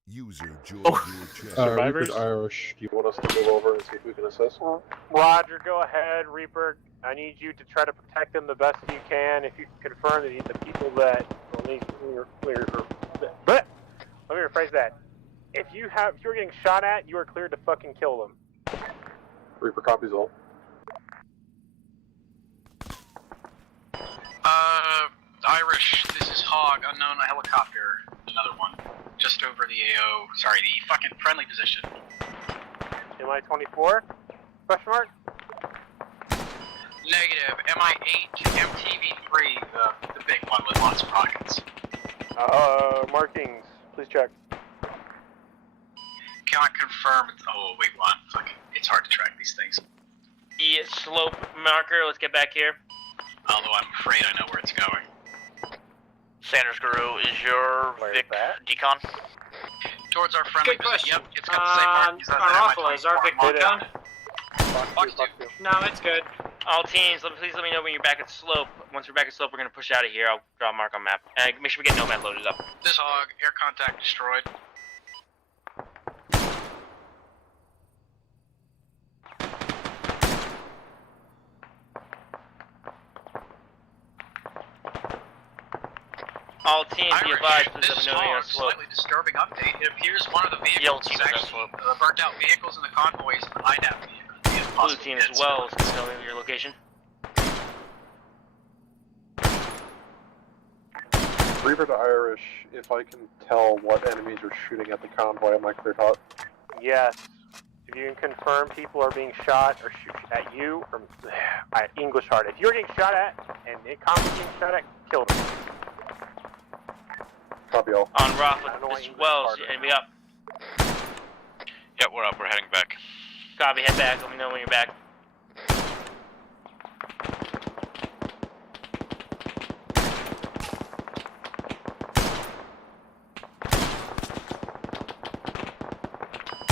User joined Oh. your channel. Reaper Irish, do you want us to move over and see if we can assist? Roger, go ahead, Reaper. I need you to try to protect them the best you can. If you can confirm that the people that let me rephrase that. If you're getting shot at, you are cleared to fucking kill them. Reaper copies all. Irish, this is Hog, unknown helicopter, another one. Just over the AO, sorry, the fucking friendly position. MI-24? Question mark? Negative. MI8, MTV3, the big one with lots of rockets. Markings. Please check. Cannot confirm. Oh, wait, what? Fuck. It's hard to track these things. The slope marker, let's get back here. Although I'm afraid I know where it's going. Sanders Guru, is your Vic decon? Towards our friendly Good question. Yep, it's got the same markings as Garofalo, is our Vic decon? No, it's good. All teams, please let me know when you're back at slope. Once we're back at slope, we're gonna push out of here. I'll draw a mark on map. Make sure we get Nomad loaded up. This hog, air contact destroyed. All teams, be advised, please let This me know when you're hog, at slope. slightly disturbing update. It appears one of the vehicles is actually burnt out vehicles in the convoys and the IDAP vehicle. Blue team as well, let me know your location. Reaper to Irish, if I can tell what enemies are shooting at the convoy, am I cleared hot? Yes. If you can confirm people are being shot or shoot at you, or English hard. If you're getting shot at and the convoy being shot at, kill them. Copy all. On Roth with this Wells, enemy up. Yep, we're up. We're heading back. Copy, head back. Let me know when you're back.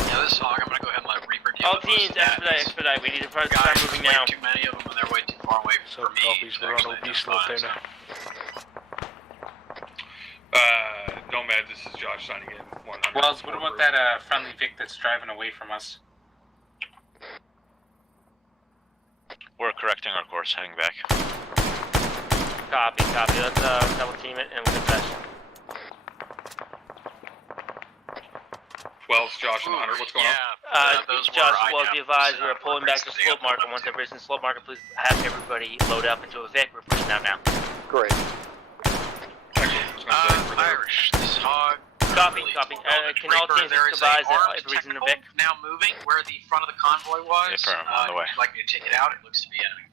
Yeah, this hog, I'm gonna go ahead and let Reaper deal All with teams, expedite. We need to start moving now. Too many of them, and they're way too far away for me. We're on OB slope there now. Nomad, this is Josh signing in. 100. Wells, what about that friendly Vic that's driving away from us? We're correcting our course, heading back. Copy. Let's double team it and we'll get back. Wells, Josh, and 100, what's going on? Josh, Wells, be advised, we're pulling back to slope marker. Once everybody's in slope marker, please have everybody load up into a Vic. We're pushing out now. Great. Irish, this hog. Copy. Can all teams advise that everybody's in the Vic? Now moving where the front of the convoy was. Affirm, on the way. If you'd like me to take it out, it looks to be enemy.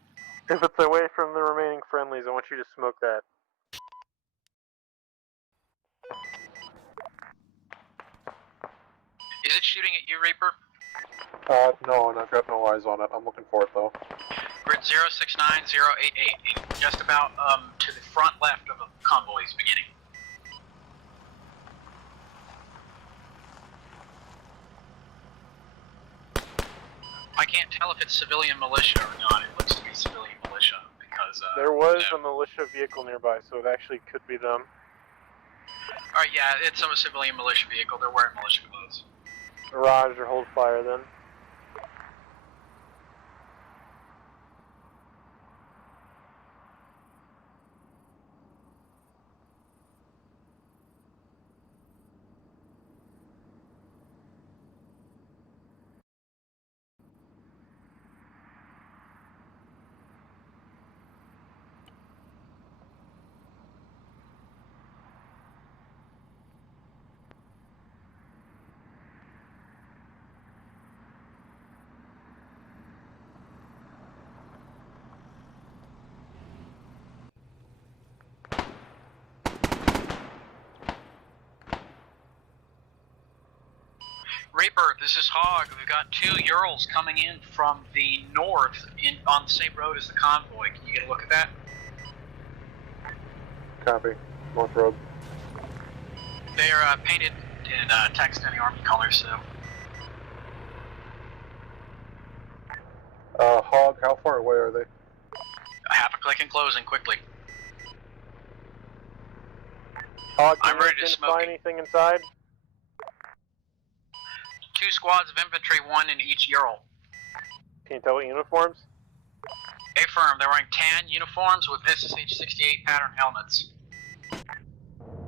If it's away from the remaining friendlies, I want you to smoke that. Is it shooting at you, Reaper? No, and I've got no eyes on it. I'm looking for it though. Grid 069088, just about to the front left of the convoy's beginning. I can't tell if it's civilian militia or not. It looks to be civilian militia because there was a militia vehicle nearby, so it actually could be them. Alright, yeah, it's a civilian militia vehicle. They're wearing militia clothes. Roger, hold fire then. Reaper, this is Hog. We've got 2 Urals coming in from the north on the same road as the convoy. Can you get a look at that? Copy. North Road. They're painted in Pakistani Army colors, so... Hog, how far away are they? Half a click and closing quickly. Hog, I'm ready to smoke it. anything inside? 2 squads of infantry, 1 in each Ural. Can you tell what uniforms? Affirm, they're wearing tan uniforms with SSH-68 pattern helmets.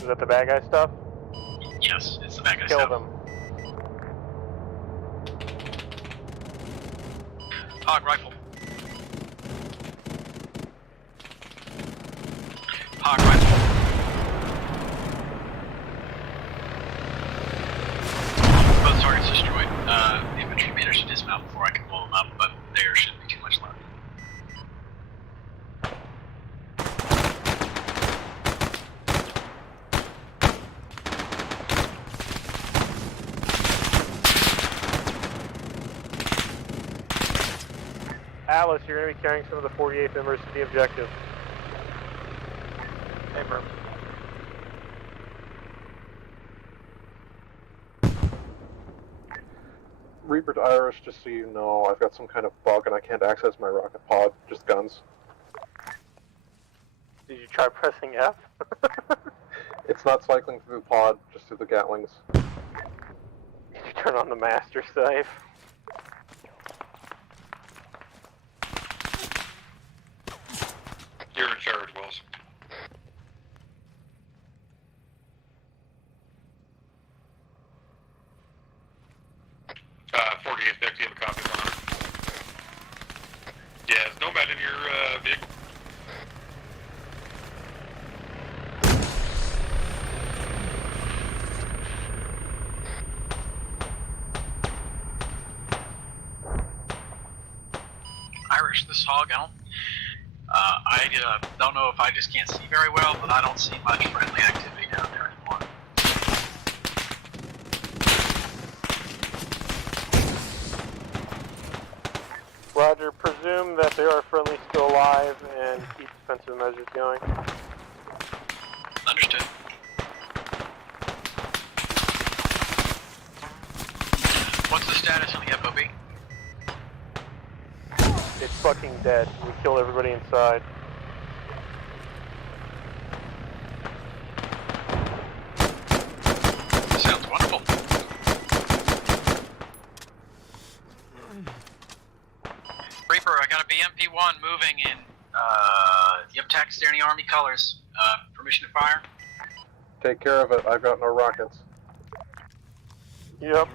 Is that the bad guy stuff? Yes, it's the bad guy Kill stuff. them. Hog rifle. Hog rifle. Both targets destroyed. The infantry managed to dismount before I could blow them up, but there shouldn't be too much left. Atlas, you're going to be carrying some of the 48 members to the objective. Hey, bro. Reaper to Irish, just so you know, I've got some kind of bug and I can't access my rocket pod, just guns. Did you try pressing F? It's not cycling through the pod, just through the Gatlings. Did you turn on the master save? You're in charge, Wells. Uh, 4850 in the copy on. Yeah, there's nobody in your vehicle. Irish, this hog, I don't know if I just can't see very well, but I don't see much friendly activity down there anymore. Roger, presume that there are friendlies still alive and keep defensive measures going. Understood. What's the status on the FOB? It's fucking dead. We killed everybody inside. Sounds wonderful. Reaper, I got a BMP-1 moving in, Yep Pakistani Army colors. Permission to fire? Take care of it, I've got no rockets. Yep.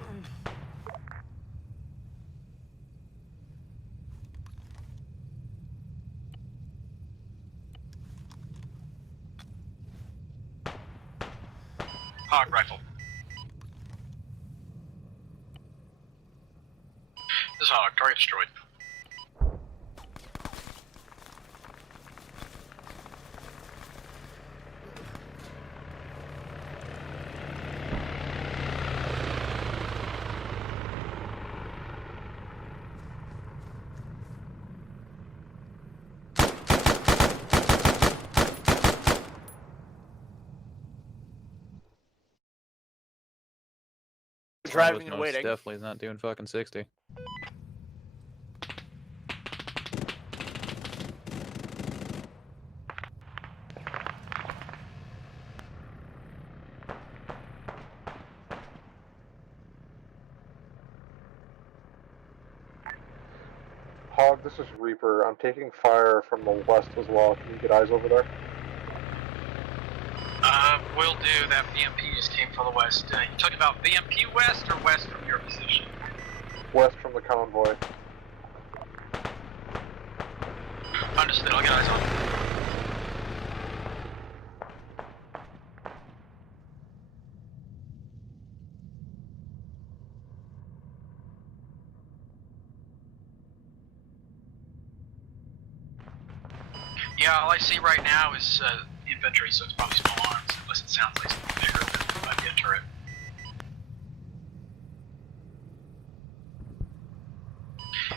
Hog rifle. This hog, target destroyed. Driving and waiting. Definitely is not doing fucking 60. Hog, this is Reaper. I'm taking fire from the west as well. Can you get eyes over there? Will do. That BMP just came from the west. You talking about BMP west or west from your position? West from the convoy. Understood. I'll get eyes on. Yeah, all I see right now is infantry, so it's probably small arms, unless it sounds like something bigger than might be a turret.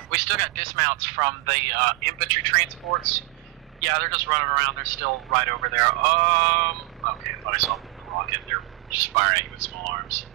We still got dismounts from the infantry transports. Yeah, they're just running around. They're still right over there. Okay, I thought I saw the rocket. They're just firing at you with small arms.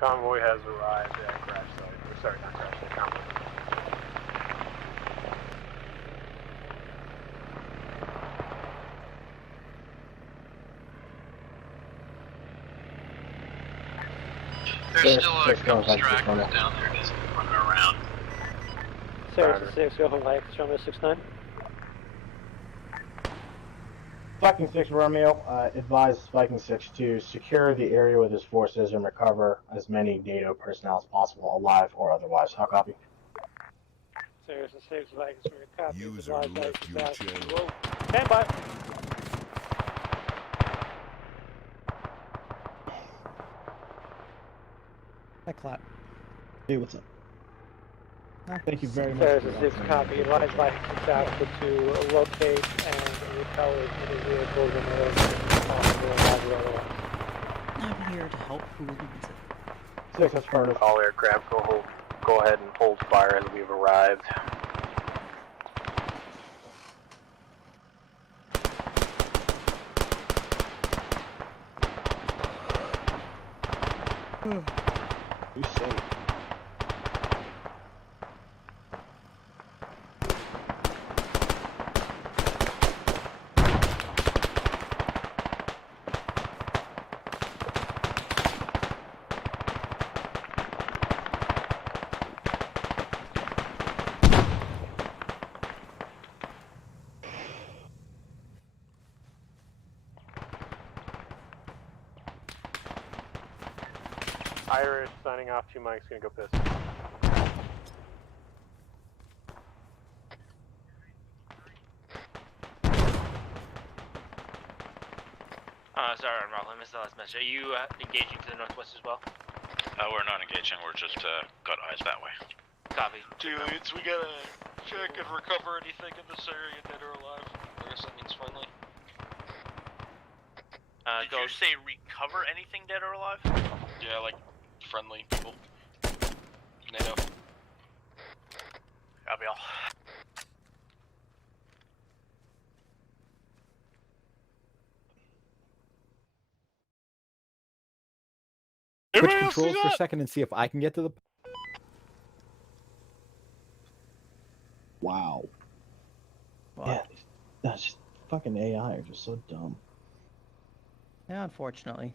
Convoy has arrived at crash site. Or sorry, not crash site, convoy. There's still a couple stragglers down there just running around. Sarah 6, go home, Mike, show me 6-9. Viking 6 Romeo, advise Viking 6 to secure the area with his forces and recover as many NATO personnel as possible, alive or otherwise. How copy? Sirius 6 Vikings for your copy. User Advise left your Vikings out. channel. Stand by. I clap. Hey, what's up? Thank you very much. Sirius 6 copy. Advise Vikings 6 Alpha to locate and recover any vehicles in the road as possible, alive or otherwise. I'm here to help who needs it. 6 affirmative. All aircraft go ahead and hold fire as we've arrived. Who's safe? Irish signing off. 2 Mike's gonna go piss. Sorry, Ronald, I missed the last message. Are you engaging to the northwest as well? We're not engaging, we're just got eyes that way. Copy. Two leads, we gotta check and recover anything in this area, dead or alive. I guess that means friendly. Did you say recover anything dead or alive? Yeah, like friendly people. NATO. Copy all. Switch controls for a second and see if I can get to the. Wow. What? Yeah, that's just fucking AI are just so dumb. Yeah, unfortunately.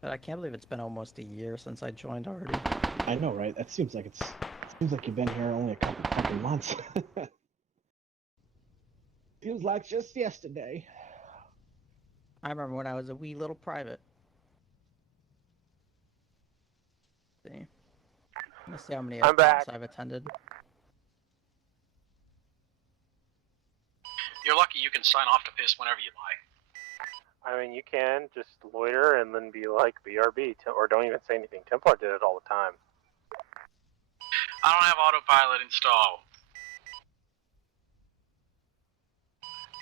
But I can't believe it's been almost a year since I joined already. I know, right? That seems like seems like you've been here only a couple fucking months. Seems like just yesterday. I remember when I was a wee little private. See. Let's see how many I'm back. I've attended. You're lucky you can sign off to piss whenever you like. I mean, you can just loiter and then be like BRB, or don't even say anything. Templar did it all the time. I don't have autopilot installed.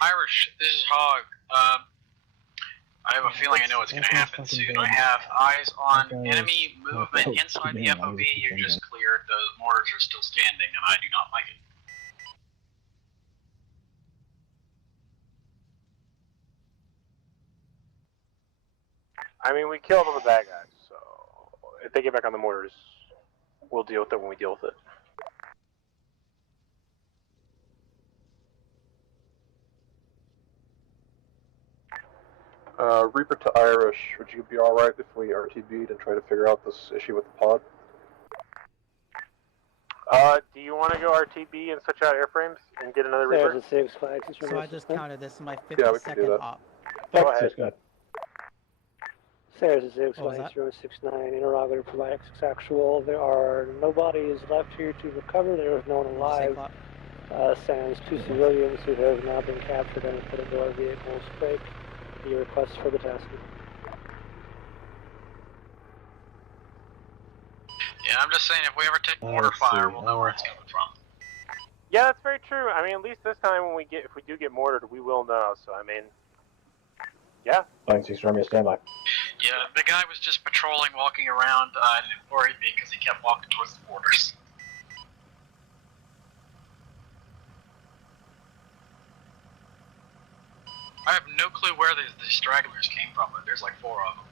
Irish, this is Hog. I have a feeling I know what's going to happen soon. I have eyes on enemy movement inside the FOV. You're just cleared. The mortars are still standing, and I do not like it. I mean, we killed all the bad guys, so if they get back on the mortars, we'll deal with it when we deal with it. Reaper to Irish, would you be alright if we RTB'd and try to figure out this issue with the pod? Do you want to go RTB and switch out airframes and get another Reaper? There's a 6 flags. So I just counted this as my Yeah, we can do 52nd that. op. Go ahead. There's a 6 What was flags. that? 069 interrogator providing 6 actual. There are no bodies left here to recover. There is no one alive. Sans 2 civilians who have now been captured and put into our vehicles. Break your request for the tasking. Yeah, I'm just saying, if we ever take mortar fire, we'll know where it's coming from. Yeah, that's very true. I mean, at least this time when if we do get mortared, we will know. So I mean, yeah. Thanks, he's Romeo, stand by. Yeah, the guy was just patrolling, walking around, and it worried me because he kept walking towards the borders. I have no clue where the stragglers came from, but there's like 4 of them.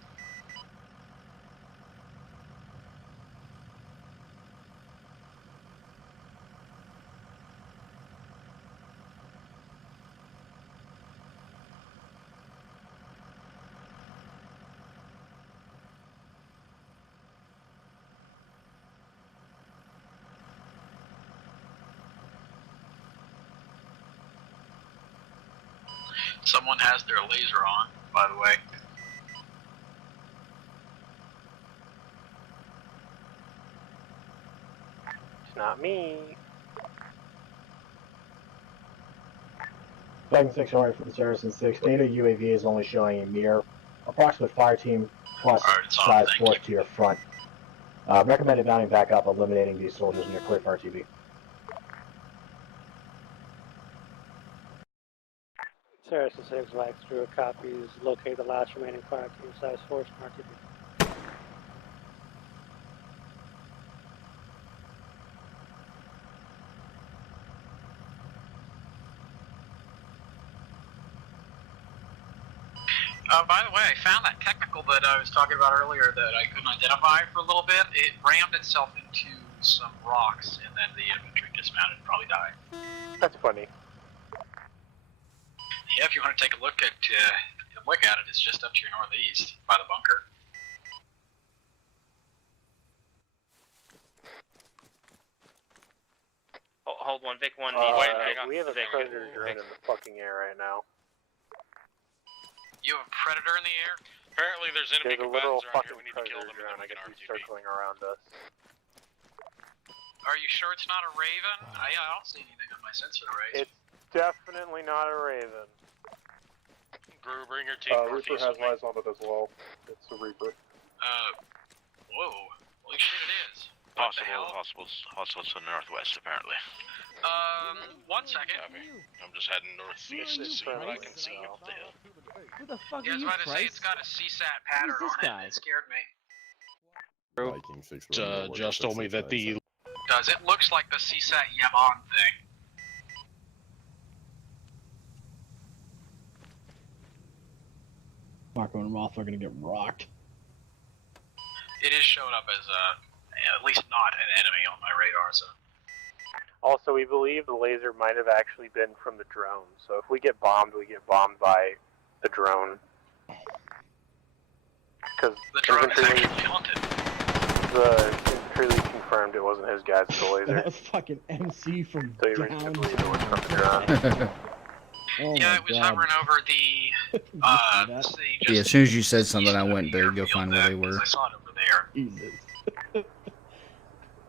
Someone has their laser on, by the way. It's not me. Flight 6 sorry for the Saracen 6. Data UAV is only showing a mere approximate fire team plus size force to your front. Recommended mounting back up, eliminating these soldiers in your clear fire TV. Saracen 6, Vax Drew copies. Locate the last remaining fire team size force from RTV. By the way, I found that technical that I was talking about earlier that I couldn't identify for a little bit. It rammed itself into some rocks, and then the infantry dismounted and probably died. That's funny. Yeah, if you want to take a look at it, it's just up to your northeast by the bunker. Hold one, Vic 1 we have a Predator drone in the fucking air right now. You have a Predator in the air? Apparently there's enemy There's a literal combatants around here. fucking We need to kill Predator them and then drone. we I can guess he's RTB. circling around us. Are you sure it's not a Raven? I don't see anything on my sensor arrays. It's definitely not a Raven. Gru, bring your team Reaper northeast has with me. eyes on it as well. It's a Reaper. Whoa. Holy shit, it is. Possible hostiles to the northwest, apparently. 1 second. I'm just heading northeast to see what I can see up the hill. Who the fuck Yeah, I was are you, about to say, Christ? it's got a CSAT pattern this on guy? it. It scared me. Viking 6 Just told me that the... Does it looks like the CSAT Yevon thing. Marco and Roth are gonna get rocked. It is showing up as at least not an enemy on my radar, so. Also, we believe the laser might have actually been from the drone. So if we get bombed by the drone. Because the drone is actually haunted. The infantry lead confirmed it wasn't his guys with the laser. That was fucking MC from So you down. reason to believe it was from the drone. Oh Yeah, my it was God. hovering over the, let's see, just Yeah, as soon as you said something, I went to go find where they were. I saw it over there. Jesus.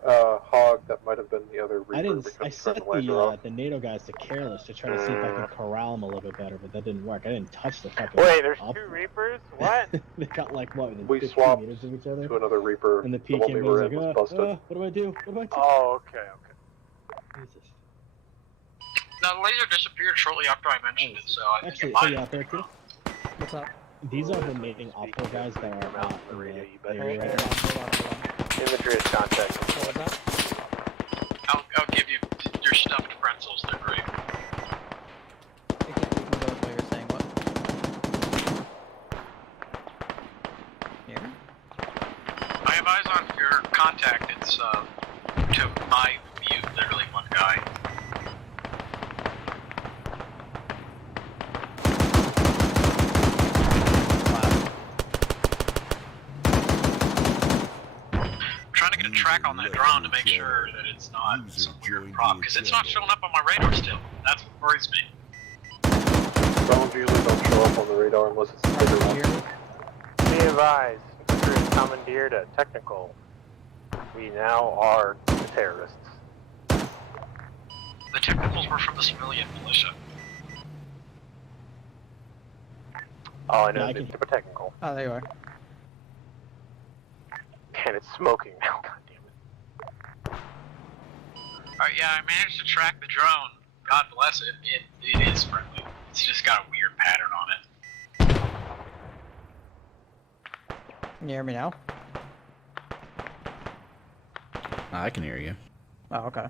Hog, that might have been the other Reaper. I didn't. because I we set turned the laser off. the NATO guys to careless to try to see if I could corral them a little bit better, but that didn't work. I didn't touch the fucking. Wait, there's up. 2 Reapers? What? They got like what? We 15 swapped meters of each other. to another Reaper. And the the one PK we was were like, in was busted. what do I do? What do I do? Oh, okay. Jesus. No, the laser disappeared shortly after I mentioned it, so I think Actually, it might. yeah, out there too. What's up? These are the mating oppo guys that are out in the area right now. Infantry is contact. What was that? I'll give you your stuffed pretzels, they're great. We can go with what you're saying. What? Here? I have eyes on your contact, it's, to my view, literally one guy. Trying to get a track on that drone to make sure that it's not some weird prop, because it's not showing up on my radar still. That's what worries me. Drones usually don't show up on the radar unless it's a bigger one. Be advised, infantry is commandeered at technical. We now are the terrorists. The technicals were from the civilian militia. All I know Yeah, I is can- it's super technical. Oh, there you are. And it's smoking now, god damn it. Alright, yeah, I managed to track the drone. God bless it. It is friendly. It's just got a weird pattern on it. Can you hear me now? I can hear you. Oh, okay.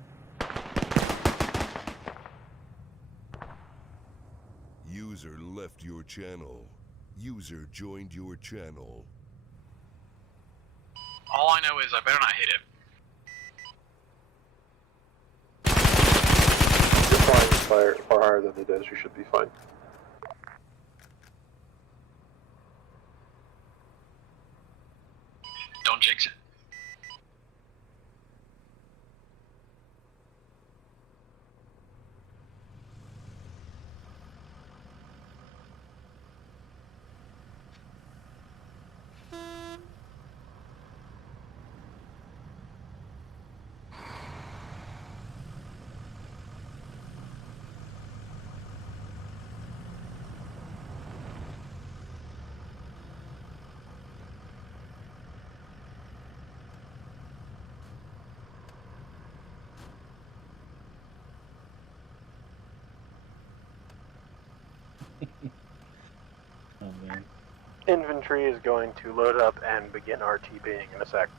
User left your channel. User joined your channel. All I know is I better not hit him. You're flying far higher than it is. You should be fine. Don't jinx it. Oh man. Infantry is going to load up and begin RTBing in a sec.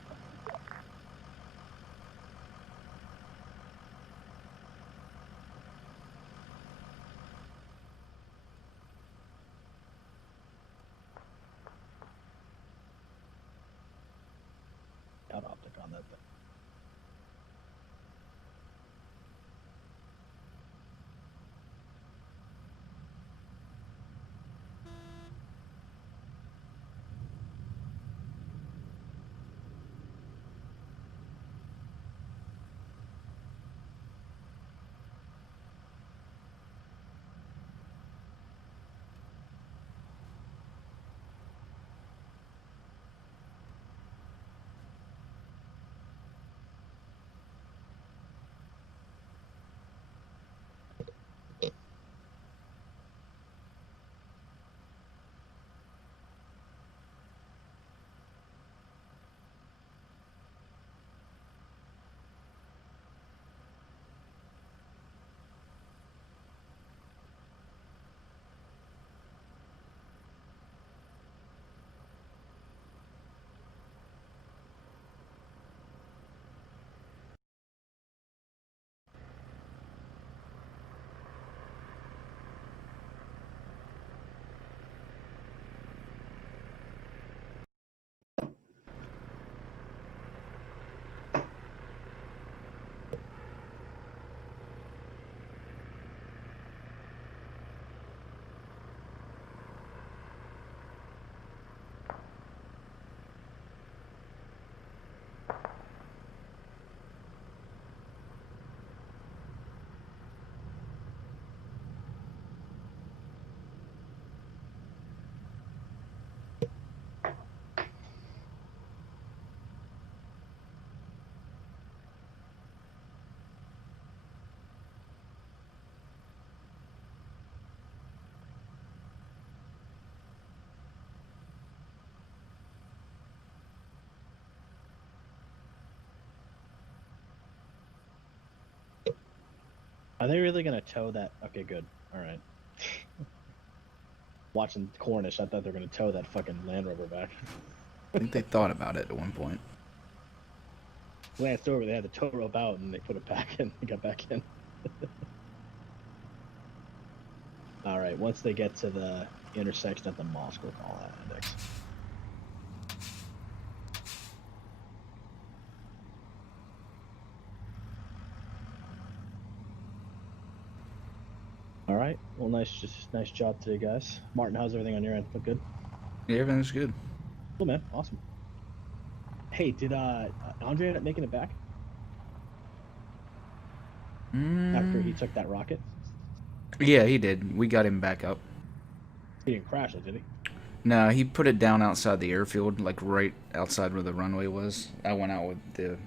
Out optic on that thing. Are they really gonna tow that? Okay, good. All right. Watching Cornish, I thought they were gonna tow that fucking Land Rover back. I think they thought about it at one point. Glanced over, they had the tow rope out, and they put it back in. They got back in. All right. Once they get to the intersection at the mosque, we'll call that index. All right. Well, nice job today, guys. Martin, how's everything on your end? Look good? Yeah, everything's good. Cool, man. Awesome. Hey, did Andre end up making it back after he took that rocket? Yeah, he did. We got him back up. He didn't crash it, did he? No, he put it down outside the airfield, like right outside where the runway was. I went out with the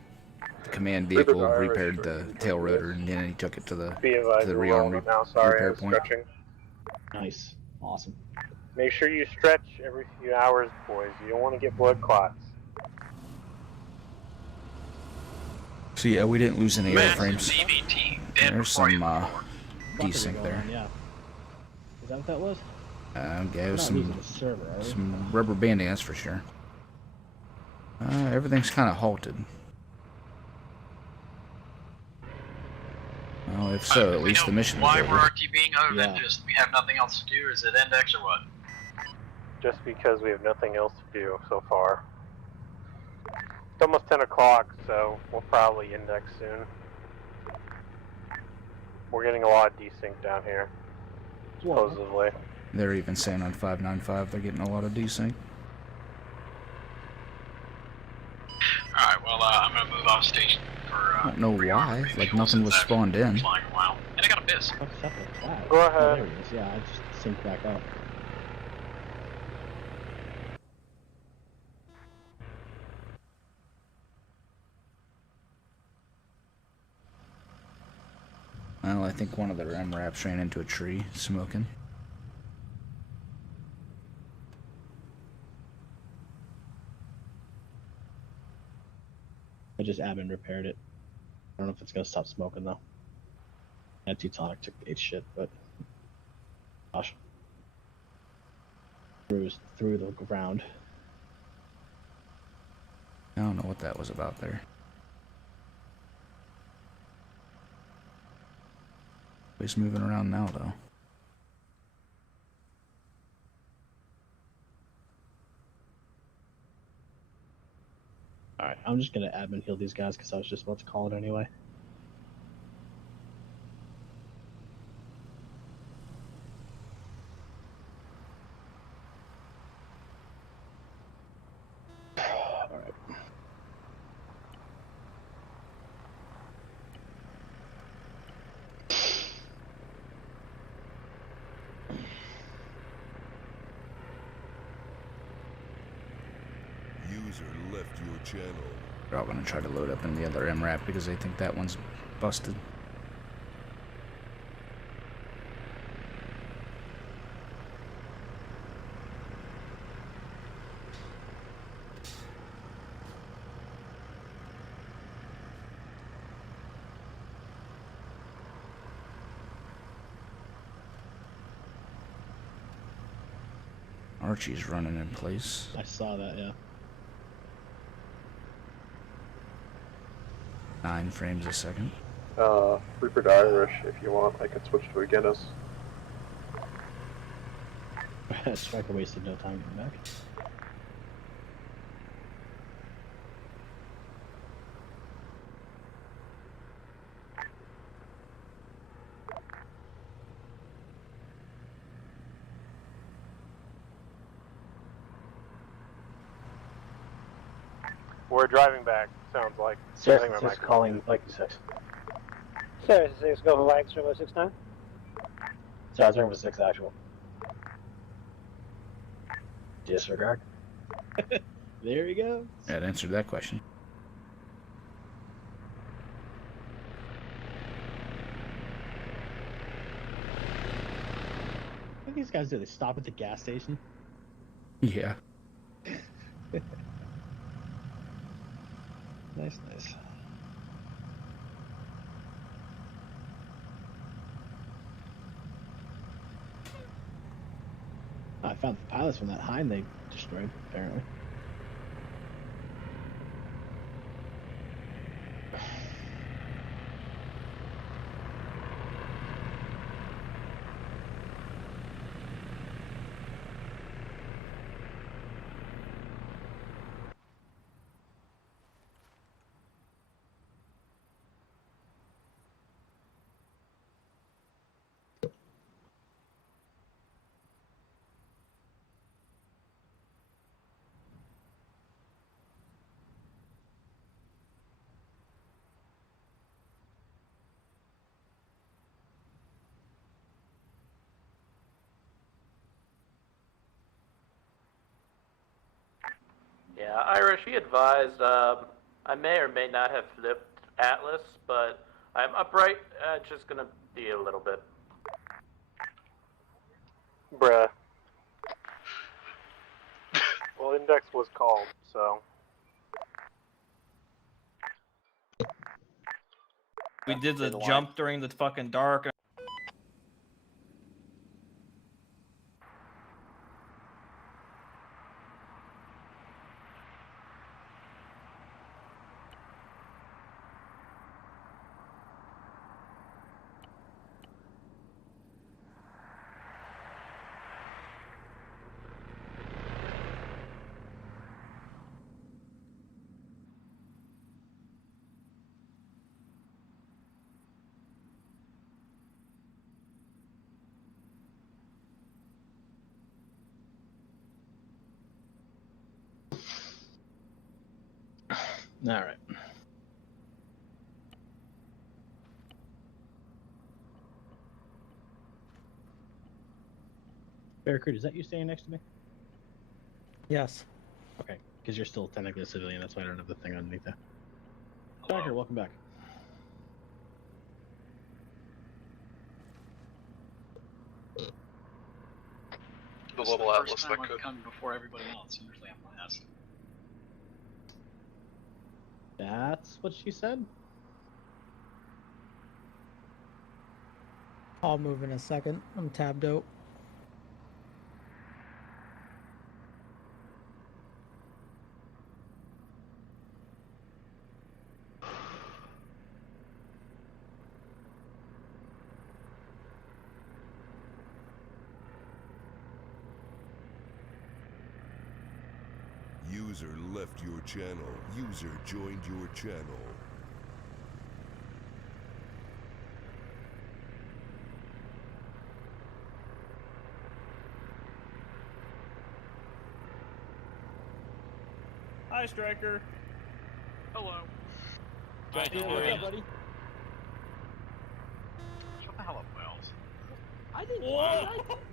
command vehicle, repaired the tail rotor, and then he took it to the rearm repair point. Stretching. Nice. Awesome. Make sure you stretch every few hours, boys. You don't want to get blood clots. So yeah, we didn't lose any airframes. There's some desync there. Yeah. Is that what that was? Yeah, some rubber banding, that's for sure. Everything's kind of halted. Well, if so, at least the mission's Why over. we're RTBing other than just we have nothing else to do? Is it index or what? Just because we have nothing else to do so far. It's almost 10 o'clock, so we'll probably index soon. We're getting a lot of desync down here, supposedly. They're even saying on 595 they're getting a lot of desync. Alright, well, I'm gonna move off station for, I don't know why, like nothing was spawned in. flying a while. And I got a biz. Go ahead. Oh, there he is. Yeah, I just synced back up. Well, I think one of their MRAPs ran into a tree, smoking. I just admin repaired it. I don't know if it's gonna stop smoking though. And Teutonic took its shit, but gosh. through the ground. I don't know what that was about there. He's moving around now, though. Alright, I'm just gonna admin heal these guys because I was just about to call it anyway. Alright. User left your channel. They're all gonna try to load up in the other MRAP because they think that one's busted. Archie's running in place. I saw that, yeah. 9 frames a second. Reaper to Irish, if you want, I can switch to a Guinness. Striker wasted no time getting back. We're driving back, sounds like. Sarah 6 calling Viking 6. Sarah 6, go for Vikes, Rainbow 69. Sarah Rainbow 6 actual. Disregard. There you go. That answered that question. What do these guys do? They stop at the gas station? Yeah. Nice, nice. I found the pilots from that hind they destroyed, apparently. Yeah, Irish, he advised, I may or may not have flipped Atlas, but I'm upright, just gonna be a little bit. Bruh. Well, index was called, so. We did the jump during the fucking dark. Alright. Barracuda, is that you standing next to me? Yes. Okay, because you're still technically a civilian, that's why I don't have the thing underneath there. Backer, welcome back. The little Atlas that could. Come before everybody else. Usually I'm last. That's what she said? I'll move in a second. I'm tabbed out. User left your channel. User joined your channel. Hi, Striker. Hello. What's up, buddy? Shut the hell up, Wells. I didn't. Whoa!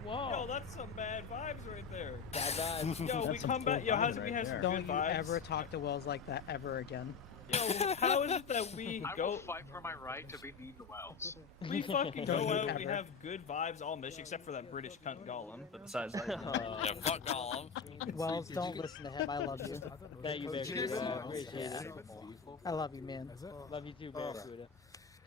Yo, that's some bad vibes right there. Bad vibes. Yo, we come back. Yo, how's it? We have some Don't good you vibes. ever talk to Wells like that ever again. Yo, how is it that we I will fight for my right to be mean to Wells. We fucking Don't go you out, we ever. have good vibes all mission, except for that British cunt Gollum, but besides that... Yeah, fuck Gollum. Wells, don't listen to him. I love you. Thank you, Victor. Appreciate it. I love you, man. Love you too, Barracuda.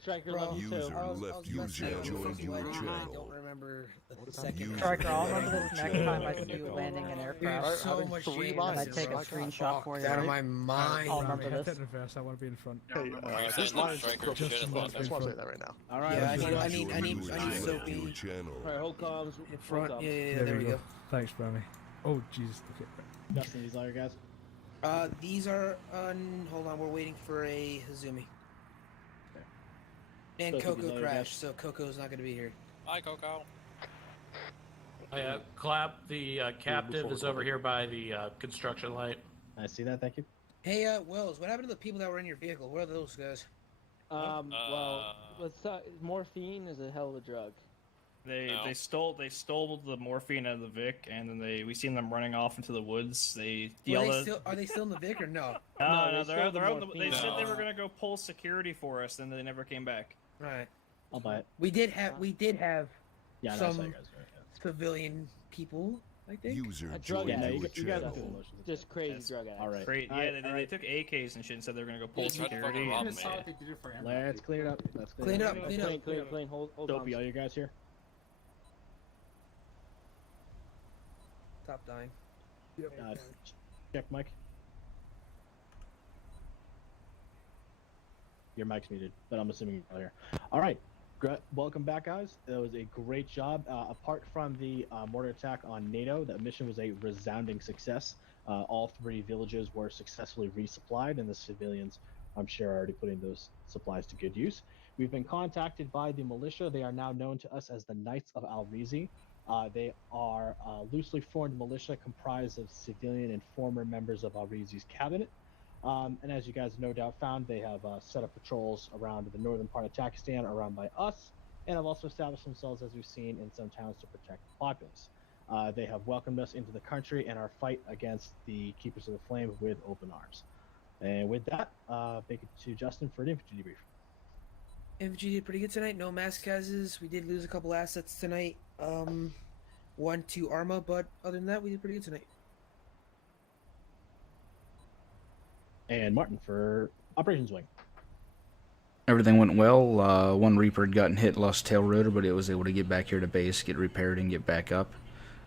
Striker, love you too. User left your channel. Joined your I don't channel. remember the second. Striker, I'll remember this next time I see you landing an aircraft. There's so much and I take a screenshot for you. Out of my mind. I'll remember this. Reverse. I want to be in front. Hey, this line is just want to say that right now. All right. Yeah, I need User left Sophie. your channel. All right, hold comms. In front. Yeah, There we go. Thanks, Brownie. Oh, Jesus. Okay. Justin, these all your guys? These are hold on, we're waiting for a Hazumi. And Those will be Coco loaded, crashed, so Coco's not gonna be here. Hi, Coco. Clap, the captive is over here by the construction light. I see that, thank you. Hey, Wells, what happened to the people that were in your vehicle? Where are those guys? Well, let's talk. Morphine is a hell of a drug. They stole the morphine out of the Vic, and then we seen them running off into the woods. They yelled Are they still in the Vic or no? No, they're out the morphine. They said they were gonna go pull security for us, and they never came back. Right. I'll buy it. We did have Yeah, I know, I saw some you guys. civilian people, I think. User A drug joined addict. your You guys channel. do the motions. Just crazy drug addict. All right. Great. Yeah, they took AKs and shit and said they were gonna go pull security. Let's clear it up. Let's Clean it up. Clean. Hold Dopey, on. all you guys here? Stop dying. Check mic. Your mic's muted, but I'm assuming you're here. All right. Welcome back, guys. That was a great job. Apart from the mortar attack on NATO, that mission was a resounding success. All 3 villages were successfully resupplied, and the civilians, I'm sure, are already putting those supplies to good use. We've been contacted by the militia. They are now known to us as the Knights of Al-Rizi. They are a loosely formed militia comprised of civilian and former members of Al-Rizi's cabinet. And as you guys no doubt found, they have set up patrols around the northern part of Pakistan, around by us, and have also established themselves, as we've seen, in some towns to protect the populace. They have welcomed us into the country and our fight against the Keepers of the Flame with open arms. And with that, take it to Justin for an infantry debrief. Infantry did pretty good tonight. No mass casualties. We did lose a couple assets tonight. 1 to Arma, but other than that, we did pretty good tonight. And Martin for operations wing. Everything went well. One Reaper had gotten hit, lost tail rotor, but it was able to get back here to base, get repaired, and get back up.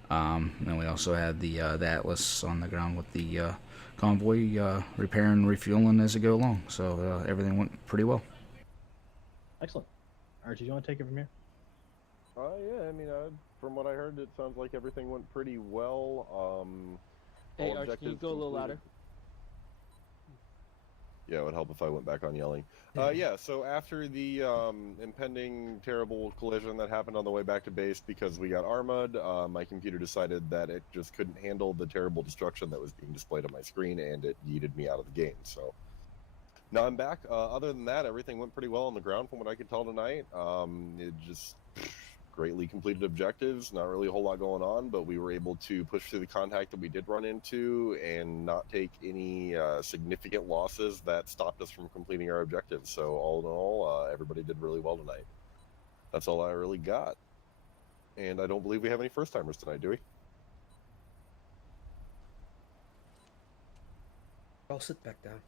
Then we also had the Atlas on the ground with the convoy repairing and refueling as it go along. So everything went pretty well. Excellent. Archie, do you want to take it from here? Yeah, I mean, from what I heard, it sounds like everything went pretty well. Hey, Archie, can you go a little louder? Yeah, it would help if I went back on yelling. Yeah, so after the impending terrible collision that happened on the way back to base because we got armored, my computer decided that it just couldn't handle the terrible destruction that was being displayed on my screen, and it yeeted me out of the game. So now I'm back. Other than that, everything went pretty well on the ground from what I could tell tonight. It just greatly completed objectives, not really a whole lot going on, but we were able to push through the contact that we did run into and not take any significant losses that stopped us from completing our objectives. So all in all, everybody did really well tonight. That's all I really got. And I don't believe we have any first-timers tonight, do we? I'll sit back down.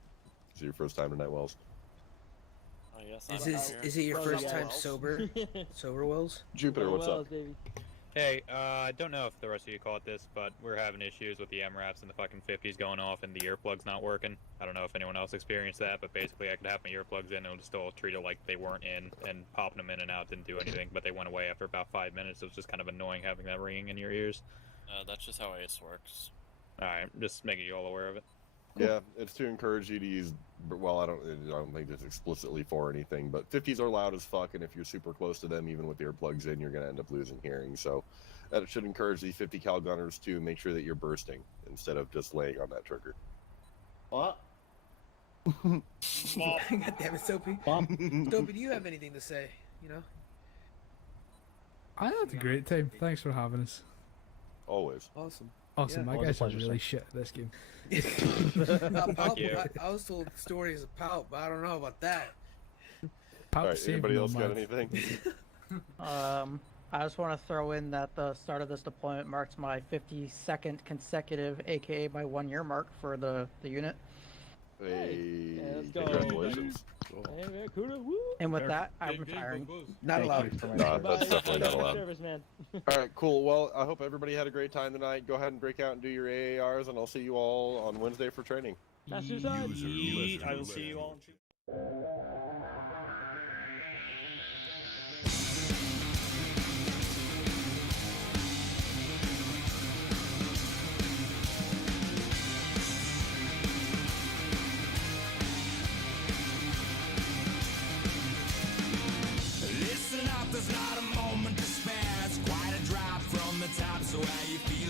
Is it your first time tonight, Wells? Oh, yes, Is it your first time sober? Sober, Wells? Jupiter, what's up? Hey, I don't know if the rest of you caught this, but we're having issues with the MRAPs and the fucking 50s going off and the earplugs not working. I don't know if anyone else experienced that, but basically I could have my earplugs in and it would still treat it like they weren't in, and popping them in and out didn't do anything, but they went away after about 5 minutes. It was just kind of annoying having that ringing in your ears. That's just how ACE works. Alright, just making you all aware of it. Yeah, it's to encourage you to use. Well, I don't think it's explicitly for anything, but 50s are loud as fuck, and if you're super close to them, even with earplugs in, you're gonna end up losing hearing. So, that should encourage these 50 cal gunners to make sure that you're bursting instead of just laying on that trigger. What? God damn it, Soapy. Soapy, do you have anything to say? You know. I had a great time. Thanks for having us. Always. Awesome. Awesome. Yeah, My always a guys are pleasure, really sir. shit at this game. I was told the story is a pout, but I don't know about that. Alright, anybody else got anything? I just want to throw in that the start of this deployment marks my 52nd consecutive, aka my 1-year mark for the unit. Hey, let's go. congratulations. Hey, Barracuda, woo! And with that, I'm retiring. Not allowed. No, that's definitely not allowed. Service, man. Alright, cool. Well, I hope everybody had a great time tonight. Go ahead and break out and do your AARs, and I'll see you all on Wednesday for training. That's your side. I will see you all in Listen up, there's not a moment to spare. It's quite a drop from the top, so how you feel?